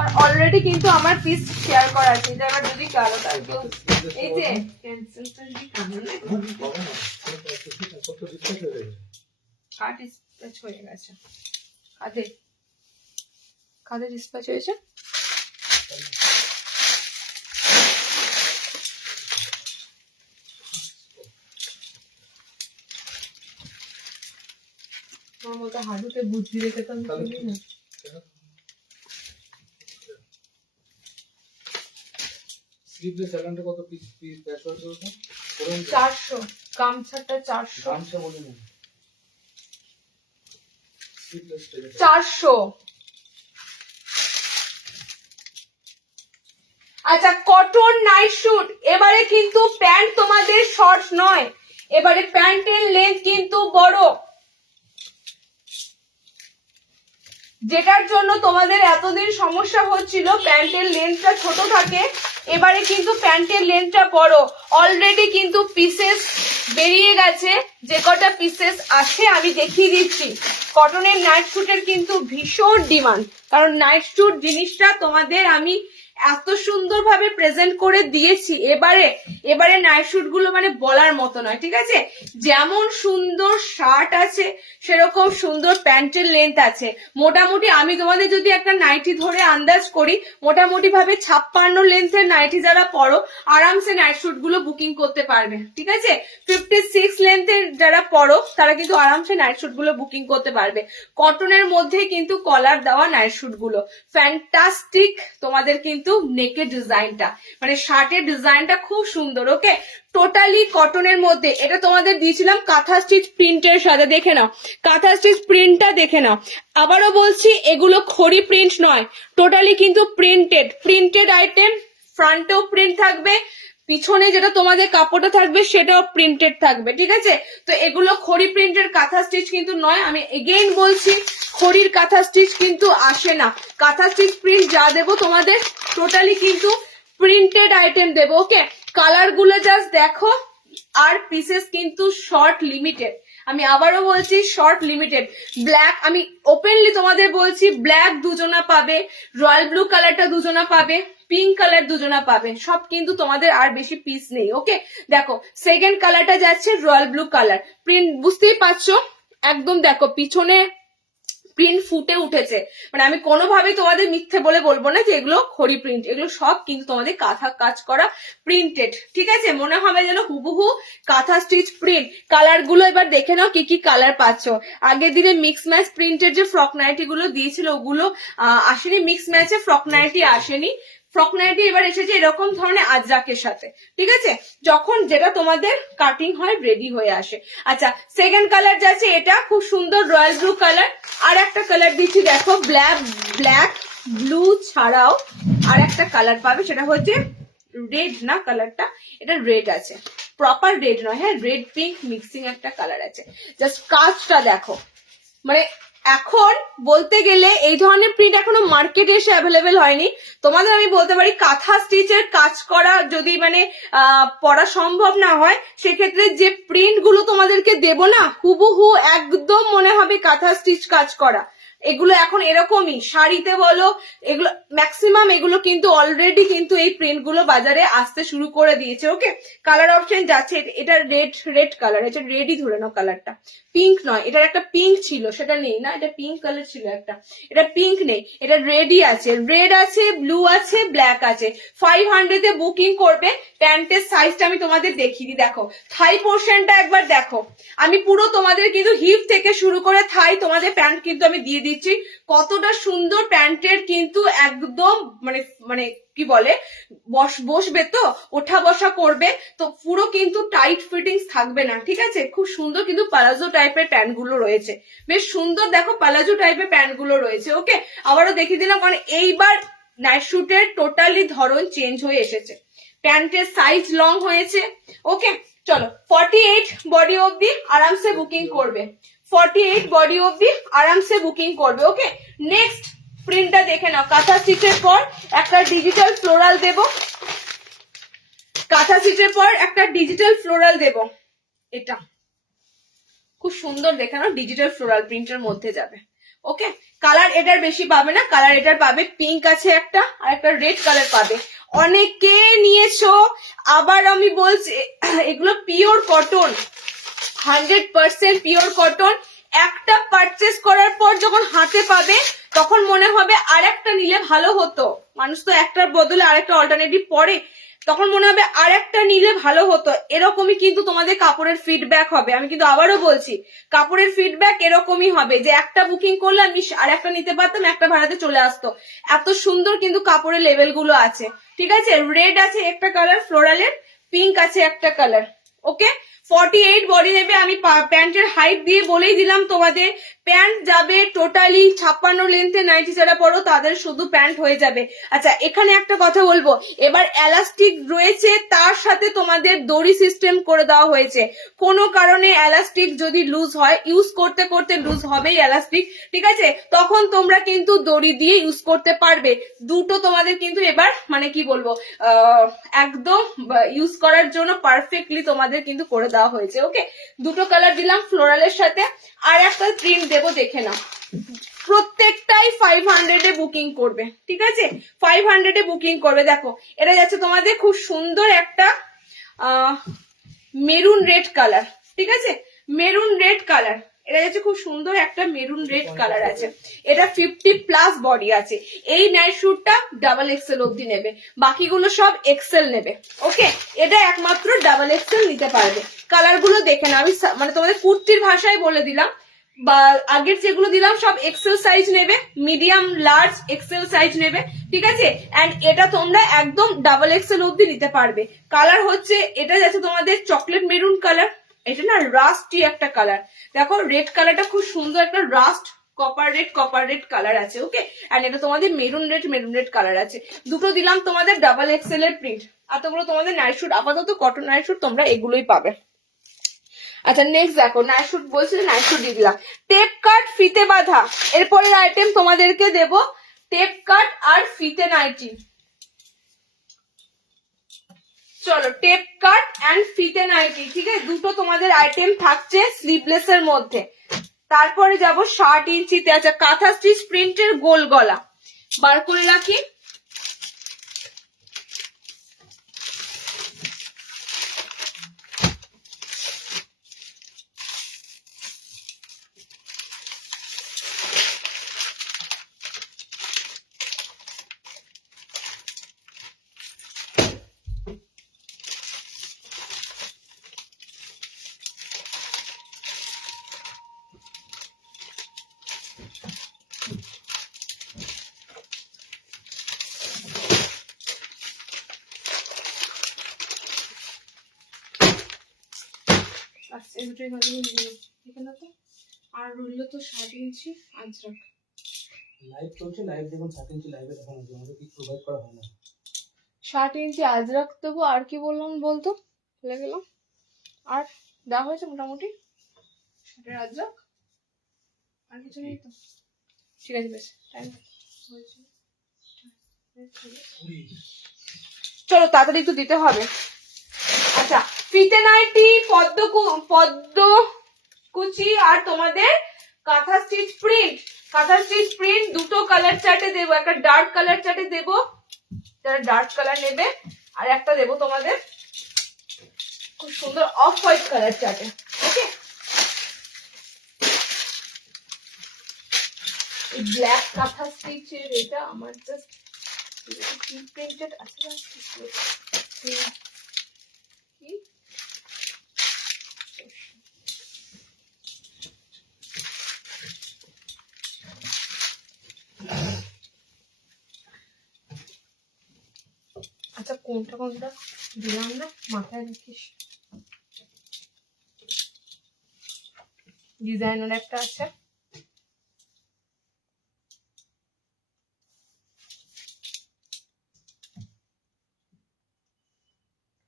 আর অলরেডি কিন্তু আমার পিস শেয়ার করা আছে, এটা এবার যদি কারো কেউ এই যে ক্যান্সেলটা যদি কার্ড ডিসপ্যাচ হয়ে গেছে, কাদের ডিসপ্যাচ হয়েছে, আমার মতো হাঁটুতে বুদ্ধি রেখে তো আমি করি না। স্লিভলেস স্যালান্ডে কত পিস প্যাচ হয়েছে ওটা? 400, গামছাটা 400, গামছা বলি না, স্লিভলেস 400। আচ্ছা, কটন নাইট শুট। এবারে কিন্তু প্যান্ট তোমাদের শর্ট নয়, এবারে প্যান্টের লেন্থ কিন্তু বড়, যেটার জন্য তোমাদের এতদিন সমস্যা হচ্ছিল প্যান্টের লেন্থটা ছোট থাকে, এবারে কিন্তু প্যান্টের লেন্থটা বড়। অলরেডি কিন্তু পিসেস বেরিয়ে গেছে, যে কটা পিসেস আছে আমি দেখিয়ে দিচ্ছি। কটনের নাইট শুটের কিন্তু ভীষণ ডিমান্ড, কারণ নাইট শুট জিনিসটা তোমাদের আমি এত সুন্দর ভাবে প্রেজেন্ট করে দিয়েছি। এবারে নাইট শুট গুলো মানে বলার মতো নয়, ঠিক আছে। যেমন সুন্দর শার্ট আছে, সেরকম সুন্দর প্যান্টের লেন্থ আছে। মোটামুটি আমি তোমাদের যদি একটা নাইটি ধরে আন্দাজ করি, মোটামুটি ভাবে 56 লেন্থের নাইটি যারা পরো, আরামসে নাইট শুট গুলো বুকিং করতে পারবে, ঠিক আছে। 56 লেন্থের যারা পরো, তারা কিন্তু আরামসে নাইট শুট গুলো বুকিং করতে পারবে। কটনের মধ্যে কিন্তু কলার দেওয়া নাইট শুট গুলো ফ্যান্টাস্টিক। তোমাদের কিন্তু নেকের ডিজাইনটা, মানে শার্টের ডিজাইনটা খুব সুন্দর। ওকে, টোটালি কটনের মধ্যে। এটা তোমাদের দিয়েছিলাম কাঁথা স্টিচ প্রিন্টের সাথে, দেখে নাও কাঁথা স্টিচ প্রিন্টটা দেখে নাও। আবারও বলছি, এগুলো খড়ি প্রিন্ট নয়, টোটালি কিন্তু প্রিন্টেড আইটেম। ফ্রন্টেও প্রিন্ট থাকবে, পিছনে যেটা তোমাদের কাপড়টা থাকবে সেটাও প্রিন্টেড থাকবে, ঠিক আছে। তো এগুলো খড়ি প্রিন্টের কাঁথা স্টিচ কিন্তু নয়, আমি এগেইন বলছি, খড়ির কাঁথা স্টিচ কিন্তু আসে না। কাঁথা স্টিচ প্রিন্ট যা দেবো তোমাদের টোটালি কিন্তু প্রিন্টেড আইটেম দেবো। ওকে, কালার গুলো জাস্ট দেখো, আর পিসেস কিন্তু শর্ট লিমিটেড। আমি আবারও বলছি, শর্ট লিমিটেড। ব্ল্যাক, আমি ওপেনলি তোমাদের বলছি, ব্ল্যাক দুজনা পাবে, রয়্যাল ব্লু কালারটা দুজনা পাবে, পিঙ্ক কালার দুজনা পাবে, সব কিন্তু তোমাদের আর বেশি পিস নেই। ওকে, দেখো সেকেন্ড কালারটা যাচ্ছে রয়্যাল ব্লু কালার, প্রিন্ট বুঝতেই পারছো একদম, দেখো পিছনে প্রিন্ট ফুটে উঠেছে, মানে আমি কোনোভাবেই তোমাদের মিথ্যে বলে বলবো না যে এগুলো খড়ি প্রিন্ট, এগুলো সব কিন্তু তোমাদের কাঁথা কাজ করা প্রিন্টেড, ঠিক আছে, মনে হবে যেন হুবহু কাঁথা স্টিচ প্রিন্ট। কালার গুলো এবার দেখে নাও কি কি কালার পাচ্ছ। আগের দিনে মিক্স ম্যাচ প্রিন্টের যে ফ্রক নাইটি গুলো দিয়েছিল ওগুলো আসেনি, মিক্স ম্যাচে ফ্রক নাইটি আসেনি, ফ্রক নাইটি এবার এসেছে এরকম ধরনের আজরাকের সাথে, ঠিক আছে, যখন যেটা তোমাদের কাটিং হয় রেডি হয়ে আসে। আচ্ছা সেকেন্ড কালার যাচ্ছে এটা খুব সুন্দর রয়্যাল ব্লু কালার, আর একটা কালার দিচ্ছি দেখো ব্ল্যাক ব্লু ছাড়াও আর একটা কালার পাবে, সেটা হচ্ছে রেড না কালারটা, এটা রেড আছে, প্রপার রেড নয়, হ্যাঁ রেড পিঙ্ক মিক্সিং একটা কালার আছে। জাস্ট কাজটা দেখো, মানে এখন বলতে গেলে এই ধরনের প্রিন্ট এখনো মার্কেটে এসে অ্যাভেলেবেল হয়নি। তোমাদের আমি বলতে পারি কাঁথা স্টিচের কাজ করা যদি মানে পড়া সম্ভব না হয়, সেক্ষেত্রে যে প্রিন্ট গুলো তোমাদেরকে দেবো না হুবহু একদম মনে হবে কাঁথা স্টিচ কাজ করা। এগুলো এখন এরকমই শাড়িতে বলো, এগুলো ম্যাক্সিমাম এগুলো কিন্তু অলরেডি কিন্তু এই প্রিন্ট গুলো বাজারে আসতে শুরু করে দিয়েছে। ওকে, কালার অপশন যাচ্ছে, এটা রেড কালার, এটা রেডই ধরে নাও কালারটা, পিঙ্ক নয়, এটার একটা পিঙ্ক ছিল সেটা নেই না, এটা পিঙ্ক কালার ছিল একটা, এটা পিঙ্ক নেই, এটা রেডই আছে, রেড আছে, ব্লু আছে, ব্ল্যাক আছে। 500 এ বুকিং করবে। প্যান্টের সাইজটা আমি তোমাদের দেখিয়ে দিই, দেখো থাই পোর্শনটা একবার দেখো, আমি পুরো তোমাদের কিন্তু হিপ থেকে শুরু করে থাই তোমাদের প্যান্ট কিন্তু আমি দিয়ে দিচ্ছি, কতটা সুন্দর প্যান্টের কিন্তু একদম মানে মানে কি বলে বসবে তো, ওঠা বসা করবে তো, পুরো কিন্তু টাইট ফিটিংস থাকবে না, ঠিক আছে, খুব সুন্দর কিন্তু পালাজো টাইপের প্যান্ট গুলো রয়েছে, বেশ সুন্দর দেখো পালাজো টাইপের প্যান্ট গুলো রয়েছে। ওকে, আবারও দেখিয়ে দিলাম, কারণ এইবার নাইট শুটের টোটালি ধরন চেঞ্জ হয়ে এসেছে, প্যান্টের সাইজ লং হয়েছে। ওকে চলো 48 বডি অবধি আরামসে বুকিং করবে, 48 বডি অবধি আরামসে বুকিং করবে। ওকে, নেক্সট প্রিন্টটা দেখে নাও, কাঁথা স্টিচের পর একটা ডিজিটাল ফ্লোরাল দেব, কাঁথা স্টিচের পর একটা ডিজিটাল ফ্লোরাল দেব, এটা খুব সুন্দর দেখে নাও, ডিজিটাল ফ্লোরাল প্রিন্টের মধ্যে যাবে। ওকে, কালার এটার বেশি পাবে না, কালার এটার পাবে পিঙ্ক আছে একটা, আর একটা রেড কালার পাবে। অনেকে নিয়েছো, আবার আমি বলছি এগুলো পিওর কটন, 100% পিওর কটন। একটা পারচেস করার পর যখন হাতে পাবে তখন মনে হবে আর একটা নিলে ভালো হতো, মানুষ তো একটার বদলে আরেকটা অল্টারনেটিভ পড়ে, তখন মনে হবে আর একটা নিলে ভালো হতো, এরকমই কিন্তু তোমাদের কাপড়ের ফিডব্যাক হবে। আমি কিন্তু আবারও বলছি কাপড়ের ফিডব্যাক এরকমই হবে যে একটা বুকিং করলে আমি আর একটা নিতে পারতাম, একটা ভাড়াতে চলে আসতো, এত সুন্দর কিন্তু কাপড়ের লেভেল গুলো আছে, ঠিক আছে, রেড আছে একটা কালার ফ্লোরালের, পিঙ্ক আছে একটা কালার। ওকে, 48 বডি নেবে। আমি প্যান্টের হাইট দিয়ে বলেই দিলাম তোমাদের, প্যান্ট যাবে টোটালি 56 লেন্থে, নাইটি যারা পরো তাদের শুধু প্যান্ট হয়ে যাবে। আচ্ছা এখানে একটা কথা বলবো, এবার এলাস্টিক রয়েছে, তার সাথে তোমাদের দড়ি সিস্টেম করে দেওয়া হয়েছে, কোনো কারণে এলাস্টিক যদি লুজ হয়, ইউজ করতে করতে লুজ হবেই এলাস্টিক, ঠিক আছে, তখন তোমরা কিন্তু দড়ি দিয়ে ইউজ করতে পারবে। দুটো তোমাদের কিন্তু এবার মানে কি বলবো একদম ইউজ করার জন্য পারফেক্টলি তোমাদের কিন্তু করে দেওয়া হয়েছে। ওকে, দুটো কালার দিলাম ফ্লোরালের সাথে, আর একটা প্রিন্ট দেবো দেখে নাও, প্রত্যেকটাই 500 এ বুকিং করবে, ঠিক আছে, 500 এ বুকিং করবে। দেখো এটা যাচ্ছে তোমাদের খুব সুন্দর একটা মেরুন রেড কালার, ঠিক আছে, মেরুন রেড কালার, এটা যাচ্ছে খুব সুন্দর একটা মেরুন রেড কালার আছে, এটা 50+ বডি আছে। এই নাইট শুটটা ডাবল এক্সেল অবধি নেবে, বাকিগুলো সব এক্সেল নেবে। ওকে, এটা একমাত্র ডাবল এক্সেল নিতে পারবে। কালার গুলো দেখে না, আমি মানে তোমাদের কুর্তির ভাষায় বলে দিলাম, বা আগের যেগুলো দিলাম সব এক্সেল সাইজ নেবে, মিডিয়াম লার্জ এক্সেল সাইজ নেবে, ঠিক আছে, এন্ড এটা তোমরা একদম ডাবল এক্সেল অবধি নিতে পারবে। কালার হচ্ছে এটা যাচ্ছে তোমাদের চকলেট মেরুন কালার, এটা না রাস্টি একটা কালার, দেখো রেড কালারটা খুব সুন্দর একটা রাস্ট কপার রেড কালার আছে। ওকে, এন্ড এটা তোমাদের মেরুন রেড কালার আছে। দুটো দিলাম তোমাদের ডাবল এক্সেল এর প্রিন্ট, এতগুলো তোমাদের নাইট শুট, আপাতত কটন নাইট শুট তোমরা এগুলোই পাবে। আচ্ছা নেক্সট দেখো নাইট শুট, বলছি নাইট শুট দিয়ে দিলাম, টেপ কাট ফিতে বাঁধা, এরপরের আইটেম তোমাদেরকে দেব টেপ কাট আর ফিতে নাইটি। চলো টেপ কাট এন্ড ফিতে নাইটি, ঠিক আছে, দুটো তোমাদের আইটেম থাকছে স্লিভলেস এর মধ্যে। তারপরে যাব 60 ইঞ্চিতে, আচ্ছা কাঁথা স্টিচ প্রিন্টের গোল গলা বার করে রাখি, এই দুটোই কন্টিনিউ দিলাম এখানে তো। আর রইলো তো 7 ইঞ্চি আজরাক। লাইভ চলছে, লাইভ দেখুন 7 ইঞ্চি লাইভে দেখানো হচ্ছে, আমাদের কিছু প্রোভাইড করা হয় না। 7 ইঞ্চি আজরাক দেবো। আর কি বললাম বলতো, ভুলে গেলাম। আর দেওয়া হয়েছে মোটামুটি 7 আজরাক, আর কিছু নেই তো? ঠিক আছে, বেশ টাইম হয়েছে। চলো তাড়াতাড়ি একটু দিতে হবে। আচ্ছা, ফিতে নাইটি, পদ্ম কুচি আর তোমাদের কাঁথা stitch print. Kantha stitch print দুটো কালার চার্টে দেবো, একটা ডার্ক কালার চার্টে দেবো, যারা ডার্ক কালার নেবে, আর একটা দেবো তোমাদের খুব সুন্দর অফ হোয়াইট কালার চার্টে। ওকে, ব্ল্যাক কাঁথা স্টিচের এটা আমার জাস্ট প্রিন্টেড আছে কি। আচ্ছা, কোনটা কোনটা দিলাম না মাথায় রাখিস। ডিজাইনার একটা আছে,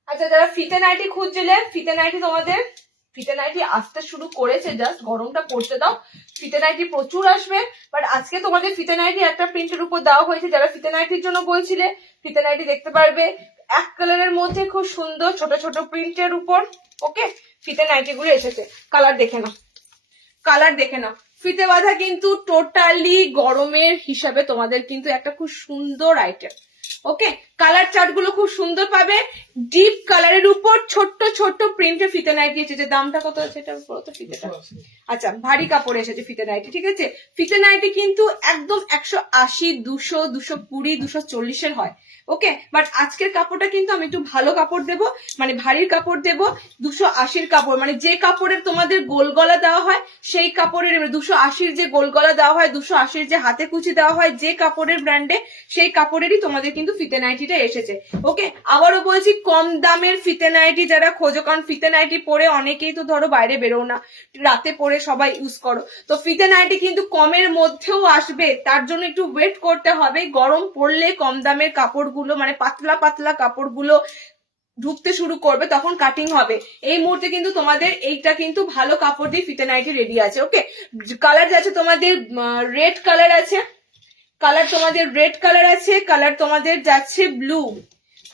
আচ্ছা যারা ফিতে নাইটি খুঁজছিলে, ফিতে নাইটি তোমাদের ফিতে নাইটি আসতে শুরু করেছে, জাস্ট গরমটা পড়তে দাও, ফিতে নাইটি প্রচুর আসবে। বাট আজকে তোমাদের ফিতে নাইটি একটা প্রিন্টের উপর দেওয়া হয়েছে, যারা ফিতে নাইটির জন্য বলছিলে ফিতে নাইটি দেখতে পারবে এক কালারের মধ্যে খুব সুন্দর ছোট ছোট প্রিন্টের উপর। ওকে, ফিতে নাইটি গুলো এসেছে, কালার দেখে নাও, কালার দেখে নাও। ফিতে বাঁধা কিন্তু টোটালি গরমের হিসাবে তোমাদের কিন্তু একটা খুব সুন্দর আইটেম। ওকে, কালার চার্ট গুলো খুব সুন্দর পাবে, ডিপ কালারের উপর ছোট্ট ছোট্ট প্রিন্টের ফিতে নাইটি এসেছে। দামটা কত আছে এটা বলো তো ফিতেটা? আচ্ছা, ভারী কাপড় এসেছে ফিতে নাইটি, ঠিক আছে। ফিতে নাইটি কিন্তু একদম 180, 200, 220, 240 এর হয়। ওকে, বাট আজকের কাপড়টা কিন্তু আমি একটু ভালো কাপড় দেবো, মানে ভারীর কাপড় দেবো, 280 কাপড়, মানে যে কাপড়ের তোমাদের গোল গলা দেওয়া হয় সেই কাপড়ের 280 যে গোল গলা দেওয়া হয়, 280 যে হাতে কুচি দেওয়া হয়, যে কাপড়ের ব্র্যান্ডে সেই কাপড়েরই তোমাদের কিন্তু ফিতে নাইটিটা এসেছে। ওকে, আবারও বলছি কম দামের ফিতে নাইটি যারা খোঁজো, কারণ ফিতে নাইটি পরে অনেকেই তো ধরো বাইরে বেরো না, রাতে পরে সবাই ইউজ করো, তো ফিতে নাইটি কিন্তু কমের মধ্যেও আসবে, তার জন্য একটু ওয়েট করতে হবে। গরম পড়লে কম দামের কাপড়গুলো মানে পাতলা পাতলা কাপড়গুলো ঢুকতে শুরু করবে, তখন কাটিং হবে। এই মুহূর্তে কিন্তু তোমাদের এইটা কিন্তু ভালো কাপড় দিয়ে ফিতে নাইটি রেডি আছে। ওকে, কালার যাচ্ছে তোমাদের রেড কালার আছে, কালার তোমাদের রেড কালার আছে, কালার তোমাদের যাচ্ছে ব্লু,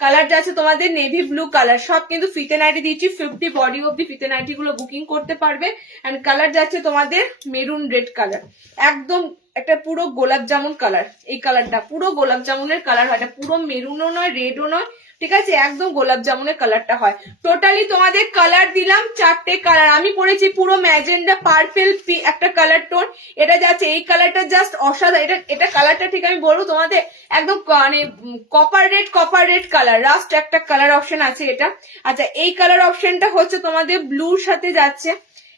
কালার যাচ্ছে তোমাদের নেভি ব্লু কালার। সব কিন্তু ফিতে নাইটি দিচ্ছি, 50 বডি অব্দি ফিতে নাইটি গুলো বুকিং করতে পারবে। এন্ড কালার যাচ্ছে তোমাদের মেরুন রেড কালার, একদম একটা পুরো গোলাপ জামুন কালার। এই কালারটা পুরো গোলাপ জামুনের কালার হয়, এটা পুরো মেরুনও নয় রেডও নয়, ঠিক আছে, একদম গোলাপ জামুনের কালারটা হয়। টোটালি তোমাদের কালার দিলাম 4টে কালার। আমি পরেছি পুরো ম্যাজেন্ডা পার্পেল একটা কালার টোন, এটা যাচ্ছে এই কালারটা জাস্ট অসাধারণ। এটা কালারটা ঠিক আমি বলবো তোমাদের একদম মানে কপার রেড কালার, লাস্ট একটা কালার অপশন আছে এটা। আচ্ছা, এই কালার অপশনটা হচ্ছে তোমাদের ব্লুর সাথে যাচ্ছে,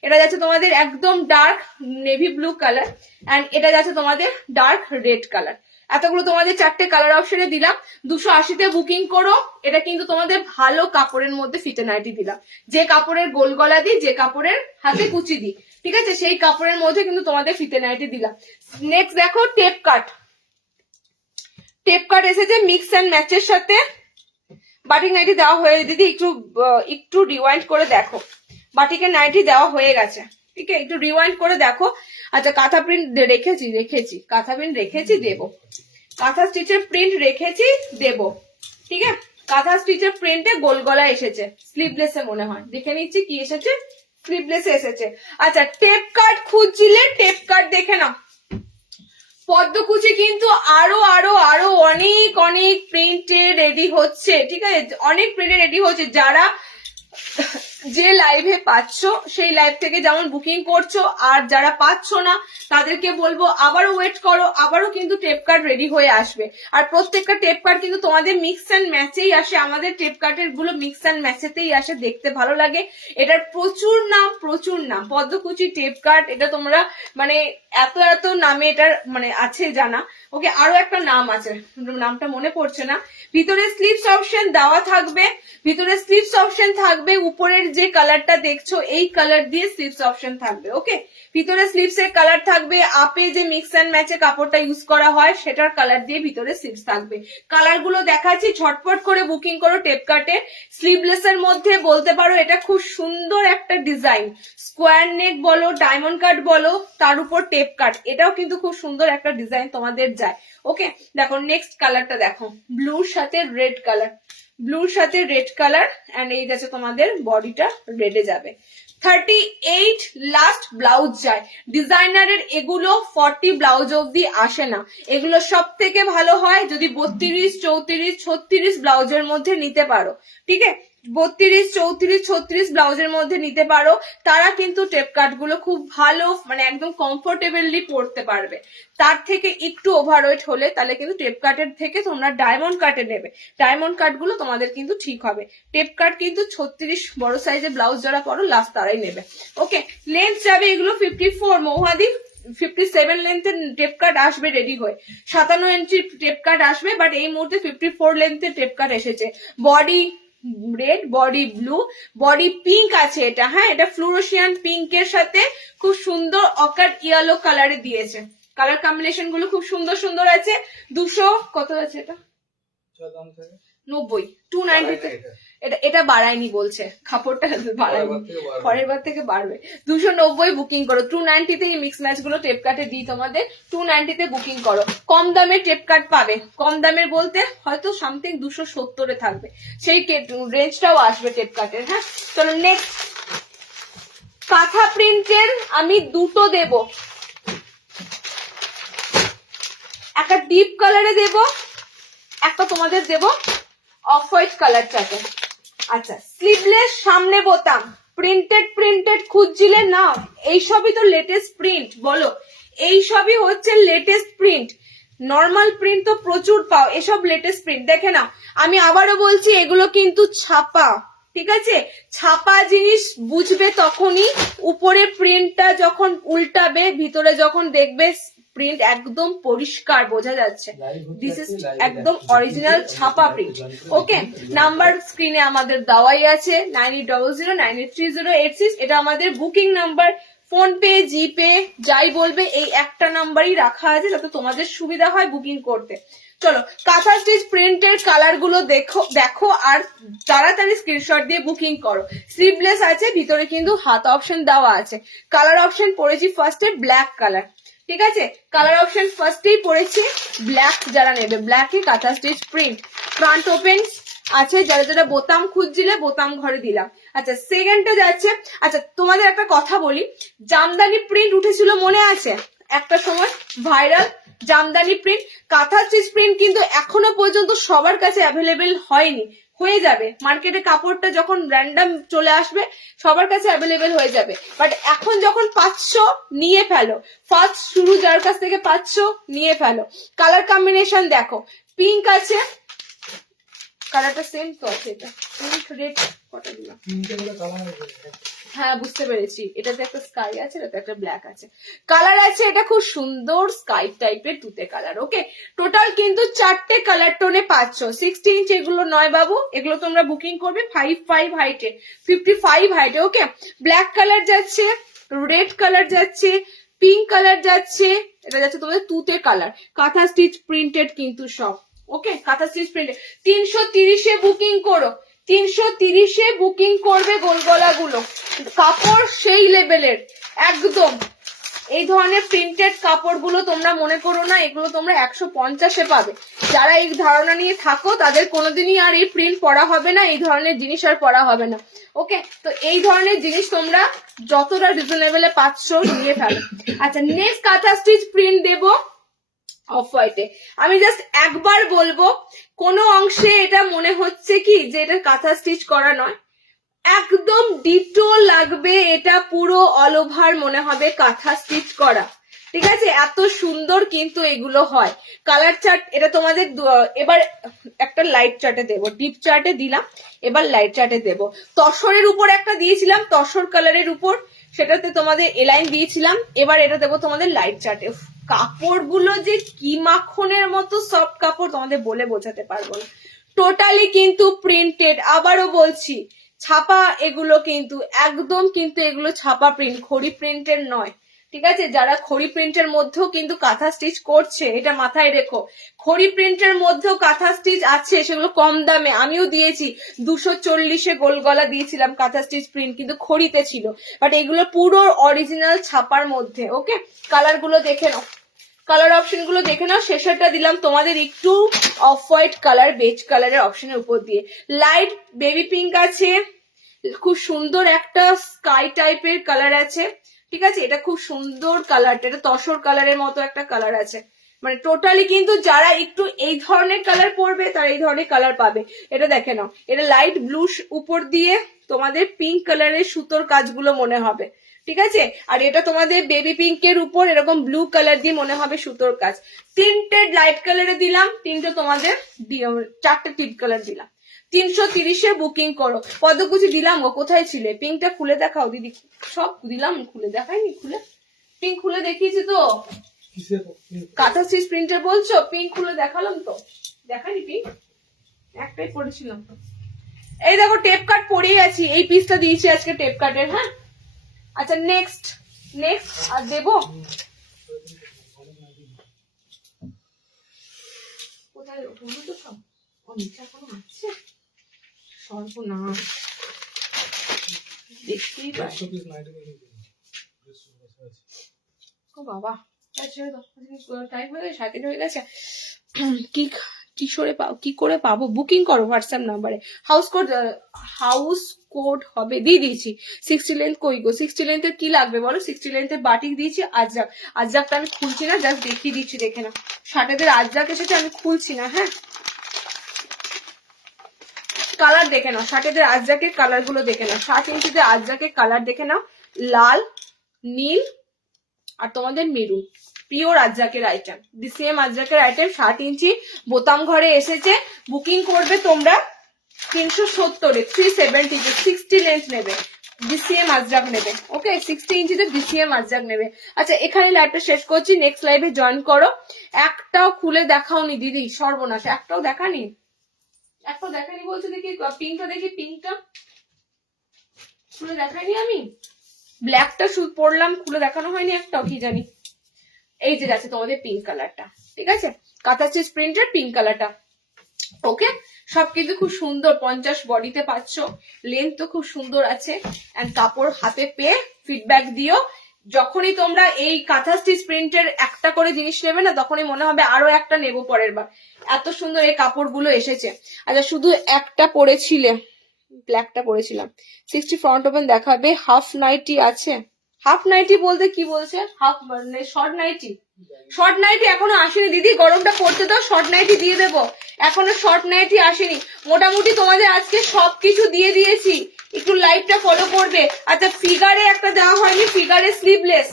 এটা যাচ্ছে তোমাদের একদম dark navy blue colour, and এটা যাচ্ছে তোমাদের ডার্ক রেড কালার। এতগুলো তোমাদের 4টে কালার অপশনে দিলাম। 280-তে বুকিং করো। এটা কিন্তু তোমাদের ভালো কাপড়ের মধ্যে ফিতে নাইটি দিলাম, যে কাপড়ের গোল গলা দিই, যে কাপড়ের হাতে কুচি দিই, ঠিক আছে, সেই কাপড়ের মধ্যে কিন্তু তোমাদের ফিতে নাইটি দিলাম। নেক্সট দেখো টেপ কাট, টেপ কাট এসেছে মিক্স অ্যান্ড ম্যাচের সাথে। বাটিক নাইটি দেওয়া হয়ে, দিদি একটু রিওয়াইন্ড করে দেখো, বাটিকের নাইটি দেওয়া হয়ে গেছে, ঠিক আছে, একটু রিওয়াইন্ড করে দেখো। আচ্ছা, কাঁথা প্রিন্ট রেখেছি, কাঁথা প্রিন্ট রেখেছি, দেবো, কাঁথা স্টিচের প্রিন্ট রেখেছি, দেবো, ঠিক আছে। কাঁথা স্টিচের প্রিন্টে গোল গলা এসেছে, স্লিভলেসে মনে হয়, দেখে নিচ্ছি কি এসেছে, স্লিভলেসে এসেছে। আচ্ছা, টেপ কাট খুঁজছিলে টেপ কাট দেখে নাও। পদ্মকুচি কিন্তু আরো আরো আরো অনেক অনেক প্রিন্টে রেডি হচ্ছে, ঠিক আছে, অনেক প্রিন্টে রেডি হচ্ছে। যারা যে লাইভে পাচ্ছ সেই লাইভ থেকে যেমন বুকিং করছো, আর যারা পাচ্ছ না তাদেরকে বলবো আবারও ওয়েট করো, আবারও কিন্তু টেপ কার্ড রেডি হয়ে আসবে। আর প্রত্যেকটা টেপ কার্ড কিন্তু তোমাদের মিক্স অ্যান্ড ম্যাচেই আসে, আমাদের টেপ কার্ডের গুলো মিক্স অ্যান্ড ম্যাচেতেই আসে, দেখতে ভালো লাগে। এটার প্রচুর নাম পদ্মকুচি টেপ কার্ড, এটা তোমরা মানে এত এত নামে এটার মানে আছে জানা। ওকে, আরো একটা নাম আছে, নামটা মনে পড়ছে না। ভিতরে স্লিভস অপশন দেওয়া থাকবে, ভিতরে স্লিভস অপশন থাকবে, উপরের যে কালারটা দেখছো এই কালার দিয়ে স্লিভস অপশন থাকবে। ওকে, ভিতরে স্লিভস এর কালার থাকবে, আপে যে মিক্স অ্যান্ড ম্যাচে কাপড়টা ইউজ করা হয় সেটার কালার দিয়ে ভিতরে স্লিভস থাকবে। কালার গুলো দেখাচ্ছি, ঝটপট করে বুকিং করো। টেপ কাটের স্লিভলেস এর মধ্যে বলতে পারো এটা খুব সুন্দর একটা ডিজাইন, স্কোয়ার নেক বলো, ডায়মন্ড কাট বলো, তার উপর টেপ কাট, এটাও কিন্তু খুব সুন্দর একটা ডিজাইন তোমাদের যায়। ওকে, দেখো নেক্সট কালারটা দেখো, ব্লুর সাথে রেড কালার, ব্লুর সাথে রেড কালার, এন্ড এই যাচ্ছে তোমাদের বডিটা রেডে যাবে। 38 লাস্ট ব্লাউজ যায়। ডিজাইনারের এগুলো 40 ব্লাউজ অব্দি আসে না, এগুলো সব থেকে ভালো হয় যদি 32, 34, 36 ব্লাউজের মধ্যে নিতে পারো। ঠিক আছে, 32, 34, 36 ব্লাউজের মধ্যে নিতে পারো, তারা কিন্তু টেপ কাট গুলো খুব ভালো, মানে একদম কমফোর্টেবলি পরতে পারবে। তার থেকে একটু ওভারওয়েট হলে তাহলে কিন্তু টেপ কাটের থেকে তোমরা ডায়মন্ড কাটে নেবে, ডায়মন্ড কাট গুলো তোমাদের কিন্তু ঠিক হবে। টেপ কাট কিন্তু 36 বড় সাইজের ব্লাউজ যারা পরো লাস্ট তারাই নেবে। ওকে, লেন্থ যাবে এগুলো 54, মৌহাদি 57 লেন্থের টেপ কাট আসবে রেডি হয়ে, 57 ইঞ্চি টেপ কাট আসবে, বাট এই মুহূর্তে 54 লেন্থের টেপ কাট এসেছে। Body red, body blue, body pink আছে এটা, হ্যাঁ এটা ফ্লুরোসিয়ান পিঙ্কের সাথে খুব সুন্দর অকার ইয়েলো কালারে দিয়েছে। কালার কম্বিনেশন গুলো খুব সুন্দর সুন্দর আছে। 200 কত আছে এটা? 90, 290। এটা বাড়ায়নি বলছে, কাপড়টা বাড়ায়নি, পরের বার থেকে বাড়বে। 290 বুকিং করো। 290 তে এই মিক্স ম্যাচ গুলো টেপ কাটে দিই তোমাদের, 290 তে বুকিং করো। কম দামে টেপ কাট পাবে, কম দামের বলতে হয়তো সামথিং 270 এ থাকবে, সেই রেঞ্জটাও আসবে টেপ কাটের। হ্যাঁ চলো নেক্সট, কাঁথা প্রিন্টের আমি দুটো দেব, একটা ডিপ কালারে দেব, একটা তোমাদের দেব অফ হোয়াইট কালার চাটে। আচ্ছা, স্লিভলেস, সামনে বোতাম, প্রিন্টেড প্রিন্টেড খুঁজছিলে না, এইসবই তো লেটেস্ট প্রিন্ট বলো, এইসবই হচ্ছে লেটেস্ট প্রিন্ট। নর্মাল প্রিন্ট তো প্রচুর পাও, এসব লেটেস্ট প্রিন্ট দেখে নাও। আমি আবারও বলছি এগুলো কিন্তু ছাপা, ঠিক আছে, ছাপা জিনিস বুঝবে তখনই, উপরে প্রিন্টটা যখন উল্টাবে ভিতরে যখন দেখবে প্রিন্ট একদম পরিষ্কার বোঝা যাচ্ছে, দিস ইজ একদম অরিজিনাল ছাপা প্রিন্ট। ওকে, নাম্বার স্ক্রিনে আমাদের দেওয়াই আছে 9800983086, এটা আমাদের বুকিং নাম্বার। ফোন পে, জিপে যাই বলবে এই একটা নাম্বারই রাখা আছে যাতে তোমাদের সুবিধা হয় বুকিং করতে। চলো, কাঁথা স্টিচ প্রিন্টের কালার গুলো দেখো আর তাড়াতাড়ি স্ক্রিনশট দিয়ে বুকিং করো। স্লিভলেস আছে, ভিতরে কিন্তু হাত অপশন দেওয়া আছে। কালার অপশন পড়েছি ফার্স্টে ব্ল্যাক কালার, ঠিক আছে, কালার অপশন ফার্স্টেই পড়েছি ব্ল্যাক, যারা নেবে ব্ল্যাকে কাঁথা স্টিচ প্রিন্ট। ফ্রন্ট ওপেন আছে, যারা যারা বোতাম খুঁজছিলে বোতাম ঘরে দিলাম। আচ্ছা সেকেন্ডটা যাচ্ছে, আচ্ছা তোমাদের একটা কথা বলি, জামদানি প্রিন্ট উঠেছিল মনে আছে একটা সময়, viral Jamdani print, kantha stitch print কিন্তু এখনো পর্যন্ত সবার কাছে অ্যাভেলেবেল হয়নি, হয়ে যাবে মার্কেটে, কাপড়টা যখন র্যান্ডম চলে আসবে সবার কাছে অ্যাভেলেবেল হয়ে যাবে। বাট এখন যখন পাচ্ছ নিয়ে ফেলো, ফার্স্ট শুরু যার কাছ থেকে পাচ্ছ নিয়ে ফেলো। কালার কম্বিনেশন দেখো, পিঙ্ক আছে, কালারটা সেম তো আছে, এটা পিঙ্ক রেড কটা দিলাম, হ্যাঁ বুঝতে পেরেছি, এটাতে একটা স্কাই আছে, এটাতে একটা ব্ল্যাক আছে, কালার আছে, এটা খুব সুন্দর স্কাই টাইপের তুতে কালার। ওকে, টোটাল কিন্তু 4টে কালার টোনে পাচ্ছ। 60 ইঞ্চ এগুলো নয় বাবু, এগুলো তোমরা বুকিং করবে 55 হাইটে, 55 হাইটে। ওকে, ব্ল্যাক কালার যাচ্ছে, রেড কালার যাচ্ছে, পিঙ্ক কালার যাচ্ছে, এটা যাচ্ছে তোমাদের তুতে কালার, কাঁথা স্টিচ প্রিন্টেড কিন্তু সব। ওকে, কাঁথা স্টিচ প্রিন্টেড। 330-এ বুকিং করো, 330-এ বুকিং করবে গোলগলা গুলো, কাপড় সেই লেভেলের একদম। এই ধরনের প্রিন্টেড কাপড় গুলো তোমরা মনে করো না এগুলো তোমরা 150-এ পাবে, যারা এই ধারণা নিয়ে থাকো তাদের কোনোদিনই আর এই প্রিন্ট পরা হবে না, এই ধরনের জিনিস আর পরা হবে না। ওকে, তো এই ধরনের জিনিস তোমরা যতটা রিজনেবলে পাচ্ছ নিয়ে ফেলো। আচ্ছা নেক্সট কাঁথা স্টিচ প্রিন্ট দেবো অফ হোয়াইটে। আমি জাস্ট একবার বলবো, কোনো অংশে এটা মনে হচ্ছে কি যে এটা কাঁথা স্টিচ করা নয়, একদম ডিটো লাগবে, এটা পুরো অল ওভার মনে হবে কাঁথা স্টিচ করা, ঠিক আছে, এত সুন্দর কিন্তু এগুলো হয়। কালার চার্ট এটা তোমাদের এবার একটা লাইট চার্টে দেবো, ডিপ চার্টে দিলাম, এবার লাইট চার্টে দেবো। তসরের উপর একটা দিয়েছিলাম, তসর কালারের উপর, সেটাতে তোমাদের এলাইন দিয়েছিলাম, এবার এটা দেবো তোমাদের লাইট চার্টে। কাপড়গুলো যে কি মাখনের মতো সফট কাপড় তোমাদের বলে বোঝাতে পারবো না, টোটালি কিন্তু প্রিন্টেড। আবারও বলছি ছাপা এগুলো কিন্তু একদম, কিন্তু এগুলো ছাপা প্রিন্ট, খড়ি প্রিন্টের নয়। ঠিক আছে, যারা খড়ি প্রিন্টের মধ্যেও কিন্তু কাঁথা স্টিচ করছে, এটা মাথায় রেখো। খড়ি প্রিন্টের মধ্যেও কাঁথা স্টিচ আছে, সেগুলো কম দামে আমিও দিয়েছি, 240-এ গোল গলা দিয়েছিলাম কাঁথা স্টিচ প্রিন্ট, কিন্তু খড়িতে ছিল। বাট এগুলো পুরো অরিজিনাল ছাপার মধ্যে। ওকে, কালার গুলো দেখে নাও, কালার অপশন গুলো দেখে নাও। শেষেরটা দিলাম তোমাদের একটু অফ হোয়াইট কালার, বেজ কালারের অপশনের উপর দিয়ে। লাইট বেবি পিঙ্ক আছে, খুব সুন্দর একটা স্কাই টাইপের কালার আছে। ঠিক আছে, এটা খুব সুন্দর কালারটা, এটা তসর কালারের মতো একটা কালার আছে। মানে টোটালি কিন্তু যারা একটু এই ধরনের কালার পরবে তারা এই ধরনের কালার পাবে। এটা দেখে নাও, এটা লাইট ব্লু উপর দিয়ে তোমাদের পিঙ্ক কালারের সুতোর কাজগুলো মনে হবে। ঠিক আছে, আর এটা তোমাদের বেবি পিঙ্কের উপর এরকম ব্লু কালার দিয়ে মনে হবে সুতোর কাজ। তিনটে লাইট কালারে দিলাম, তিনটে তোমাদের 4টে টিপ কালার দিলাম। 330-এ বুকিং করো। পদ্মকুচি দিলাম গো, কোথায় ছিলে? পিঙ্কটা খুলে দেখাও দিদি। সব দিলাম, খুলে দেখাইনি? খুলে পিঙ্ক খুলে দেখিয়েছি তো। কাঁথা স্টিচ প্রিন্টার বলছো, পিঙ্ক খুলে দেখালাম তো, দেখাইনি? পিঙ্ক একটাই পরেছিলাম তো। এই দেখো টেপ কাট পরেই আছি, এই পিসটা দিয়েছি আজকে টেপ কাটের। হ্যাঁ, আচ্ছা নেক্সট আর দেবো কোথায়? ওগুলো তো সব নিচে এখনো আছে, সর্বনাশ, দেখতেই পাই। ও বাবা, টাইম হয়ে গেছে, 7 হয়ে গেছে। কি করে পাবো? বুকিং করো হোয়াটসঅ্যাপ নাম্বারে। হাউস কোড হবে দিয়ে দিয়েছি। 60 লেন্থ কই গো? 60 লেন্থের কি লাগবে বলো? 60 লেন্থের বাটিক দিয়েছি, আজরাকটা আমি খুলছি না, জাস্ট দেখিয়ে দিচ্ছি, দেখে না। শার্টেদের আজরাক এসেছে, আমি খুলছি না। হ্যাঁ, কালার দেখে নাও, শার্টেদের আজরাকের কালার গুলো দেখে নাও। 7 ইঞ্চিতে আজরাকের কালার দেখে নাও, লাল, নীল আর তোমাদের মেরুন। পিওর আজরাকের আইটেম, ডিসিএম আজরাকের আইটেম। 7 ইঞ্চি বোতাম ঘরে এসেছে। বুকিং করবে তোমরা 370-এ, 370, 60 লেন্থ নেবে, ডিসিএম আজরাক নেবে। ওকে, 60 ইঞ্চিতে ডিসিএম আজরাক নেবে। আচ্ছা, এখানে লাইভটা শেষ করছি, নেক্সট লাইভে জয়েন করো। একটাও খুলে দেখাওনি দিদি, সর্বনাশ, একটাও দেখানি বলছে। দেখি পিঙ্কটা, দেখি পিঙ্কটা খুলে দেখাইনি আমি। ব্ল্যাকটা শুধু পরলাম, খুলে দেখানো হয়নি একটাও, কি জানি। এই যে যাচ্ছে তোমাদের পিঙ্ক কালারটা। ঠিক আছে, কাঁথা স্টিচ প্রিন্টের পিঙ্ক কালারটা। ওকে, সব কিন্তু খুব সুন্দর। 50 বডিতে পাচ্ছ, লেন্থ তো খুব সুন্দর আছে। এন্ড কাপড় হাতে পেয়ে ফিডব্যাক দিও। যখনই তোমরা এই কাঁথা স্টিচ প্রিন্টের একটা করে জিনিস নেবে না, তখনই মনে হবে আরো একটা নেবো পরের বার। এত সুন্দর এই কাপড়গুলো এসেছে। আচ্ছা, শুধু একটা পরেছিলে, ব্ল্যাকটা পরেছিলাম। 60 ফ্রন্ট ওপেন দেখাবে। হাফ নাইটি আছে। হাফ নাইটি বলতে কি বলছে? হাফ মানে শর্ট নাইটি। শর্ট নাইটি এখনো আসেনি দিদি, গরমটা পড়তে দাও, শর্ট নাইটি দিয়ে দেবো। এখনো শর্ট নাইটি আসেনি। মোটামুটি তোমাদের আজকে সবকিছু দিয়ে দিয়েছি, একটু লাইভটা ফলো করবে। আচ্ছা, ফিগারে একটা দেওয়া হয়নি, ফিগারে স্লিভলেস।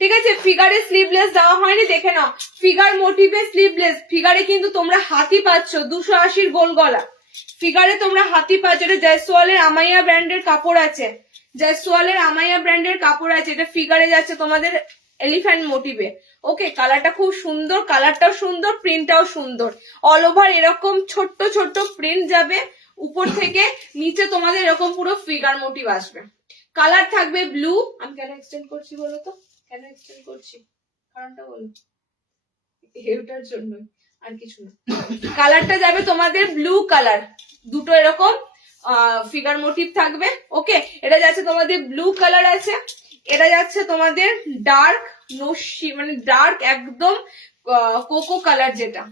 ঠিক আছে, ফিগারে স্লিভলেস দেওয়া হয়নি, দেখে নাও। Figure মোটিভে sleeveless. ফিগারে কিন্তু তোমরা হাতি পাচ্ছ, 280 গোল গলা। ফিগারে তোমরা হাতি পাচ্ছ। এটা জয়সওয়ালের আমাইয়া ব্র্যান্ডের কাপড় আছে, জয়সওয়ালের আমাইয়া ব্র্যান্ডের কাপড় আছে। এটা ফিগারে যাচ্ছে তোমাদের এলিফ্যান্ট মোটিভে। ওকে, কালারটা খুব সুন্দর, কালারটাও সুন্দর, প্রিন্টটাও সুন্দর। অল ওভার এরকম ছোট্ট ছোট্ট প্রিন্ট যাবে, উপর থেকে নিচে তোমাদের এরকম পুরো ফিগার মোটিভ আসবে। কালার থাকবে ব্লু। আমি কেন এক্সটেন্ড করছি বলো তো? কেন এক্সটেন্ড করছি কারণটা বলো? এটার জন্য, আর কিছু না। কালারটা যাবে তোমাদের ব্লু কালার, দুটো এরকম ফিগার মোটিভ থাকবে। ওকে, এটা যাচ্ছে তোমাদের ব্লু কালার আছে, এটা যাচ্ছে তোমাদের ডার্ক নস্যি, মানে ডার্ক একদম কোকো কালার যেটা।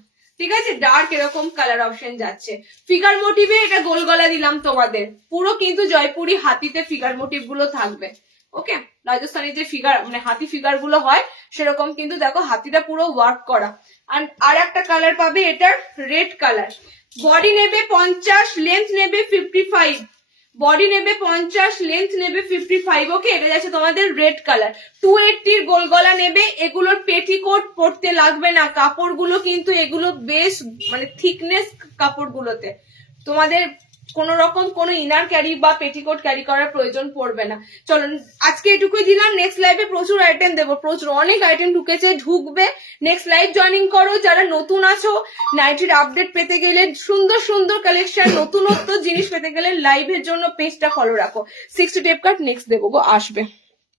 ঠিক আছে, ডার্ক এরকম কালার অপশন যাচ্ছে। ফিগার মোটিভে এটা গোল গলা দিলাম তোমাদের, পুরো কিন্তু জয়পুরি হাতিতে ফিগার মোটিভ গুলো থাকবে। ওকে, রাজস্থানী যে ফিগার মানে হাতি ফিগার গুলো হয় সেরকম কিন্তু দেখো হাতিটা পুরো ওয়ার্ক করা। আর একটা কালার পাবে, এটার রেড কালার। বডি নেবে 50, লেন্থ নেবে 55। বডি নেবে 50, লেন্থ নেবে 55। ওকে, এটা যাচ্ছে তোমাদের রেড কালার। 280 গোল গলা নেবে। এগুলোর পেটিকোট পরতে লাগবে না, কাপড়গুলো কিন্তু এগুলো বেশ মানে থিকনেস কাপড়গুলোতে তোমাদের কোনো রকম কোনো ইনার ক্যারি বা পেটিকোট ক্যারি করার প্রয়োজন পড়বে না। চলো আজকে এটুকুই দিলাম, নেক্সট লাইভে প্রচুর আইটেম দেবো, প্রচুর অনেক আইটেম ঢুকেছে, ঢুকবে। নেক্সট লাইভ জয়েনিং করো যারা নতুন আছো। নাইটির আপডেট পেতে গেলে, সুন্দর সুন্দর কালেকশন, নতুনত্ব জিনিস পেতে গেলে লাইভের জন্য পেজটা ফলো রাখো। 60 টেপ কাট নেক্সট দেবো গো, আসবে।